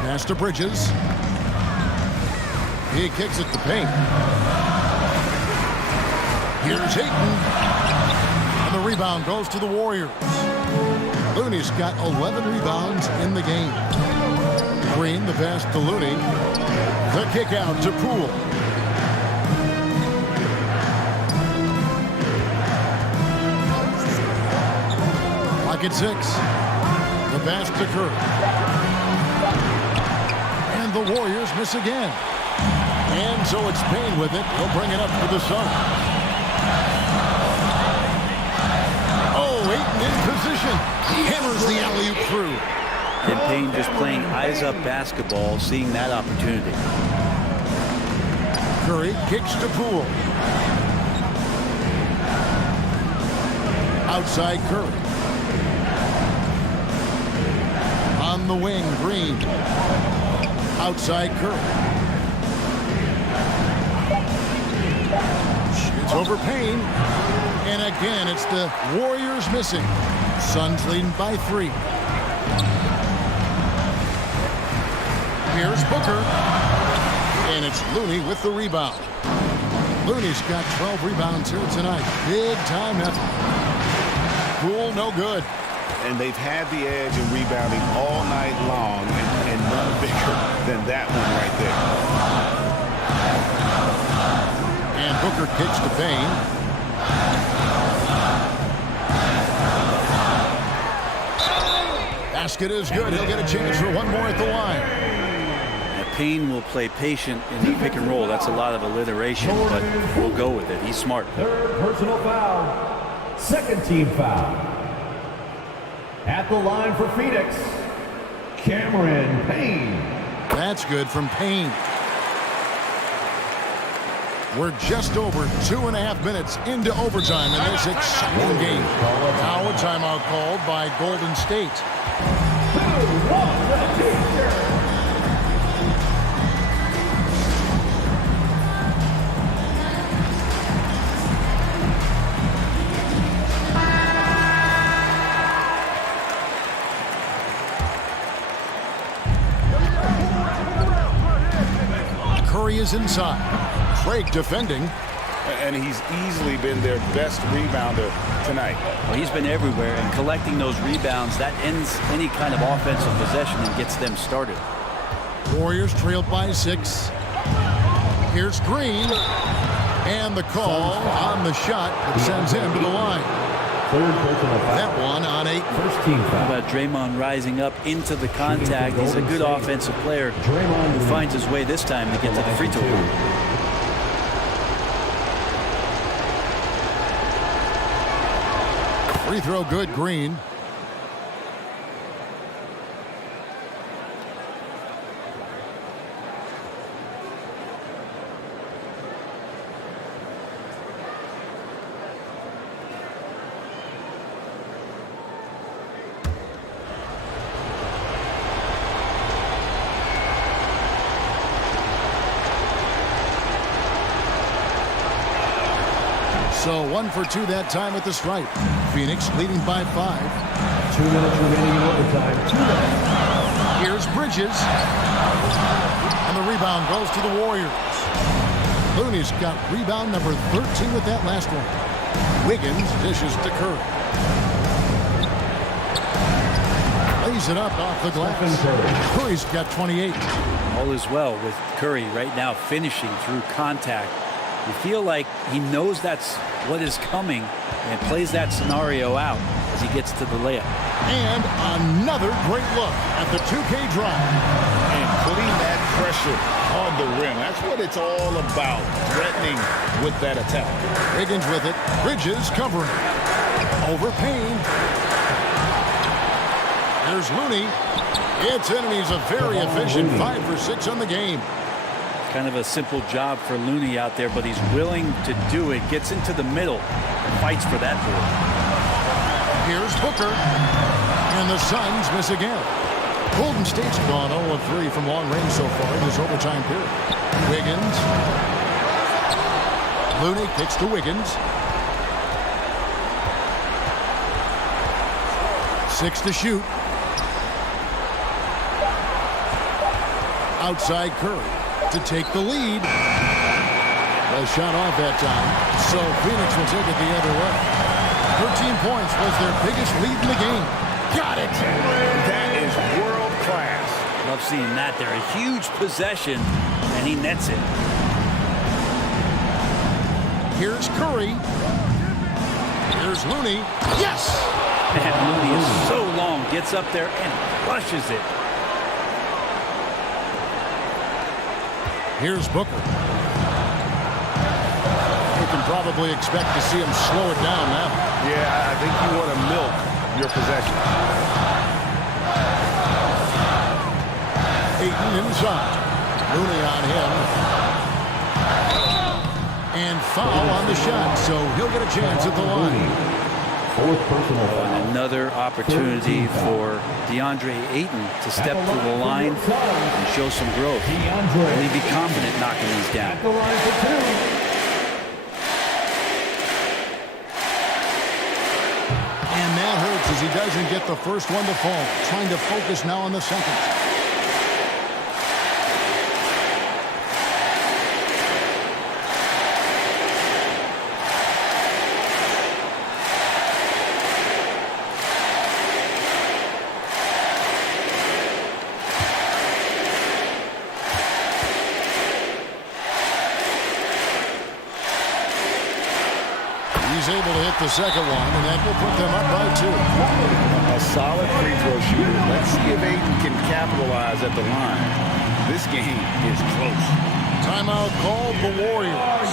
Pass to Bridges. He kicks it to paint. Here's Ayton. And the rebound goes to the Warriors. Looney's got 11 rebounds in the game. Green, the pass to Looney. The kick out to Poole. Clock at 6. The pass to Curry. And the Warriors miss again. And so it's Payne with it. He'll bring it up for the Suns. Oh, Ayton in position. He hammers the alley-oop through. And Payne just playing eyes-up basketball, seeing that opportunity. Curry kicks to Poole. Outside Curry. On the wing, Green. Outside Curry. It's over Payne. And again, it's the Warriors missing. Suns leading by 3. Here's Booker. And it's Looney with the rebound. Looney's got 12 rebounds here tonight. Big time effort. Poole, no good. And they've had the edge in rebounding all night long, and none bigger than that one right there. And Booker kicks to Payne. Basket is good. He'll get a chance for one more at the line. Payne will play patient in the pick and roll. That's a lot of alliteration, but we'll go with it. He's smart. Third personal foul. Second team foul. At the line for Phoenix, Cameron Payne. That's good from Payne. We're just over 2.5 minutes into overtime in this exciting game. Now a timeout called by Golden State. Curry is inside. Craig defending. And he's easily been their best rebounder tonight. Well, he's been everywhere, and collecting those rebounds, that ends any kind of offensive possession and gets them started. Warriors trailed by 6. Here's Green. And the call on the shot that sends him to the line. That one on 8. First team foul. How about Draymond rising up into the contact? He's a good offensive player who finds his way this time to get to the free throw line. Free throw good, Green. So 1 for 2 that time at the stripe. Phoenix leading by 5. 2 minutes remaining in overtime. 2 minutes. Here's Bridges. And the rebound goes to the Warriors. Looney's got rebound number 13 with that last one. Wiggins dishes to Curry. Lays it up off the glass. Curry's got 28. All is well with Curry right now finishing through contact. You feel like he knows that's what is coming and plays that scenario out as he gets to the layup. And another great look at the 2K drive. And putting that pressure on the rim. That's what it's all about, threatening with that attack. Wiggins with it. Bridges covering. Over Payne. There's Looney. It's in, and he's a very efficient 5 for 6 on the game. Kind of a simple job for Looney out there, but he's willing to do it. Gets into the middle and fights for that board. Here's Booker. And the Suns miss again. Golden State's gone 0 of 3 from long range so far in this overtime period. Wiggins. Looney kicks to Wiggins. 6 to shoot. Outside Curry to take the lead. Well, shot off that time. So Phoenix will take it the other way. 13 points was their biggest lead in the game. Got it. That is world class. Love seeing that there. A huge possession, and he nets it. Here's Curry. Here's Looney. Yes! Man, Looney is so long. Gets up there and crushes it. Here's Booker. You can probably expect to see him slow it down now. Yeah, I think you want to milk your possession. Ayton inside. Looney on him. And foul on the shot, so he'll get a chance at the line. Fourth personal foul. Another opportunity for DeAndre Ayton to step to the line and show some growth. Really be confident knocking these down. And that hurts as he doesn't get the first one to fall. Trying to focus now on the second. He's able to hit the second one, and that will put them up by 2. A solid free throw shooter. Let's see if Ayton can capitalize at the line. This game is close. Timeout called the Warriors.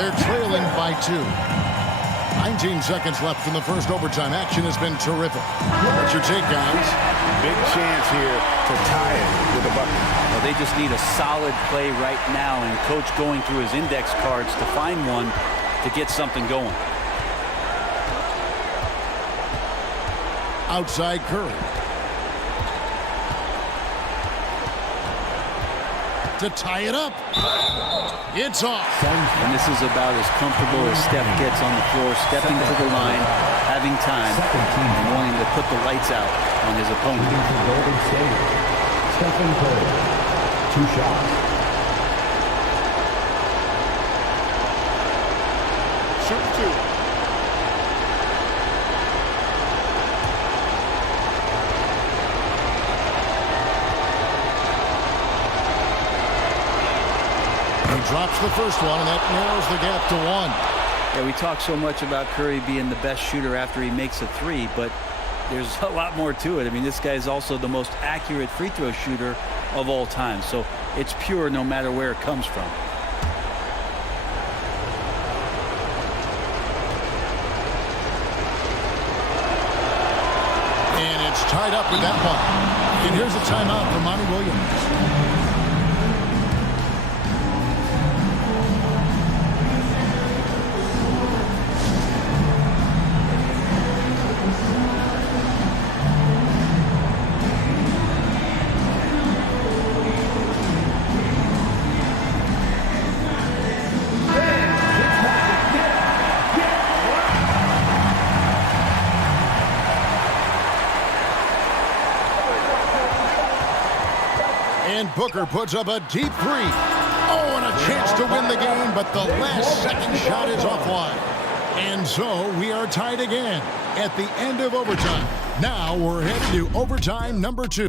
They're trailing by 2. 19 seconds left in the first overtime. Action has been terrific. What's your take, guys? Big chance here to tie it with a bucket. Well, they just need a solid play right now, and Coach going through his index cards to find one to get something going. Outside Curry. To tie it up. It's off. And this is about as comfortable as Steph gets on the floor, stepping to the line, having time, and wanting to put the lights out on his opponent. Stephen Curry, 2 shots. He drops the first one, and that narrows the gap to 1. Yeah, we talk so much about Curry being the best shooter after he makes a three, but there's a lot more to it. I mean, this guy is also the most accurate free throw shooter of all time. So it's pure no matter where it comes from. And it's tied up with that one. And here's a timeout for Monty Williams. And Booker puts up a deep three. Oh, and a chance to win the game, but the last second shot is offline. And so we are tied again at the end of overtime. Now we're headed to overtime number 2.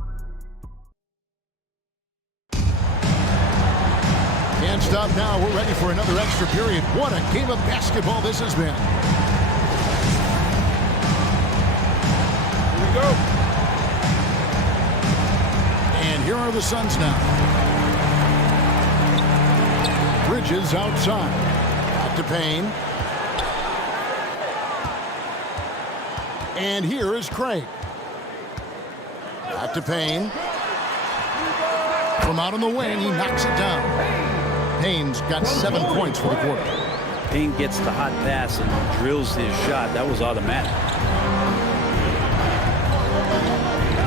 Can't stop now. We're ready for another extra period. What a game of basketball this has been. Here we go. And here are the Suns now. Bridges outside. Back to Payne. And here is Craig. Back to Payne. From out on the wing, he knocks it down. Payne's got 7 points for the quarter. Payne gets the hot pass and drills his shot. That was automatic.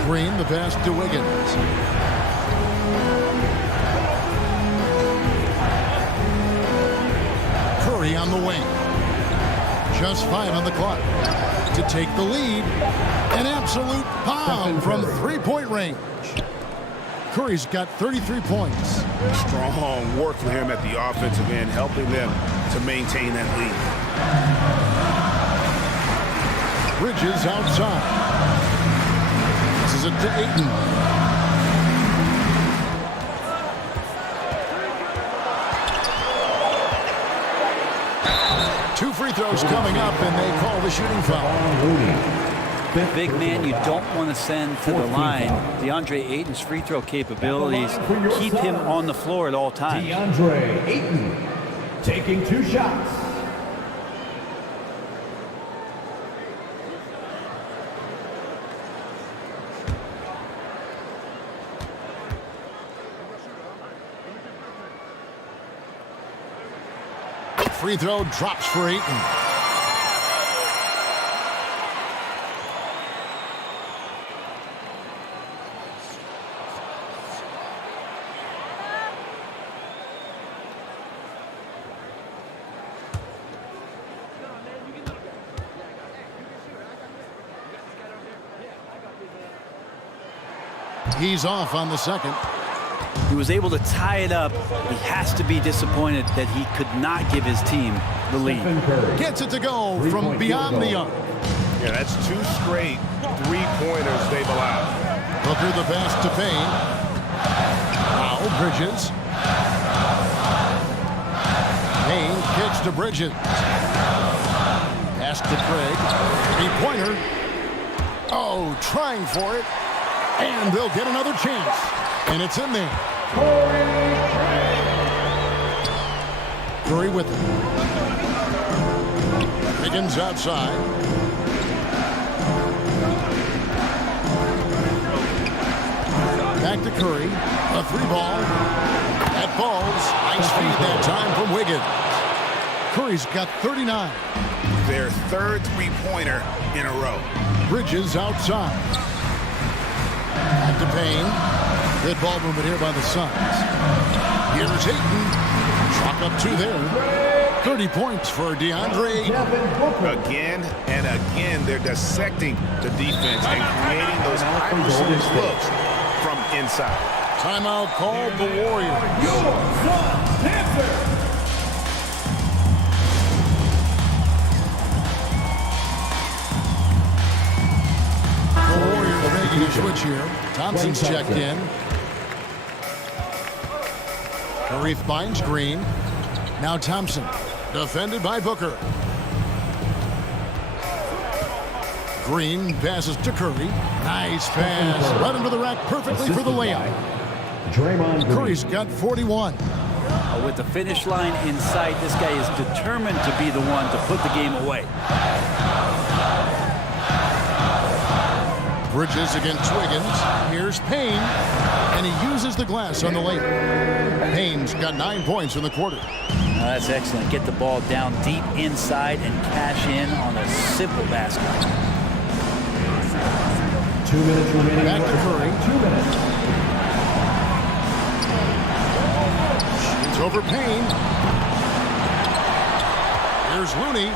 Green, the pass to Wiggins. Curry on the wing. Just 5 on the clock to take the lead. An absolute bomb from three-point range. Curry's got 33 points. Strong work for him at the offensive end, helping them to maintain that lead. Bridges outside. This is it to Ayton. Two free throws coming up, and they call the shooting foul. Big man you don't want to send to the line. DeAndre Ayton's free throw capabilities keep him on the floor at all times. DeAndre Ayton taking 2 shots. Free throw drops for Ayton. He's off on the second. He was able to tie it up. He has to be disappointed that he could not give his team the lead. Gets it to go from beyond the arc. Yeah, that's 2 straight three-pointers they've allowed. Booker the pass to Payne. Now Bridges. Payne kicks to Bridges. Pass to Craig. Three-pointer. Oh, trying for it. And they'll get another chance. And it's in there. Curry with it. Wiggins outside. Back to Curry. A 3-ball. That falls. Nice feed that time from Wiggins. Curry's got 39. Their 3rd three-pointer in a row. Bridges outside. Back to Payne. Good ball movement here by the Suns. Here's Ayton. Chalk up 2 there. 30 points for DeAndre Ayton. Again and again, they're dissecting the defense and creating those high-percentage looks from inside. Timeout called the Warriors. The Warriors making a switch here. Thompson's checked in. Curry finds Green. Now Thompson, defended by Booker. Green passes to Curry. Nice pass. Right into the rack perfectly for the layup. Curry's got 41. With the finish line in sight, this guy is determined to be the one to put the game away. Bridges against Wiggins. Here's Payne. And he uses the glass on the layup. Payne's got 9 points in the quarter. That's excellent. Get the ball down deep inside and cash in on a simple basket. 2 minutes remaining. Back to Curry. 2 minutes. Shoots over Payne. Here's Looney.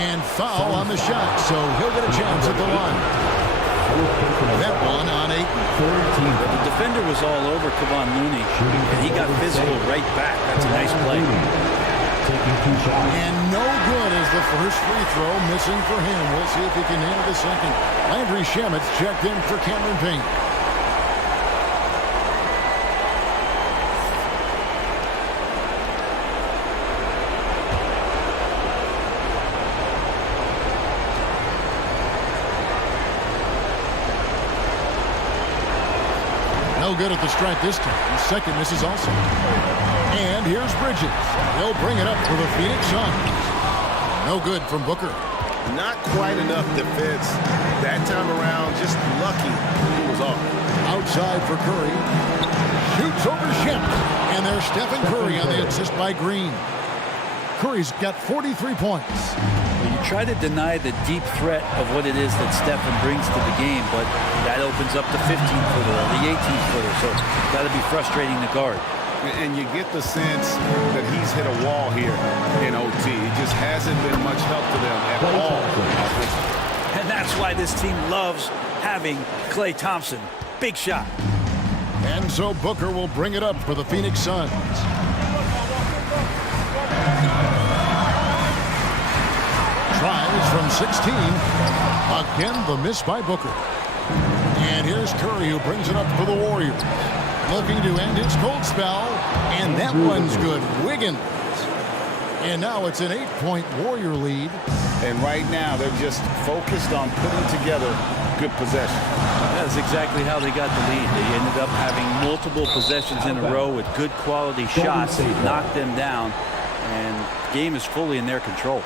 And foul on the shot, so he'll get a chance at the line. That one on 8. The defender was all over Kevon Looney, and he got physical right back. That's a nice play. And no good as the first free throw missing for him. We'll see if he can handle the second. Landry Shamet's checked in for Cameron Payne. No good at the strike this time. The second misses also. And here's Bridges. They'll bring it up for the Phoenix Suns. No good from Booker. Not quite enough defense that time around. Just lucky he was off. Outside for Curry. Shoots over Shamet. And there's Stephen Curry on the assist by Green. Curry's got 43 points. You try to deny the deep threat of what it is that Stephen brings to the game, but that opens up the 15-footer or the 18-footer, so it's got to be frustrating the guard. And you get the sense that he's hit a wall here in OT. It just hasn't been much help to them at all. And that's why this team loves having Klay Thompson. Big shot. And so Booker will bring it up for the Phoenix Suns. Tries from 16. Again, the miss by Booker. And here's Curry who brings it up for the Warriors. Looking to end his cold spell. And that one's good. Wiggins. And now it's an 8-point Warrior lead. And right now they're just focused on putting together good possession. That's exactly how they got the lead. They ended up having multiple possessions in a row with good quality shots, knocked them down, and the game is fully in their control.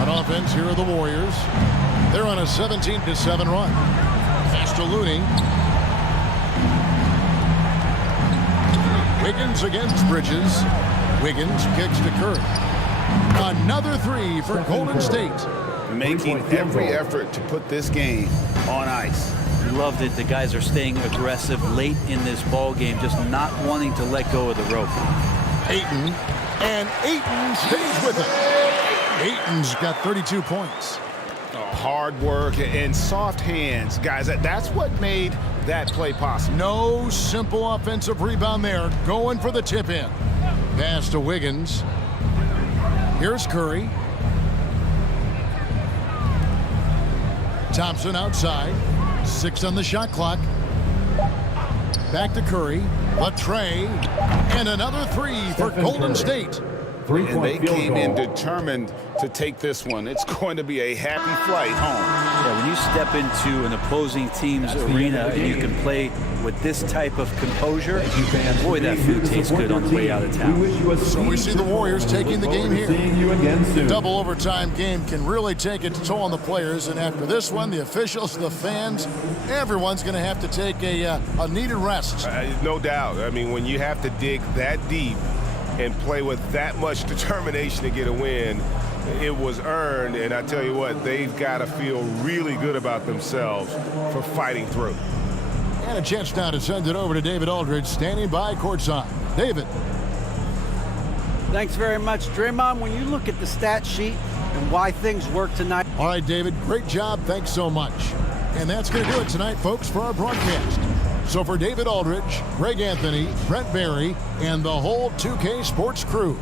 On offense, here are the Warriors. They're on a 17-7 run. Pass to Looney. Wiggins against Bridges. Wiggins kicks to Curry. Another three for Golden State. Making every effort to put this game on ice. Loved it. The guys are staying aggressive late in this ball game, just not wanting to let go of the rope. Ayton. And Ayton stays with it. Ayton's got 32 points. Hard work and soft hands, guys. That's what made that play possible. No simple offensive rebound there. Going for the tip in. Pass to Wiggins. Here's Curry. Thompson outside. 6 on the shot clock. Back to Curry. A tray. And another three for Golden State. And they came in determined to take this one. It's going to be a happy flight home. Yeah, when you step into an opposing team's arena and you can play with this type of composure, boy, that food tastes good on the way out of town. So we see the Warriors taking the game here. Double overtime game can really take its toll on the players, and after this one, the officials, the fans, everyone's going to have to take a needed rest. No doubt. I mean, when you have to dig that deep and play with that much determination to get a win, it was earned, and I tell you what, they've got to feel really good about themselves for fighting through. And a chance now to send it over to David Aldridge, standing by courtside. David. Thanks very much, Draymond. When you look at the stat sheet and why things work tonight. All right, David, great job. Thanks so much. And that's going to do it tonight, folks, for our broadcast. So for David Aldridge, Greg Anthony, Brent Barry, and the whole 2K Sports crew,